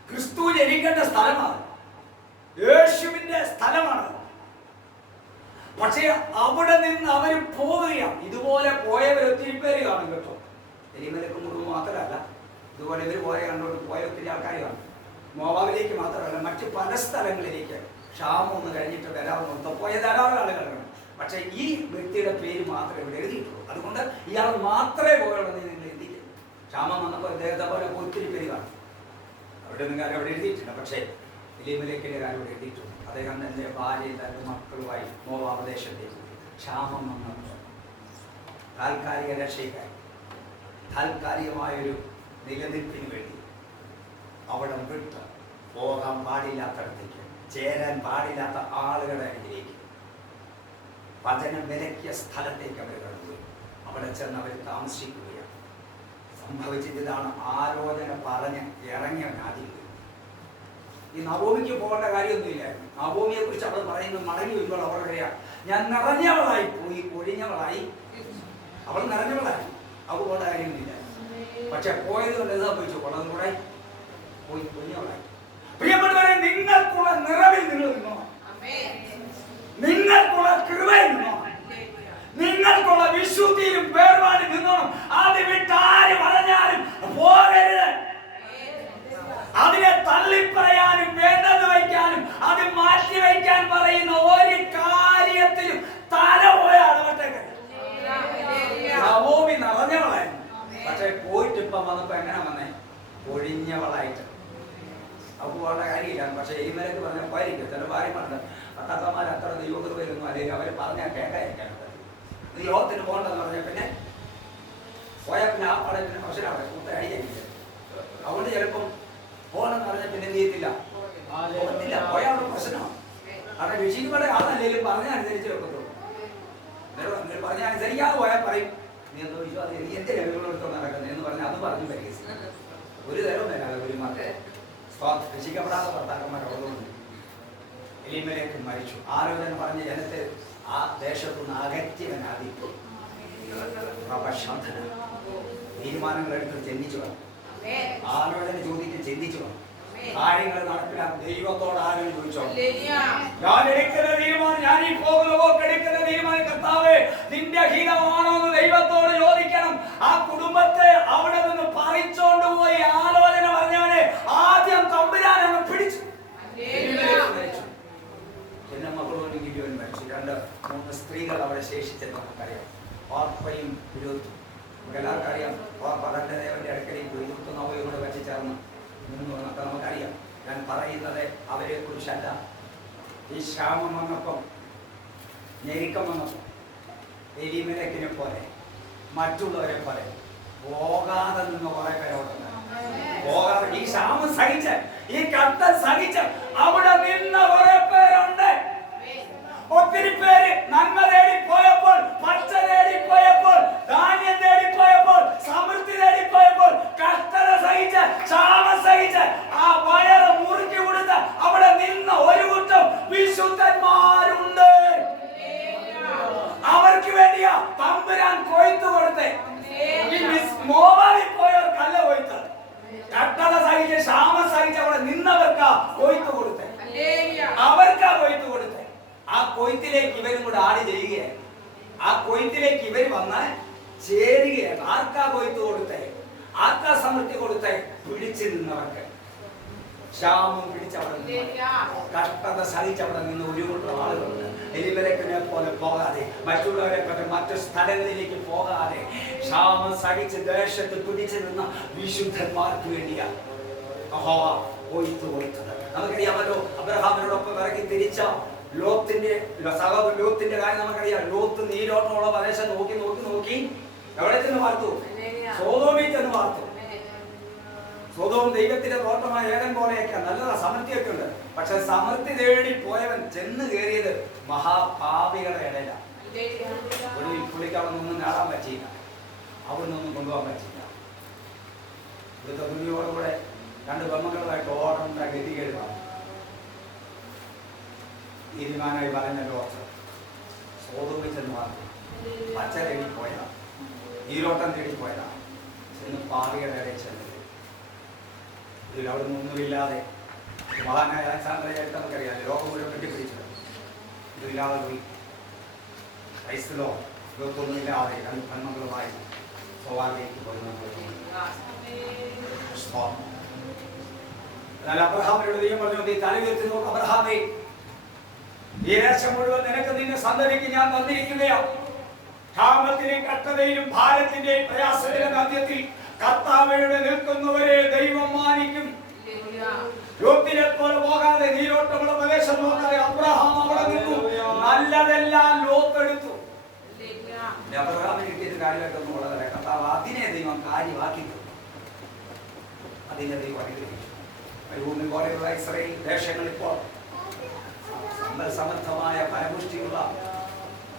ക്രിസ്തു ജനിക്കേണ്ട സ്ഥലമാണ്. യേശുവിന്റെ സ്ഥലമാണ്. പക്ഷേ അവിടെ നിന്ന് അവർ പോവുകയാണ്. ഇതുപോലെ പോയവർ ഒത്തിരി പേര് കാണും കേട്ടോ. എലീമേലെക്ക് മുറിവ് മാത്രമല്ല, ഇതുപോലെ ഇവർ പോയ കണ്ടോട്ട് പോയ ഒത്തിരി ആൾക്കാർ കാണും. മോവാബിലേക്ക് മാത്രമല്ല, മറ്റ് പല സ്ഥലങ്ങളിലേക്ക് ക്ഷാമം ഒന്ന് കഴിഞ്ഞിട്ട് വരാമെന്ന് പോയ ധാരാളം ആളുകളാണ്. പക്ഷെ ഈ വ്യക്തിയുടെ പേര് മാത്രമേ ഇവിടെ എഴുതിയിട്ടുള്ളൂ. അതുകൊണ്ട് ഇയാൾ മാത്രമേ പോയുള്ളൂ നിങ്ങൾ എഴുതിക്കും. ക്ഷാമം വന്നപ്പോൾ അദ്ദേഹത്തെ പോലെ ഒത്തിരി പേര് കാണും. അവിടെ ഒന്നും കാര്യം അവിടെ എഴുതിയിട്ടില്ല. പക്ഷേ എലീമേലെക്കിന്റെ കാര്യം ഇവിടെ എഴുതിയിട്ടുണ്ട്. അദ്ദേഹം തന്റെ ഭാര്യയും 2 മക്കളുമായി മോവാബ് ദേശത്തേക്ക്. ക്ഷാമം വന്നപ്പോൾ താൽക്കാലിക രക്ഷയ്ക്കായി, താൽക്കാലികമായൊരു നിലനിൽപ്പിന് വേണ്ടി അവിടെ വിട്ട് പോകാൻ പാടില്ലാത്തടത്തേക്ക്, ചേരാൻ പാടില്ലാത്ത ആളുകളുടെ അരികിലേക്ക്, വചനം വിലക്കിയ സ്ഥലത്തേക്ക് അവർ കടന്നുപോയി. അവിടെ ചെന്ന് അവർ താമസിക്കുകയാണ്. സംഭവിച്ചത് ഇതാണ്. ആലോചന പറഞ്ഞ് ഇറങ്ങിയവൻ ആദ്യം. ഈ നവോമിക്ക് പോകേണ്ട കാര്യമൊന്നുമില്ലായിരുന്നു. നവോമിയെ കുറിച്ച് അവൾ പറയുന്നത് മടങ്ങി വരുമ്പോൾ അവൾ പറയാ, ഞാൻ നിറഞ്ഞവളായി പോയി, ഒഴിഞ്ഞവളായി. അവൾ നിറഞ്ഞവളായി, അവൾ പോകേണ്ട കാര്യമൊന്നുമില്ല. പക്ഷെ പോയത് കൊണ്ട് എന്താ സംഭവിച്ചു? കൊള്ളതും കൂടെ പോയി ഒഴിഞ്ഞവളായി. പ്രിയപ്പെട്ടവരെ, നിങ്ങൾക്കുള്ള നിറവിൽ നിങ്ങൾ നിന്നോ, നിങ്ങൾക്കുള്ള കൃപയിൽ നിന്നോ, നിങ്ങൾക്കുള്ള വിശുദ്ധിയിലും വേർപാടിൽ നിന്നോണം. അത് വിട്ടാര് പറഞ്ഞാലും പോകരുത്. അതിനെ തള്ളിപ്പറയാനും വേണ്ടെന്ന് വയ്ക്കാനും അത് മാറ്റിവെക്കാൻ പറയുന്ന ഒരു കാര്യത്തിലും തല പോയ ഇടപെട്ടേക്ക്. നവോമി നിറഞ്ഞവളായിരുന്നു. പക്ഷെ പോയിട്ട് ഇപ്പം വന്നപ്പോ എങ്ങനെ വന്നേ? ഒഴിഞ്ഞവളായിട്ട്. അവളുടെ കാര്യമില്ല. പക്ഷെ എലീമേലെക്ക് പറഞ്ഞ പോയിരിക്കും. ചില ഭാര്യമാരുണ്ട്, ഭർത്താക്കന്മാർ അത്ര ദൈവകൃപയൊന്നും അല്ലെങ്കിൽ അവർ പറഞ്ഞാൽ കേൾക്കാതിരിക്കാൻ. യോഗത്തിന് പോകണ്ടെന്ന് പറഞ്ഞാൽ പിന്നെ പോയാൽ പിന്നെ ആ പാടെ പിന്നെ പ്രശ്നമാണ്, കൂട്ട അടിയായിരിക്കും. അതുകൊണ്ട് ചിലപ്പം പോകണമെന്ന് പറഞ്ഞാൽ പിന്നെ എന്ത് ചെയ്യത്തില്ല, പോകത്തില്ല. പോയാൽ അവിടെ പ്രശ്നമാണ്. അവിടെ രക്ഷിക്കപ്പെട്ട ആളല്ലെങ്കിലും പറഞ്ഞാൽ അനുസരിച്ച് വെക്കത്തുള്ളൂ. പറഞ്ഞാൽ അനുസരിക്കാതെ പോയാൽ പറയും, നീ എന്തോ വിശ്വാസം, നീ എന്ത് രവികളെടുത്തോ നടക്കുന്നത് എന്ന് പറഞ്ഞാൽ അത് പറഞ്ഞു പരിഹസിക്കും. ഒരു തരവും വരാതെ ഒരു മക്കളെ രക്ഷിക്കപ്പെടാത്ത ഭർത്താക്കന്മാരുള്ളതുകൊണ്ട് എലീമേലെക്ക് മരിച്ചു. ആലോചന പറഞ്ഞ ജനത്തെ ആ ദേശത്തുനിന്ന് അകറ്റിയവനാദി തീരുമാനങ്ങൾ എടുത്ത് ചിന്തിച്ചു വന്നു. ആലോചന ചോദിച്ച് ചിന്തിച്ചു വന്നു. കാര്യങ്ങൾ നടപ്പിലാക്കും. ദൈവത്തോട് ആരും ചോദിച്ചോ, ഞാൻ എടുക്കുന്ന തീരുമാനം, ഞാൻ ഈ പോകുന്നവോ എടുക്കുന്ന തീരുമാനം കർത്താവേ നിന്റെ ഹിതമാണോ എന്ന് ദൈവത്തോട് ചോദിക്കണം. ആ കുടുംബത്തെ അവിടെ നിന്ന് പറിച്ചോണ്ട് പോയി ആലോചന പറഞ്ഞവനെ ആദ്യം തമ്പുരാനൊന്ന് പിടിച്ചു. എന്റെ മകളോട് ഗിലിയോൻ മരിച്ചു. 2-3 സ്ത്രീകൾ അവിടെ ശേഷിച്ചെന്ന് നമുക്കറിയാം. ഓർപ്പയും വിരോധം നമുക്കെല്ലാവർക്കും അറിയാം. ഓർപ്പ തന്റെ ദേവന്റെ അടുക്കലേക്ക് 29 കൂടെ വെച്ച് ചേർന്ന് നിന്നൊക്കെ നമുക്കറിയാം. ഞാൻ പറയുന്നത് അവരെ കുറിച്ചല്ല. ഈ ക്ഷാമം വന്നപ്പം, ഞെരുക്കം വന്നപ്പം എലീമേലെക്കിനെ പോലെ മറ്റുള്ളവരെ പോലെ പോകാതെ നിന്ന് കുറെ പേരോട്ടുണ്ട്. പോകാതെ ഈ ക്ഷാമം സഹിച്ച്, ഈ കഷ്ടം സഹിച്ച് അവിടെ നിന്ന കുറെ പേരുണ്ട്. ഒത്തിരി പേര് നന്മ തേടി പോയപ്പോൾ, പച്ച തേടി പോയപ്പോൾ, ധാന്യം തേടി പോയപ്പോൾ, സമൃദ്ധി തേടി പോയപ്പോൾ, കഷ്ടത സഹിച്ച്, ക്ഷാമം സഹിച്ച് ആ വയറ് മുറുക്കി കൊടുത്ത് അവിടെ നിന്ന ഒരു കൂട്ടം വിശുദ്ധന്മാരുണ്ട്. അവർക്ക് വേണ്ടിയാ തമ്പുരാൻ കൊയ്ത്തു കൊടുത്തേ. ഈ മോവാബിൽ പോയവർക്കല്ല കൊയ്ത്ത്. കഷ്ടത സഹിച്ച്, ക്ഷാമം സഹിച്ച് അവിടെ നിന്നവർക്കാ കൊയ്ത്തു കൊടുത്തേ. അവർക്കാ കൊയ്ത്തു കൊടുത്തേ. ആ കൊയ്ത്തിലേക്ക് ഇവരും കൂടെ ആടി ചെയ്യുകയാണ്. ആ കൊയ്ത്തിലേക്ക് ഇവർ വന്ന് ചേരുകയാണ്. ആർക്കാ കൊയ്ത്ത് കൊടുത്തേ? ആർക്കാ സമൃദ്ധി കൊടുത്തേ? പിടിച്ചു നിന്നവർക്ക്. ക്ഷാമം പിടിച്ചവിടെ നിന്ന്, കഷ്ടത സഹിച്ചവിടെ നിന്ന് ഒരു കൂട്ടം ആളുകളുണ്ട്. എലിമലക്കിനെ പോലെ പോകാതെ, മറ്റുള്ളവരെ പോലെ മറ്റു സ്ഥലങ്ങളിലേക്ക് പോകാതെ ക്ഷാമം സഹിച്ച് ദേശത്ത് പിടിച്ചു നിന്ന വിശുദ്ധന്മാർക്ക് വേണ്ടിയാ കൊയ്ത്ത് കൊടുത്തത്. നമുക്കറിയാമല്ലോ, അബ്രഹാമിനോടൊപ്പം ഇറങ്ങി തിരിച്ച ലോത്തിന്റെ കാര്യം നമുക്കറിയാം. ലോത്ത് നീരോട്ടമുള്ള പ്രദേശം നോക്കി നോക്കി നോക്കി എവിടെ ചെന്ന് പാർത്തു? സോദോമിൽ ചെന്ന് പാർത്തു. സോദോം ദൈവത്തിന്റെ തോട്ടമായ ഏദൻ പോലെയൊക്കെ നല്ലതാ, സമൃദ്ധിയൊക്കെ ഉണ്ട്. പക്ഷെ സമൃദ്ധി തേടി പോയവൻ ചെന്ന് കയറിയത് മഹാപാപികളുടെ ഇടയിലാണ്. ഒടുവിൽ പുള്ളിക്ക് അവിടെ നിന്നും നേടാൻ പറ്റിയില്ല, അവിടെ നിന്നും കൊണ്ടുപോകാൻ പറ്റിയില്ല. ഇവിടുത്തെ തുണിയോടുകൂടെ രണ്ട് ബമ്മകളുമായിട്ട് ഓടേണ്ട ഗതികേടാണ്. തീരുമാനമായി പറയുന്ന ലോത്ത് സോദോമിൽ ചെന്ന് പാർത്തു. പച്ച തേടി പോയതാ, നീരോട്ടം തേടി പോയതാ. ചെന്ന് പാപികളുടെ ഇടയിൽ ചെന്നത്. ഇതിൽ അവിടെ നിന്നൊന്നുമില്ലാതെ മഹാനായ അലക്സാണ്ടറിയായിട്ട് നമുക്കറിയാം, ലോകം മുഴുവൻ കെട്ടിപ്പിടിച്ചത്. ഇതില്ലാതെ പോയി. ക്രൈസ്തലോ ലോകത്തൊന്നുമില്ലാതെ കന്മകളുമായി സോവാറിലേക്ക് പോയി. എന്നാൽ അബ്രഹാമിനോട് ദൈവം പറഞ്ഞു, നീ തല ഉയർത്തി നോക്ക് അബ്രഹാമേ, ഈ ദേശം മുഴുവൻ നിനക്ക് നിന്റെ സന്തതിക്ക് ഞാൻ തന്നിരിക്കുകയാണ്. ക്ഷാമത്തിലും കഷ്ടതയിലും ഭാരത്തിന്റെയും പ്രയാസത്തിലും മധ്യത്തിൽ കർത്താവയുടെ നിൽക്കുന്നവരെ ദൈവം മാനിക്കും. ലോത്തിനെ പോലെ പോകാതെ, നീരോട്ടമുള്ള പ്രദേശം നോക്കാതെ അബ്രഹാം അവിടെ നിന്നു. നല്ലതെല്ലാം ലോത്ത് എടുത്തു. അബ്രഹാമിന് കിട്ടിയത് കാര്യമായിട്ടൊന്നും ഉള്ളതല്ല. കർത്താവ് അതിനെ ദൈവം കാര്യമാക്കി. അതിനെ ദൈവം അനുഗ്രഹിച്ചു. ഭൂമി പോലെയുള്ള ഇസ്രായേൽ ദേശങ്ങൾ ഇപ്പോൾ സമർത്ഥമായ ഫലപുഷ്ടിയുള്ള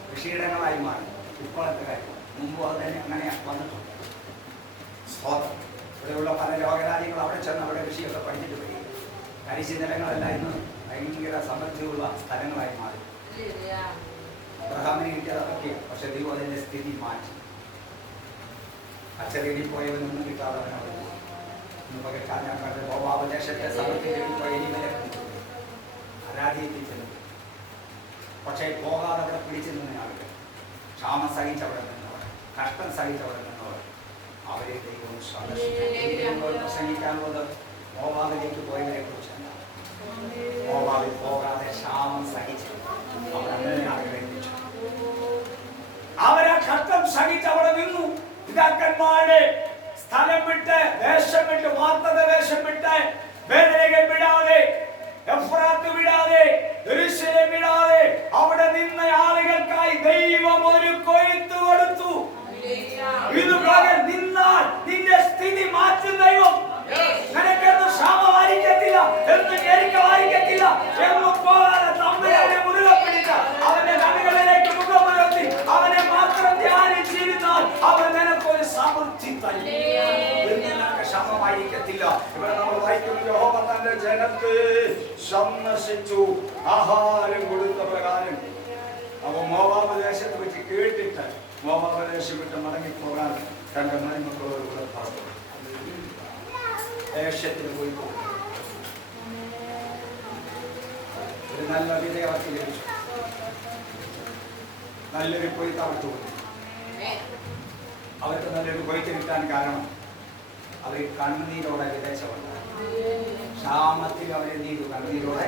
കൃഷിയിടങ്ങളായി മാറി. ഇപ്പോഴത്തെ കാര്യം മുമ്പ് അത് തന്നെ അങ്ങനെ വന്നിട്ടുണ്ട്. ഇവിടെയുള്ള പല ലോകരാജ്യങ്ങൾ അവിടെ ചെന്ന് അവിടെ കൃഷിയൊക്കെ പഠിച്ചിട്ട് വരിക. കരിശി നിലങ്ങളെല്ലാം ഇന്ന് ഭയങ്കര സമൃദ്ധിയുള്ള സ്ഥലങ്ങളായി മാറി. അബ്രഹാമിനെ കിട്ടിയതൊക്കെ, പക്ഷെ ദൈവം അതിന്റെ സ്ഥിതി മാറ്റി. അച്ചതേടി പോയവനൊന്നും കിട്ടാതെ അവനവിടെ പകർക്കാൻ ഞാൻ കണ്ടു. ഗോപാവദേശത്തെ സമൃദ്ധി തേടിപ്പോയ എലിമലക്ക് അരാധ്യത്തിൽ ചെന്നു. പക്ഷേ പോകാതെ അവിടെ പിടിച്ചു നിന്ന ആളുകൾ, ക്ഷാമം സഹിച്ചവിടെ നിന്നവർ, കഷ്ടം സഹിച്ചവിടെ നിന്നവർ, അവരെ ദൈവം സന്ദർശിച്ചു. പ്രസംഗിക്കാനുള്ളത് മോവാബിലേക്ക് പോയവരെ കുറിച്ചല്ല. മോവാബിൽ പോകാതെ ക്ഷാമം സഹിച്ച് അവർ അങ്ങനെ ആളുകളെ വിളിച്ചു. അവരാ കഷ്ടം സഹിച്ച് അവിടെ നിന്നു. പിതാക്കന്മാരുടെ സ്ഥലം വിട്ട്, ദേശം വിട്ട്, വാർത്തത ദേശം വിട്ട്, വേദനകൾ വിടാതെ, എഫ്രാത്ത് വിടാതെ, യെരൂശലേം വിടാതെ അവിടെ നിന്ന ആളുകൾക്കായി ദൈവം ഒരു കൊയ്ത്ത് കൊടുത്തു. ഇത് പകൽ നിന്നാൽ നിന്റെ സ്ഥിതി മാറ്റും ദൈവം. നിനക്കൊന്നും ക്ഷാമമായിരിക്കത്തില്ല, എന്ന് ഞെരുക്കമായിരിക്കത്തില്ല. എന്നും പോകാതെ തമ്പുരാനെ മുറുകെ പിടിച്ച് അവന്റെ കണ്ണുകളിലേക്ക് മുഖമുയർത്തി അവനെ മാത്രം ധ്യാനിച്ചിരുന്നാൽ അവൻ നിനക്കൊരു സമൃദ്ധി തരും. ക്ഷമമായിരിക്കത്തില്ല. ഇവിടെ നമ്മൾ വായിക്കുന്നത് യഹോവ തന്റെ ജനത്തെ സന്ദർശിച്ചു, ആഹാരം കൊടുത്ത പ്രകാരം. അവ മോവാബ് ദേശത്ത് വെച്ച് കേട്ടിട്ട് മോവാബ് ദേശം വിട്ട് മടങ്ങിപ്പോകാൻ തന്റെ മരുമക്കളോട് കൂടെ പറഞ്ഞു. ദേശത്തിന് പോയി ഒരു നല്ല വിധേയവർക്ക് ലഭിച്ചു. നല്ലൊരു കൊയ്ത്ത് അവർക്ക് കൊടുത്തു. അവർക്ക് നല്ലൊരു കൊയ്ത്ത് കിട്ടാൻ കാരണം അവർ കണ്ണുനീരോടെ വിതച്ചവർ. ക്ഷാമത്തിൽ അവർ എന്ത് ചെയ്തു? കണ്ണുനീരോടെ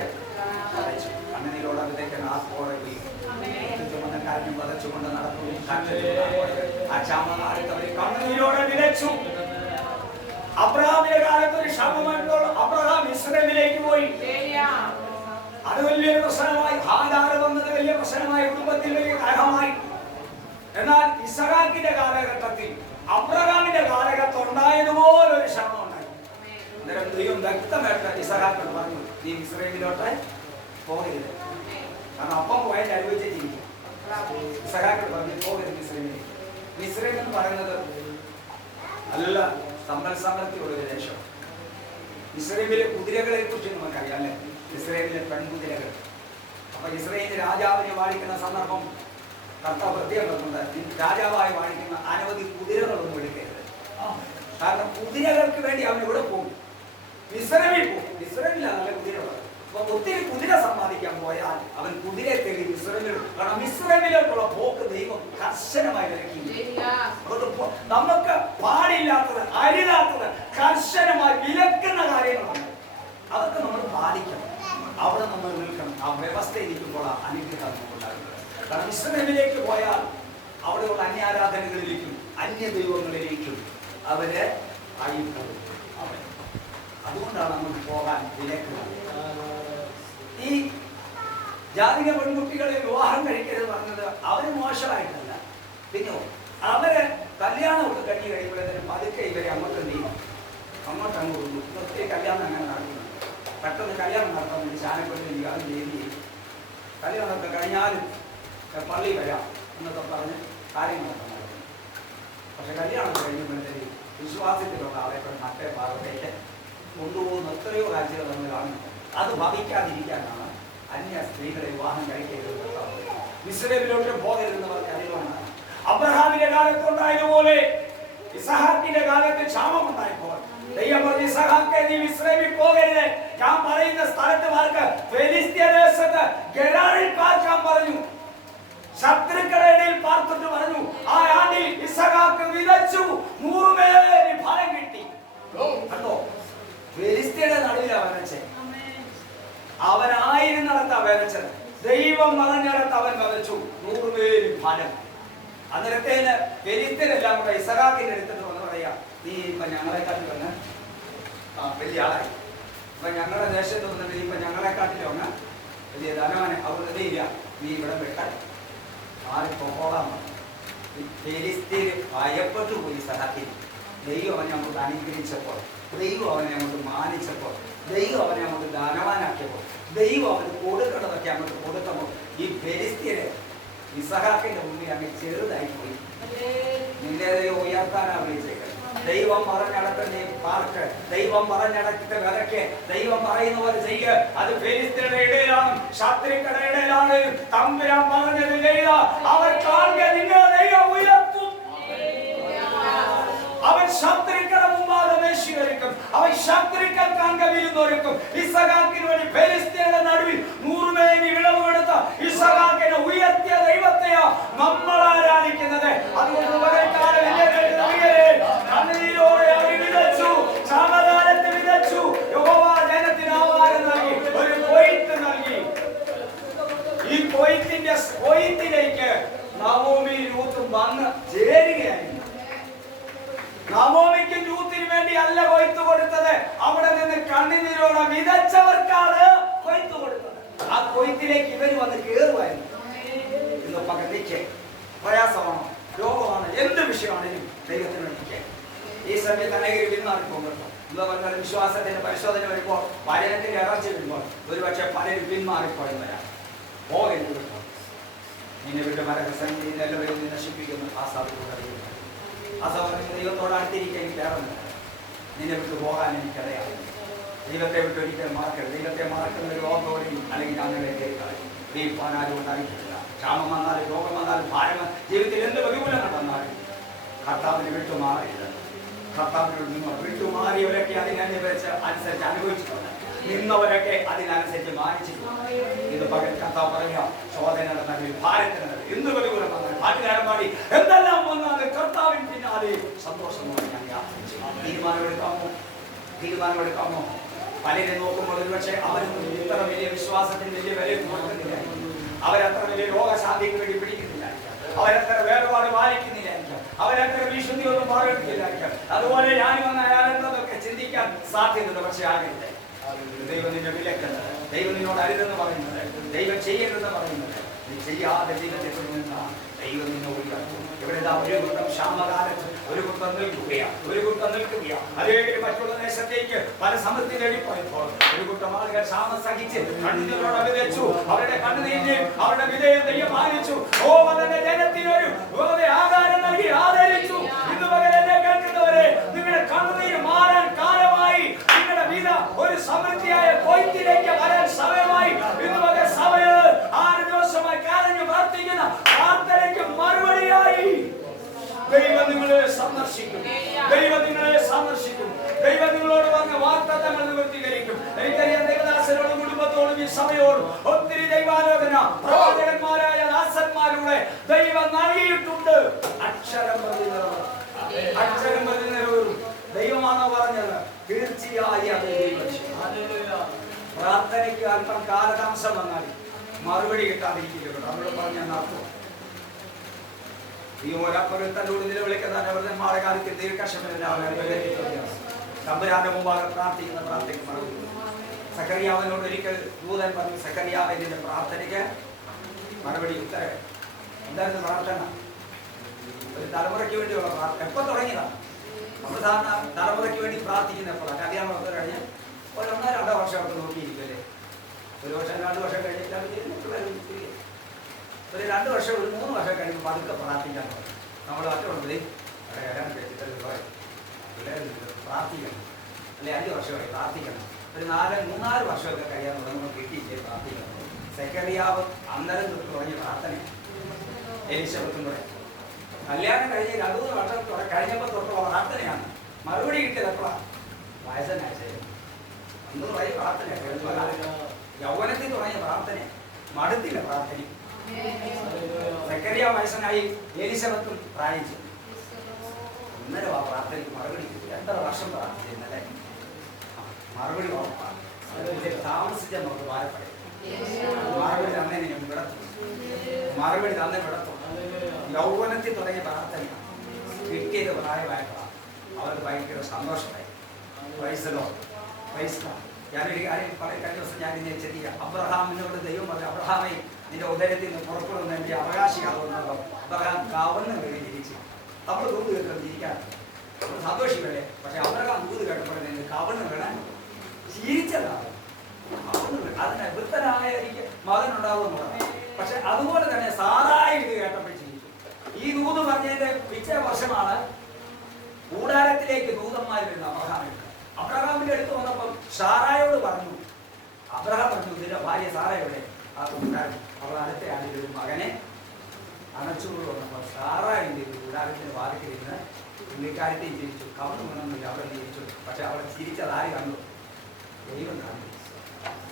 വിതച്ചു. കണ്ണുനീരോടെ വിതയ്ക്കുന്ന ആസ്പോടെ ചുമന്ന കാര്യം പതച്ചുകൊണ്ട് നടക്കുന്നു. ആ ക്ഷാമകാലത്ത് അവർ കണ്ണുനീരോടെ വിതച്ചു. അബ്രഹാമിന്റെ കാലത്ത് ഒരു ക്ഷാമമായിട്ടുള്ള അബ്രഹാം ഇസ്രായേലിലേക്ക് പോയി. അത് വലിയൊരു പ്രശ്നമായി. ഹാഗാർ വന്നത് വലിയ പ്രശ്നമായി, കുടുംബത്തിൽ വലിയ കലഹമായി. എന്നാൽ ഇസ്ഹാക്കിന്റെ കാലഘട്ടത്തിൽ, അബ്രഹാമിന്റെ കാലഘട്ടത്തിൽ ദൈവം വ്യക്തമായിട്ട് ഇസഹാക്കിനോട് പറഞ്ഞു, നീ മിസ്രൈമിലോട്ട് പോകരുത്. കാരണം അപ്പം പോയാൽ അനുഭവിച്ചേ ജീവിക്കും. ഇസഹാക്കിനോട് പറഞ്ഞു, പോകരുത് മിസ്രൈമിലേക്ക്. മിസ്രൈം എന്ന് പറയുന്നത് നല്ല സമ്പൽ സമൃദ്ധിയുള്ളൊരു ദേശം. ഇസ്രയേലിലെ കുതിരകളെ കുറിച്ച് നമുക്കറിയാം അല്ലെ, ഇസ്രയേലിലെ പെൺകുതിരകൾ. അപ്പൊ ഇസ്രയേലിൽ രാജാവിനെ വാഴിക്കുന്ന സന്ദർഭം കർത്താവ് പ്രത്യേകമുണ്ട്, രാജാവായി വാഴിക്കുന്ന അനവധി കുതിരകളൊന്നും എടുക്കരുത്. കാരണം കുതിരകൾക്ക് വേണ്ടി അവൻ ഇവിടെ പോകും, ഇസ്രയേലിൽ പോകും. ഇസ്രയേലിലാണ് നല്ല കുതിരകൾ. അപ്പൊ ഒത്തിരി കുതിര സമ്പാദിക്കാൻ പോയാൽ അവൻ കുതിരയെ തേടി ഇസ്രയേലിൽ, കാരണം ഇസ്രയേലിലേക്കുള്ള പോക്ക് ദൈവം കർശനമായി വിലക്കി. നമുക്ക് പാടില്ലാത്തത്, അരുതാത്തത് കർശനമായി വിലക്കുന്ന കാര്യങ്ങളുണ്ട്. അതൊക്കെ നമ്മൾ പാലിക്കണം, അവിടെ നമ്മൾ നിൽക്കണം. ആ വ്യവസ്ഥയിൽ നിൽക്കുമ്പോൾ അനുഗ്രഹം ഉണ്ടാകുന്നത്. കാരണം ഇസ്രയേലിലേക്ക് പോയാൽ അവിടെയുള്ള അന്യാരാധനകളിലേക്കും അന്യ ദൈവങ്ങളിലേക്കും അവര് ആയിപ്പോകും. അതുകൊണ്ടാണ് നമ്മൾ പോകാൻ വിലക്കുന്നത്. ഈ ജാതിക പെൺകുട്ടികളെ വിവാഹം കഴിക്കരുത് പറഞ്ഞത് അവര് മോശമായിട്ടല്ല, പിന്നെ അവര് കല്യാണമൊക്കെ കഴിഞ്ഞ് കഴിയുമ്പോഴത്തേനും പതുക്കെ ഇവരെ അങ്ങോട്ട് നീങ്ങും, അങ്ങോട്ടങ്ങ് കൊണ്ടു. ഒത്തിരി കല്യാണം അങ്ങനെ നടക്കുന്നു. പെട്ടെന്ന് കല്യാണം നടത്താൻ വേണ്ടി ചാനക്കൊല്ലം വിവാഹം ചെയ്ത് കല്യാണമൊക്കെ കഴിഞ്ഞാലും പള്ളി വരാം എന്നൊക്കെ പറഞ്ഞ് കാര്യങ്ങളൊക്കെ നടക്കും. പക്ഷെ കല്യാണം കഴിയുമ്പോഴത്തേക്ക് വിശ്വാസത്തിലുള്ള ആളെ മറ്റേ ഭാഗത്തേക്ക് കൊണ്ടുപോകുന്ന എത്രയോ രാജ്യങ്ങൾ നമ്മൾ കാണുന്നു. അത് ഭവിക്കാതിരിക്കാനാണ് അന്യ സ്ത്രീകളെ വിവാഹം കഴിക്കരുത്, ഇസ്രയേലിലോട്ട് പോകരുതെന്ന് പറഞ്ഞ അറിവാണ്. അബ്രഹാമിന്റെ കാലത്തുണ്ടായതുപോലെ ഇസഹാക്കിന്റെ കാലത്ത് ക്ഷാമം ഉണ്ടായപ്പോൾ ദൈവം പറഞ്ഞു, ഇസഹാക്കേ നീ ഇസ്രയേലിൽ പോകരുത്, ഞാൻ പറയുന്ന സ്ഥലത്ത് പാർക്ക്, ഫെലിസ്ത്യ ദേശത്ത് ഗെരാറിൽ പാർക്കാൻ പറഞ്ഞു. ശത്രുക്കളുടെ പാർത്തിട്ട് പറഞ്ഞു, ആ ആണ്ടിൽ ഇസഹാക്ക് വിതച്ചു 100 മേനി ഫലം കിട്ടി. കണ്ടോ, ഫെലിസ്ത്യയുടെ നടുവിലാണ് വരച്ചത്. അവനായിരുന്നിടത്താ വരച്ചത്, ദൈവം പറഞ്ഞിടത്ത് അവൻ വരച്ചു 100 മേനി ഫലം. അന്നേരത്തേന് ഫെലിസ്ത്യരെല്ലാം കൂടെ ഇസഹാക്കിന്റെ അടുത്തിട്ട് വന്ന് പറയാ, നീ ഇപ്പൊ ഞങ്ങളെക്കാട്ടിൽ വന്ന് വലിയ ആളായി, ഇപ്പൊ ഞങ്ങളുടെ ദേശത്ത് വന്നിട്ട് ഇപ്പൊ ഞങ്ങളെക്കാട്ടിലും അങ്ങ് വലിയ ധനവാനെ അവരുടെ ഇല്ല, നീ ഇവിടെ വെട്ടാൻ മാറിപ്പോകാൻ. ഫെലിസ്ത്യര് ഭയപ്പെട്ടു പോയി ഇസഹാക്കിന്. ദൈവം അവനെ അങ്ങോട്ട് അനുഗ്രഹിച്ചപ്പോൾ, ദൈവം അവനെ അങ്ങോട്ട് മാനിച്ചപ്പോൾ, ദൈവം അവനെ അങ്ങോട്ട് ധനവാനാക്കിയപ്പോൾ, ദൈവം അവന് കൊടുക്കേണ്ടതൊക്കെ അങ്ങോട്ട് കൊടുത്തപ്പോൾ ഈ ഫെലിസ്ത്യര് ഇസഹാക്കിന്റെ മുന്നിൽ അങ്ങ് ചെറുതായി പോയി. നിന്റെ ദൈവം ഉയർത്താനാണ് വിളിച്ചേക്കുന്നത്. ദൈവം പറഞ്ഞടത്ത് നീ പാർക്ക്, ദൈവം പറഞ്ഞടത്ത് വിലക്ക്, ദൈവം പറയുന്ന പോലെ ചെയ്യ്. അത് ഫെലിസ്ത്യരുടെ ഇടയിലാണ്, ശത്രുക്കളുടെ ഇടയിലാണ്. തമ്പുരാൻ പറഞ്ഞത് ചെയ്ത അവർ കാണുക, നിങ്ങളെ ദൈവം ഉയർത്തും. അവൻ ശത്രുക്കളുടെ മുമ്പാകെ മേശയൊരുക്കും, അവൻ ശത്രുക്കൾ കാണുക വിരുന്നൊരുക്കും. ഇസഹാക്കിന് വേണ്ടി ഫെലിസ്ത്യരുടെ നടുവിൽ 100 മേനി വിളവ് കൊടുത്ത ഇസഹാക്കിനെ ഉയർത്തിയ ദൈവത്തെയാ നമ്മൾ ആരാധിക്കുന്നത്. അതുകൊണ്ട് കണ്ണീരോടെ അവർ വിതച്ചു, സമകാലത്ത് വിതച്ചു. യഹോവ ജനത്തിന് ആഹാരം നൽകി, ഒരു കൊയ്ത്ത് നൽകി. ഈ കൊയ്ത്തിലേക്ക് നവോമി രൂത്തും വന്ന് ചേരുകയായിരുന്നു. നവോമിക്ക് രൂത്തിന് വേണ്ടി അല്ല കൊയ്ത്ത് കൊടുത്തത്, അവിടെ നിന്ന് കണ്ണുനീരോടെ വിതച്ചവർക്കാണ് കൊയ്ത്ത് കൊടുത്തത്. ആ കൊയ്ത്തിലേക്ക് ഇവർ വന്ന് കയറുമായിരുന്നു. ഇന്ന് പകലിക്ക് പ്രയാസമാണോ, രോഗമാണ്, എന്ത് വിഷയമാണെങ്കിലും ദൈവത്തിന് വേണ്ടിക്ക് ഈ സമയത്ത് അനേകം പിന്മാറിപ്പോകും. എന്താ പറഞ്ഞാൽ വിശ്വാസത്തിന്റെ പരിശോധന വരുമ്പോൾ, പലനത്തിന്റെ ഇറച്ചി വരുമ്പോൾ ഒരുപക്ഷെ പലരും പിന്മാറിപ്പോയി വരാം. പോകരുത്, നിന്നെ വിട്ട് മരകസംഖ്യ എല്ലാവരും നശിപ്പിക്കുന്നു. ആ സാധ്യത ആ സമയത്ത് ദൈവത്തോട് അടുത്തിരിക്കാൻ എനിക്ക് ഇറങ്ങുന്നില്ല. നിന്നെ വിട്ട് പോകാൻ എനിക്കറിയാം. ദൈവത്തെ വിട്ട് ഒരിക്കലും മറക്കരുത്. ദൈവത്തെ മറക്കുന്ന ഒരു രോഗത്തോടെയും അല്ലെങ്കിൽ അങ്ങനെ കേൾക്കാറും വീഴ്പാനാരും ഉണ്ടായിട്ടില്ല. ക്ഷാമം വന്നാലും രോഗം വന്നാലും ഭാരം, ജീവിതത്തിൽ എന്ത് പ്രതികൂലങ്ങൾ വന്നാലും കർത്താവിന് വിട്ടുമാറിയത്. കർത്താവിനോട് നിങ്ങൾ വിട്ടുമാറിയവരൊക്കെ അതിനനുസരിച്ച് അനുഭവിച്ചിട്ടുണ്ട്, നിന്നവരൊക്കെ അതിനനുസരിച്ച് മാനിച്ചിട്ടുണ്ട്. ഇത് പകൽ കർത്താവ് പറയുക, ശോധന നടന്നാൽ ഭാരത്തിന് എന്ത് പ്രതികൂലം വന്നാൽ പാട്ടുകാരൻ പാടി എന്തെല്ലാം വന്നാൽ കർത്താവിന് പിന്നാലെ സന്തോഷമായി ഞാൻ യാത്ര ചെയ്യും. തീരുമാനമെടുക്കാമോ? പലരെ നോക്കുമ്പോൾ ഒരുപക്ഷെ അവരൊന്നും ഇത്ര വലിയ വിശ്വാസത്തിന് വലിയ വില കൊടുക്കുന്നില്ല, അവരത്ര വലിയ രോഗശാന്തിക്ക് വേണ്ടി പിടിക്കുന്നില്ലായിരിക്കാം, അവരത്ര വേർപാട് പാലിക്കുന്നില്ലായിരിക്കാം, അവരത്ര വിശുദ്ധി ഒന്നും പാലിക്കുന്നില്ലായിരിക്കാം. അതുപോലെ ഞാനും വന്ന അയാളെന്നതൊക്കെ ചിന്തിക്കാൻ സാധ്യതയുണ്ട്. പക്ഷെ ആകരുത്. ദൈവം നിന്നെ വിലക്കുന്നത്, ദൈവം നിന്നോട് അരുതെന്ന് പറയുന്നത്, ദൈവം ചെയ്യരുതെന്ന് പറയുന്നത്, നീ ചെയ്യാതെ ദൈവത്തെ ദൈവം നിന്നെ ഉയർത്തും. ഇവിടെ ഒരു കൂട്ടം ക്ഷാമകാലത്ത് ഒരു കൂട്ടം നിൽക്കുകയാണ്. അതേ മറ്റുള്ള ദേശത്തേക്ക് പല സമൃദ്ധി നേടിപ്പോയപ്പോൾ ഒരു കൂട്ടം ആളുകൾ ക്ഷാമം സഹിച്ച് കണ്ണുനീരോട് അഭിനയിച്ചു. അവരുടെ കണ്ണുനീരിനെ അവരുടെ വിധേയം ദൈവം മാനിച്ചു. അതിന്റെ ജനത്തിനൊരു ആഹാരം നൽകി ആദരിച്ചു. ഇന്ന് പകൽ എന്നെ കേൾക്കുന്നവരെ, നിങ്ങളുടെ കണ്ണുനീര് മാറാൻ കാലമായി. നിങ്ങളുടെ വിധ ഒരു സമൃദ്ധിയായ കൊയ്ത്തിലേക്ക് വരാൻ സമയമായി. ഇന്ന് പകൽ സഭയിൽ 6 ദിവസമായി കരഞ്ഞു പ്രാർത്ഥിക്കുന്ന പ്രാർത്ഥനയ്ക്ക് മറുപടിയായി ദൈവം നിങ്ങളെ സന്ദർശിക്കും. ദൈവം നിങ്ങളെ സന്ദർശിക്കും. ദൈവം നിങ്ങളോട് പറഞ്ഞ വാഗ്ദത്തങ്ങൾ നിവർത്തീകരിക്കും. എനിക്കറിയാം, ദേവദാസനോടും കുടുംബത്തോടും ഈ സഭയോടും ഒത്തിരി ദൈവാലോചന പ്രവാചകന്മാരായ ദാസന്മാരുടെ ദൈവം നൽകിയിട്ടുണ്ട്. അക്ഷരം പ്രതി നിറവേറും. ദൈവമാണോ പറഞ്ഞത്? തീർച്ചയായും അത് ദൈവം. പ്രാർത്ഥനയ്ക്ക് അല്പം കാലതാമസം വന്നാൽ മറുപടി കിട്ടാതിരിക്കില്ല. നമ്മളോട് പറഞ്ഞ അർത്ഥം ഈ ഓരോരുത്തരോട് നിലവിളിക്കുന്ന അവരുടെ കാലത്ത് ദീർഘക്ഷമരാണ്. തമ്പുരാന്റെ മുമ്പാകെ പ്രാർത്ഥിക്കുന്ന പ്രാർത്ഥനയ്ക്ക് മറുപടി. സക്കറിയാവിനോട് ഒരിക്കൽ ദൂതൻ പറഞ്ഞു, സക്കറിയാവിന്റെ പ്രാർത്ഥനയ്ക്ക് മറുപടി ഉത്തരവ്. എന്തായിരുന്നു പ്രാർത്ഥന? ഒരു തലമുറയ്ക്ക് വേണ്ടിയുള്ള പ്രാർത്ഥന. എപ്പോൾ തുടങ്ങിയതാണ്? നമ്മൾ സാധാരണ തലമുറയ്ക്ക് വേണ്ടി പ്രാർത്ഥിക്കുന്നപ്പോഴാണ്. കല്യാണം ഒക്കെ കഴിഞ്ഞ് ഒരു 1-2 വർഷമൊക്കെ നോക്കിയിരിക്കല്ലേ. 1 വർഷം 2 വർഷം കഴിഞ്ഞിട്ടാണ് ഒരു 2 വർഷം 3 വർഷം കഴിയുമ്പോൾ പതുക്കെ പ്രാർത്ഥിക്കാൻ തുടങ്ങി. നമ്മൾ മറ്റുള്ളത് പ്രാർത്ഥിക്കണം. അല്ലെ 5 വർഷമായി പ്രാർത്ഥിക്കണം. ഒരു 3-4 വർഷമൊക്കെ കഴിയാൻ തുടങ്ങുമ്പോൾ കിട്ടിയില്ലേ പ്രാർത്ഥിക്കണം. സെക്കറിയാവ് അന്നേരം തൊട്ട് തുടങ്ങിയ പ്രാർത്ഥന. എലിശബത്തും കൂടെ കല്യാണം കഴിഞ്ഞ് 2-3 വർഷം കഴിഞ്ഞപ്പോൾ തൊട്ടുള്ള പ്രാർത്ഥനയാണ്. മറുപടി കിട്ടിയത് എപ്പോഴാണ്? വയസ്സനാഴ്ച അന്ന് തുടങ്ങിയ പ്രാർത്ഥന. യൗവനത്തിൽ തുടങ്ങിയ പ്രാർത്ഥന മടുത്തില്ല പ്രാർത്ഥന. സെക്കറിയ വയസ്സനായി, എലിശബത്തും പ്രായിച്ചു. അന്നേരം ആ പ്രാർത്ഥനയ്ക്ക് മറുപടി കിട്ടി. 2 വർഷം പ്രാർത്ഥിച്ചിരുന്നല്ലേ? മറുപടി താമസിച്ച നമുക്ക് ഭാരപ്പെടും. മറുപടി തന്നെ ഞാൻ വിടത്തും. മറുപടി തന്നെ വിടത്തും. യൗവനത്തിൽ തുടങ്ങിയ പ്രാർത്ഥന കിട്ടിയത് പ്രായമായപ്പോഴാണ്. അവർക്ക് ഭയങ്കര സന്തോഷമായി. ഞാനൊരു കാര്യം കഴിഞ്ഞ ദിവസം ഞാൻ ഇങ്ങനെ ചെറിയ അബ്രഹാമിനോട് ദൈവം പറഞ്ഞു, അബ്രഹാമേ, നിന്റെ ഉദരത്തിൽ നിന്ന് പുറപ്പെടുന്ന എൻ്റെ അവകാശിയാകുന്നതോ. അബ്രഹാം കവന്ന് വീട് ചിരിച്ചു. നമ്മൾ ദൂത് കേൾക്കുന്നത് ചിരിക്കാൻ നമ്മൾ സന്തോഷിക്കല്ലേ. പക്ഷെ അബ്രഹാം ദൂത് കേട്ടപ്പോൾ കവന്ന് വീണാൻ ചിരിച്ചതാണ്. അതിന് വൃത്തനായ എനിക്ക് മകനുണ്ടാവുമെന്ന് പറഞ്ഞു. പക്ഷെ അതുപോലെ തന്നെ സാറായി ഇത് കേട്ടപ്പോൾ ചിരിച്ചു. ഈ ദൂത് പറഞ്ഞതിന്റെ പിറ്റേ വർഷമാണ് കൂടാരത്തിലേക്ക് ദൂതന്മാർ വരുന്ന അബ്രഹാമിൽ. അബ്രഹാമിന്റെ അടുത്ത് വന്നപ്പോൾ സാറായോട് പറഞ്ഞു, അബ്രഹാം പറഞ്ഞു, ഇതിന്റെ ഭാര്യ സാറയുടെ ആ കൂടാരം അവൾ അടുത്ത ആണ്ടിൽ ഒരു മകനെ അണച്ചുകൊണ്ട് വന്നപ്പോൾ സാറായിന്റെ കൂടാരത്തിന് വാതിക്കലിരുന്ന് പുള്ളിക്കാരത്തെയും ചിരിച്ചു. കവന്ന് വീണമെന്നില്ല, അവളെ ചിരിച്ചു. പക്ഷെ അവളെ ചിരിച്ചത് ആര് കണ്ടു? ദൈവം കണ്ടു.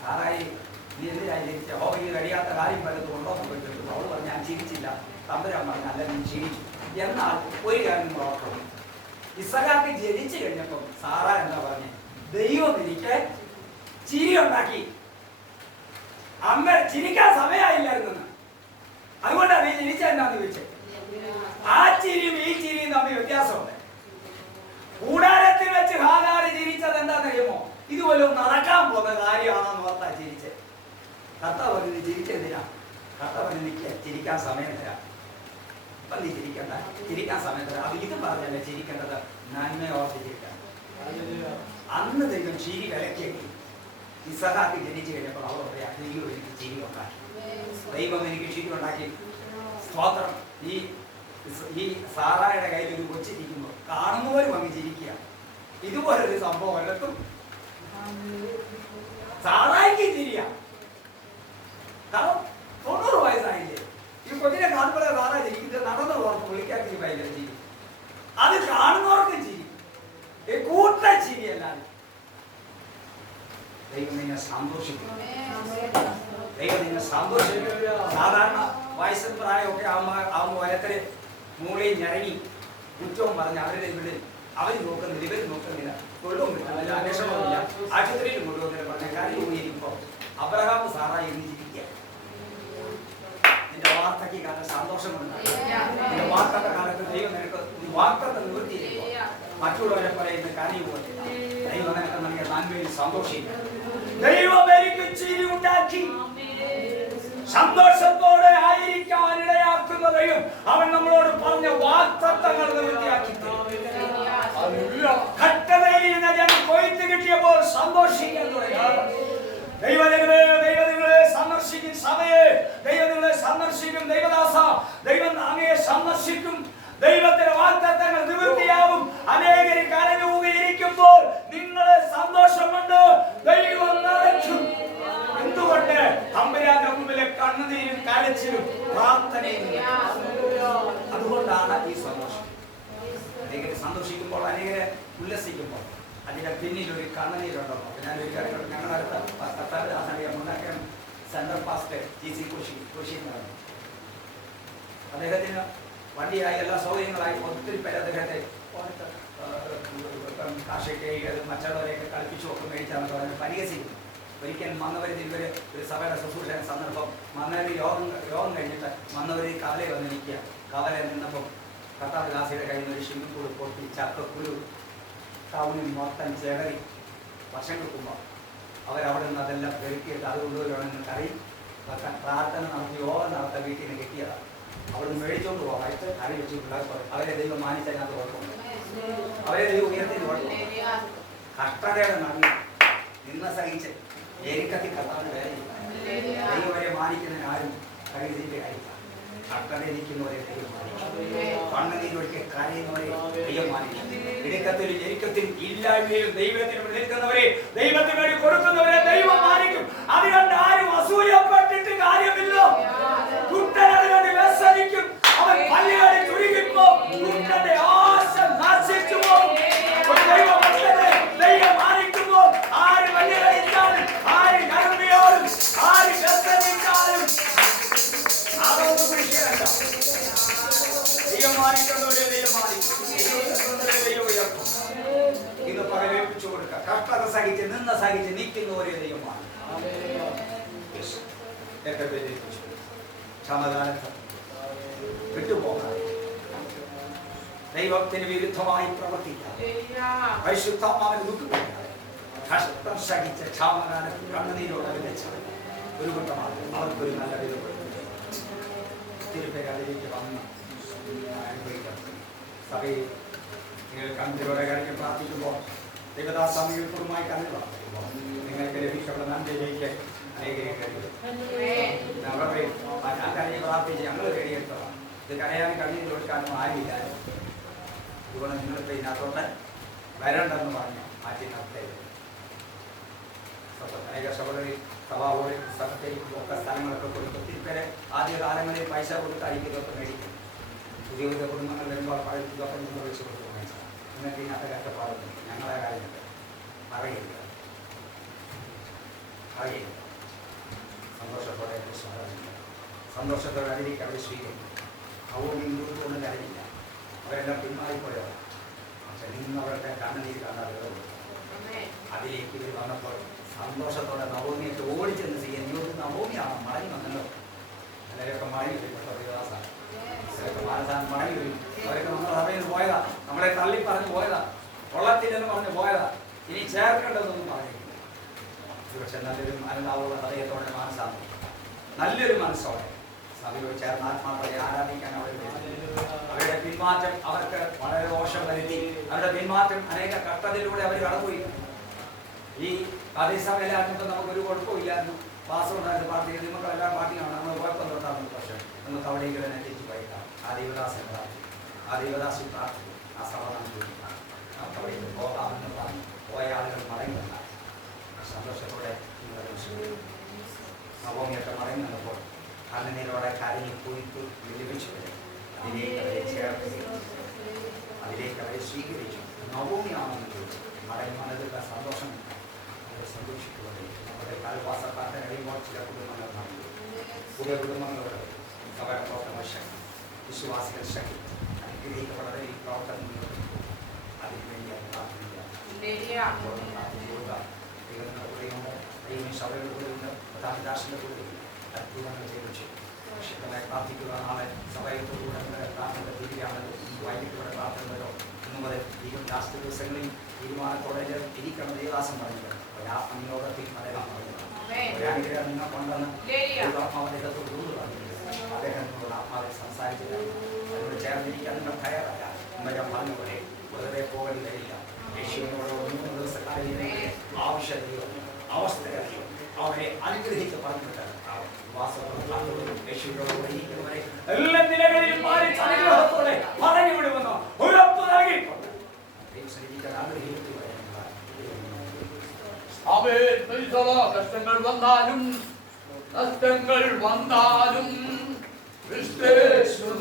സാറായി, നീ എന്തിനായി ചിരിച്ച? ഓ, ഈ കഴിയാത്ത കാര്യം പലതും ഉണ്ടോ എന്ന് ചോദിച്ചു. അവൾ പറഞ്ഞു, ഞാൻ ചിരിച്ചില്ല. തമ്പുരാൻ പറഞ്ഞു, അല്ല, നീ ചിരിച്ചു. എന്നാൽ ഒരു കാര്യം ഓർക്കണം, ഇസഹാക്ക് ജനിച്ചു കഴിഞ്ഞപ്പം സാറ എന്താ പറഞ്ഞേ? ദൈവം എനിക്ക് ചിരി ഉണ്ടാക്കി. അമ്മ ചിരിക്കാൻ സമയമായില്ലായിരുന്നു. അതുകൊണ്ടാണ് നീ ചിരിച്ച എന്താന്ന് ചോദിച്ചത്. ആ ചിരിയും ഈ ചിരിയും തമ്മിൽ വ്യത്യാസമുണ്ട്. കൂടാരത്തിൽ വെച്ച് ഹാഗാർ ചിരിച്ചത് എന്താണെന്നറിയുമോ? ഇതുപോലെ നടക്കാൻ പോകുന്ന കാര്യമാണെന്ന് ഓർത്താ ചിരിച്ചത്. കർത്താവ് പറഞ്ഞു, ചിരിച്ചെന്തിനാ? കർത്താവ് പറഞ്ഞു, എനിക്ക് ചിരിക്കാൻ സമയം തരാം. അപ്പം നീ ചിരിക്കണ്ട, ചിരിക്കാൻ സമയം തരാം. അത് ഇതും പറഞ്ഞല്ലേ ചിരിക്കേണ്ടത്, നന്മ ഓർത്ത് ചിരിക്കാൻ. അന്ന് ദൈവം ചിരി വിലക്കേറ്റി. ഇസഹാക്ക് ജനിച്ചു കഴിഞ്ഞപ്പോൾ അവർ പറയാം, ദൈവം എനിക്ക് ചിരി ഉണ്ടാക്കി. ദൈവം എനിക്ക് ചിരി ഉണ്ടാക്കി. സ്തോത്രം. ഈ സാറായുടെ കയ്യിൽ ഒരു കൊച്ചിരിക്കുമ്പോൾ കാണുന്നവരും അങ്ങ് ചിരിക്കുക. ഇതുപോലൊരു സംഭവം ഒരിടത്തും സാറായിക്ക് ചിരിയ. കാരണം 90 വയസ്സായില്ലേ. ഈ കൊച്ചിനെ കാണുമ്പോഴേ സാറാ ചിരിക്കുന്നത്. നടന്നു ഓർത്ത് വിളിക്കാക്കി ഭയങ്കര ചിരി. അത് കാണുന്നവർക്കും ചിരി. കൂട്ട ചിരിയല്ലാതെ ദൈവം നിന്നെ സന്തോഷിക്കും. ദൈവം നിന്നെ സന്തോഷിക്കും. സാധാരണ വയസ്സും പ്രായമൊക്കെ ആവുമ്പോൾ വയത്തില് മൂളയും ഞരങ്ങി കുറ്റവും പറഞ്ഞ് അവരുടെ ഇവിടെ അവർ നോക്കുന്നില്ല, ഇവർ നോക്കുന്നില്ല, തൊഴിലും കിട്ടുന്നില്ല, അന്വേഷണമില്ല, ആശുപത്രിയിൽ കൊണ്ടുവന്നില്ല, പറഞ്ഞ കാര്യം പോയിരിക്കുമ്പോൾ അബ്രഹാം സാറായി എന്ന് ചിരിക്കുക. നിന്റെ വാർത്തയ്ക്ക് കാലം സന്തോഷമുണ്ടായി. നിന്റെ വാർത്തയുടെ കാലത്ത് ദൈവം നിനക്ക് വാർത്തത്തെ നിവൃത്തിയിരിക്കും. മറ്റുള്ളവരെ പറയുന്ന കാര്യം പോലെ ദൈവം നിനക്ക് നൽകിയ നന്മയിൽ സന്തോഷിക്കും. ദൈവം എനിക്ക് ചിരി ഉണ്ടാക്കി. സന്തോഷത്തോടെ ആയിരിക്കാൻ ഇടയാക്കുന്ന ദൈവം അവൻ നമ്മളോട് പറഞ്ഞ വാഗ്ദത്തങ്ങൾ നിവൃത്തിയാക്കി കട്ടതയിൽ നിന്ന് ഞാൻ കൊയ്ത്ത് കിട്ടിയപ്പോൾ സന്തോഷിക്കാൻ തുടങ്ങി. ദൈവങ്ങളെ സന്ദർശിക്കും സഭയെ, ദൈവങ്ങളെ സന്ദർശിക്കും ദൈവദാസ, ദൈവം അങ്ങയെ സന്ദർശിക്കും. ദൈവത്തിന്റെ വാഗ്ദത്തങ്ങൾ നിവൃത്തിയാവും. അനേകർ കരഞ്ഞുകൂടിയിരിക്കുമ്പോൾ നിങ്ങളെ സന്തോഷമുണ്ട്. ദൈവം നിറയ്ക്കും. എന്തുകൊണ്ട്? തമ്പുരാന്റെ മുമ്പിലെ കണ്ണുനീരും കരച്ചിലും പ്രാർത്ഥനയും. അതുകൊണ്ടാണ് ഈ സന്തോഷം. അനേകരെ സന്തോഷിക്കുമ്പോൾ, അനേകരെ ഉല്ലസിക്കുമ്പോൾ അതിന്റെ പിന്നിൽ ഒരു കണ്ണുനീരുണ്ടോ? ഞാൻ ഒരു കാര്യം, ഞങ്ങളടുത്ത മുണ്ടാക്കാൻ സെൻട്രൽ പാസ്റ്റർ GC കോശി എന്നാണ്. അദ്ദേഹത്തിന് വണ്ടിയായി എല്ലാ സൗകര്യങ്ങളായി ഒത്തിരി പേര് അദ്ദേഹത്തെ കാർഷിക മറ്റുള്ളവരെയൊക്കെ കളിപ്പിച്ചു ഒക്കെ മേടിച്ചാണെന്ന് പറഞ്ഞ് പരിഹസിക്കുന്നു. ഒരിക്കൽ വന്നവർ ഇവർ ഒരു സഭയുടെ ശുശ്രൂഷ സന്ദർഭം വന്നവർ യോഗം കഴിഞ്ഞിട്ട് വന്നവർ കവല വന്ന് നിൽക്കുക. കവല നിന്നപ്പം കർത്താവ് ദാസിയുടെ കയ്യിൽ നിന്ന് ഒരു ഷിമ്മിക്കൂട് പൊട്ടി ചക്കക്കുരു ടൗണിൽ മൊത്തം ചേറി വർഷങ്ങൾക്ക് മുമ്പ് അവരവിടെ നിന്ന് അതെല്ലാം പെരുക്കിയിട്ട് അതുകൊണ്ടുവരുവാണെന്ന് കറി പ്രാർത്ഥന നടത്തി യോഗം നടത്താൻ വീട്ടിൽ നിന്ന് കിട്ടിയതാണ്. അവിടെ നിന്ന് മേടിച്ചോണ്ട് പോകാനായിട്ട് കറി വെച്ച് പിള്ളേർക്ക് അവരെ ദൈവം മാനിച്ചതിനകത്ത് കുഴപ്പമുണ്ട്. അവരെ ദൈവം ഉയർത്തിന് കുഴപ്പമില്ല. കഷ്ടതയുടെ നന്ദി നിന്ന് സഹിച്ച് ഏരിക്കത്തി കർത്താവിന് വേദനയില്ല. ദൈവം വരെ മാനിക്കുന്നതിന് ആരും കരുതിന്റെ കാര്യമില്ല. കട്ടതയിരിക്കുന്നവരെ ദൈവം മാനിക്കും. കണ്ണുനീരൊഴിക്കെ കരയുന്നവരെ ദൈവം മാനിക്കും. ഇടുക്കത്തിലും ഞെരുക്കത്തിലും ഇല്ലായ്മയിലും ദൈവത്തിന് നിൽക്കുന്നവരെ, ദൈവത്തിന് വേണ്ടി കൊടുക്കുന്നവരെ ദൈവം മാനിക്കും. അതുകൊണ്ട് ആരും അസൂയപ്പെട്ടിട്ട് കാര്യമില്ല. കുട്ടനതുകൊണ്ട് വ്യസനിക്കും. അവൻ പല്ലുകളിൽ ചുരുങ്ങിപ്പോ കുട്ടന്റെ ആശ നശിച്ചു പോകും. ദൈവം മാനിക്കുമ്പോൾ ആര് പല്ലുകളിച്ചാലും, ആര് കരുണയോടും, ആര് വ്യസനിച്ചാലും അതൊന്നും വിഷയമല്ല. ദൈവം മാനിക്കുന്നവരെ ദൈവം മാനിക്കും. ദൈവം ഉയർത്തും. ഇത് പകരേൽപ്പിച്ചു കൊടുക്കുക. കഷ്ടത സഹിച്ച് നിന്ന് സഹിച്ച് നിൽക്കുന്നവരെ ദൈവം മാനിക്കും. സമാധാനത്തെ വിട്ടുപോകാൻ, ദൈവത്തിന് വിരുദ്ധമായി പ്രവർത്തിക്കാതെ, പരിശുദ്ധാത്മാവിനെ ദുഃഖിപ്പിക്കാതെ, കഷ്ടം സഹിച്ച് ക്ഷാമകാലത്ത് കണ്ണുനീരോടെ വിളിച്ച ഒരു കൂട്ടമാണ്. അവർക്കൊരു നല്ല വിധം ഒത്തിരി പേര് അതിലേക്ക് വന്ന് അനുഭവിക്കാം. സഭയിൽ നിങ്ങൾ കണ്ണീരോടെ കഴിഞ്ഞ് പ്രാർത്ഥിക്കുമ്പോൾ ദൈവദാസമികൾക്കുമായി കണ്ണു പ്രാർത്ഥിക്കുമ്പോൾ നിങ്ങൾക്ക് ലഭിക്കപ്പെടുന്ന നന്മയിലേക്ക് അനേകരെ കഴിയും. ഞാൻ കരഞ്ഞ് പ്രാർത്ഥിച്ച് ഞങ്ങൾ തേടിയെടുത്തതാണ്. ഇത് കരയാൻ കണ്ണീർ കൊടുക്കാനും ആരുമില്ല. അതുകൊണ്ട് നിങ്ങളിപ്പോൾ ഇതിനകത്തോട്ട് വരണ്ടെന്ന് പറഞ്ഞ് മാറ്റി നിർത്തരുത്. അനേക സഹോദരി സഭാപോലും സ്ഥലത്തേക്കും ഒക്കെ സ്ഥലങ്ങളൊക്കെ കൊടുക്കും. ഒത്തിരി പേരെ ആദ്യ കാലങ്ങളിൽ പൈസ കൊടുത്തായിരിക്കും ഇതൊക്കെ മേടിക്കും. പുതിയ പുതിയ കുടുംബങ്ങൾ വരുമ്പോൾ പഴയതൊക്കെ നിങ്ങൾ വെച്ച് കൊടുക്കും. നിങ്ങൾക്ക് ഇതിനകത്ത് കഷ്ടപ്പാടുന്നു. ഞങ്ങളെ കാര്യമില്ല, അറിയില്ല. സന്തോഷത്തോടെ സന്തോഷത്തോടെ അതിലേക്ക് അവർ സ്വീകരിക്കും. അവരും ഇങ്ങോട്ടൊന്നും കരഞ്ഞില്ല. അവരെല്ലാം പിന്മാറിപ്പോയവർ. പക്ഷെ നിന്നവരുടെ കണ്ണുനീര് കണ്ടാൽ അതിലേക്ക് ഇവർ വന്നപ്പോൾ സന്തോഷത്തോടെ നവോമിയൊക്കെ ഓടിച്ചെന്ന് ചെയ്യാൻ നിങ്ങൾക്ക് നവോമിയാണ് മടങ്ങി വന്നല്ലോ. എല്ലാവരൊക്കെ മടങ്ങി വരും. ചിലർക്ക് മാനസാൻ മടങ്ങി വരും. അവരൊക്കെ നമ്മുടെ സഭയിൽ നിന്ന് പോയതാ, നമ്മളെ തള്ളി പറഞ്ഞു പോയതാ, കൊള്ളത്തില്ലെന്ന് പറഞ്ഞ് പോയതാ, ഇനി ചേർക്കേണ്ടതൊന്നും പറഞ്ഞില്ല. പക്ഷെ നല്ലൊരു അനുതാവുള്ള ഹൃദയത്തോടെ മനസ്സാണ്, നല്ലൊരു മനസ്സോടെ സഭയോട് ചേർന്ന് ആത്മാക്കളെ ആരാധിക്കാൻ അവർ അവരുടെ പിന്മാറ്റം അവർക്ക് വളരെ ദോഷം വരുത്തി. അവരുടെ പിന്മാറ്റം അനേക കഷ്ടതയിലൂടെ അവർ കടന്നുപോയി. ഈ അതേസമയമാകുമ്പോൾ നമുക്കൊരു കുഴപ്പമില്ലായിരുന്നു. വാസമുണ്ടായിരുന്നു. പാർട്ടി നിങ്ങൾക്കെല്ലാം പാർട്ടിയാണ്, നമ്മൾ കുഴപ്പം തൊട്ടാകുന്നു. പക്ഷേ നമുക്ക് അവിടേക്ക് തന്നെ തിരിച്ചു പോയിക്കാം. ആ ദൈവദാസൻ പ്രാർത്ഥിക്കും, ആ ദൈവദാസി പ്രാർത്ഥിക്കും, ആ സഭ നമുക്ക് അവിടേക്ക് പോകാമെന്ന് പറഞ്ഞു പോയ ആളുകൾ മടങ്ങി വന്നാൽ സന്തോഷത്തോടെ നവോമിയൊക്കെ മടങ്ങി വന്നപ്പോൾ കണ്ണുനീരോടെ കരഞ്ഞു കുയിത്തു ലഭിച്ചു. അതിലേക്ക് അവരെ ചേർക്കുകയും അതിലേക്ക് അവരെ സ്വീകരിച്ചു. നവോമിയാണെന്ന് ചോദിച്ചു. മടങ്ങി വന്നതിലുള്ള സന്തോഷം അവരെ സന്തോഷിക്കുന്നത്. നമ്മുടെ കാൽവാസക്കാരുടെ കഴിയുമ്പോൾ ചില കുടുംബങ്ങൾ നടന്നു. പുതിയ കുടുംബങ്ങളുടെ സഭയുടെ പ്രവർത്തന ശക്തി, വിശ്വാസികൾ ശക്തി അനുഗ്രഹിക്കപ്പെട്ടത് ഈ പ്രവർത്തനം അതിന് വേണ്ടിയാണ് പ്രാർത്ഥിക്കുക. സഭയുടെ കൂടെയുണ്ട്, പ്രധാനദാസിന്റെ കൂടെയുണ്ട്. അത്ഭുതങ്ങൾ ചെയ്തു ശക്തമായി പ്രാർത്ഥിക്കുക. നാളെ സഭയത്തോടുകൂടെ പ്രാർത്ഥന തീരുകയാണല്ലോ. വൈകിട്ടോടെ പ്രാർത്ഥനകളോ ഇന്നു മുതൽ ഈ ലാസ്റ്റ് ദിവസങ്ങളിൽ തീരുമാനത്തോടെ ഇരിക്കണം. ദേവദാസം പറഞ്ഞത് നിയോഗത്തിൽ അദ്ദേഹം പറഞ്ഞത് ഒരനുഗ്രഹം നിങ്ങൾ കൊണ്ടുവന്ന് അദ്ദേഹത്തോട് പറഞ്ഞു. അദ്ദേഹത്തിനോട് ആത്മാവിൽ സംസാരിച്ചിട്ടാണ് അതിനോട് ചേർന്നിരിക്കാൻ നിങ്ങൾ തയ്യാറല്ല. ഞാൻ പറഞ്ഞ പോലെ വെറുതെ പോകേണ്ടതില്ല. യേശുവിനോട് 3 ദിവസക്കാലം ആവശ്യതയോ അവസ്ഥയോ അവരെ അനുഗ്രഹിച്ച് പറഞ്ഞിട്ട് യേശുവിനോട് എല്ലാ നിലകളിലും പാലിച്ച് അനുഗ്രഹത്തോടെ പറഞ്ഞു വിടുമെന്നോ ഉറപ്പ് നൽകിയിട്ടുണ്ട്. കഷ്ടങ്ങൾ വന്നാലും നഷ്ടങ്ങൾ വന്നാലും ക്രിസ്തുനായകൻ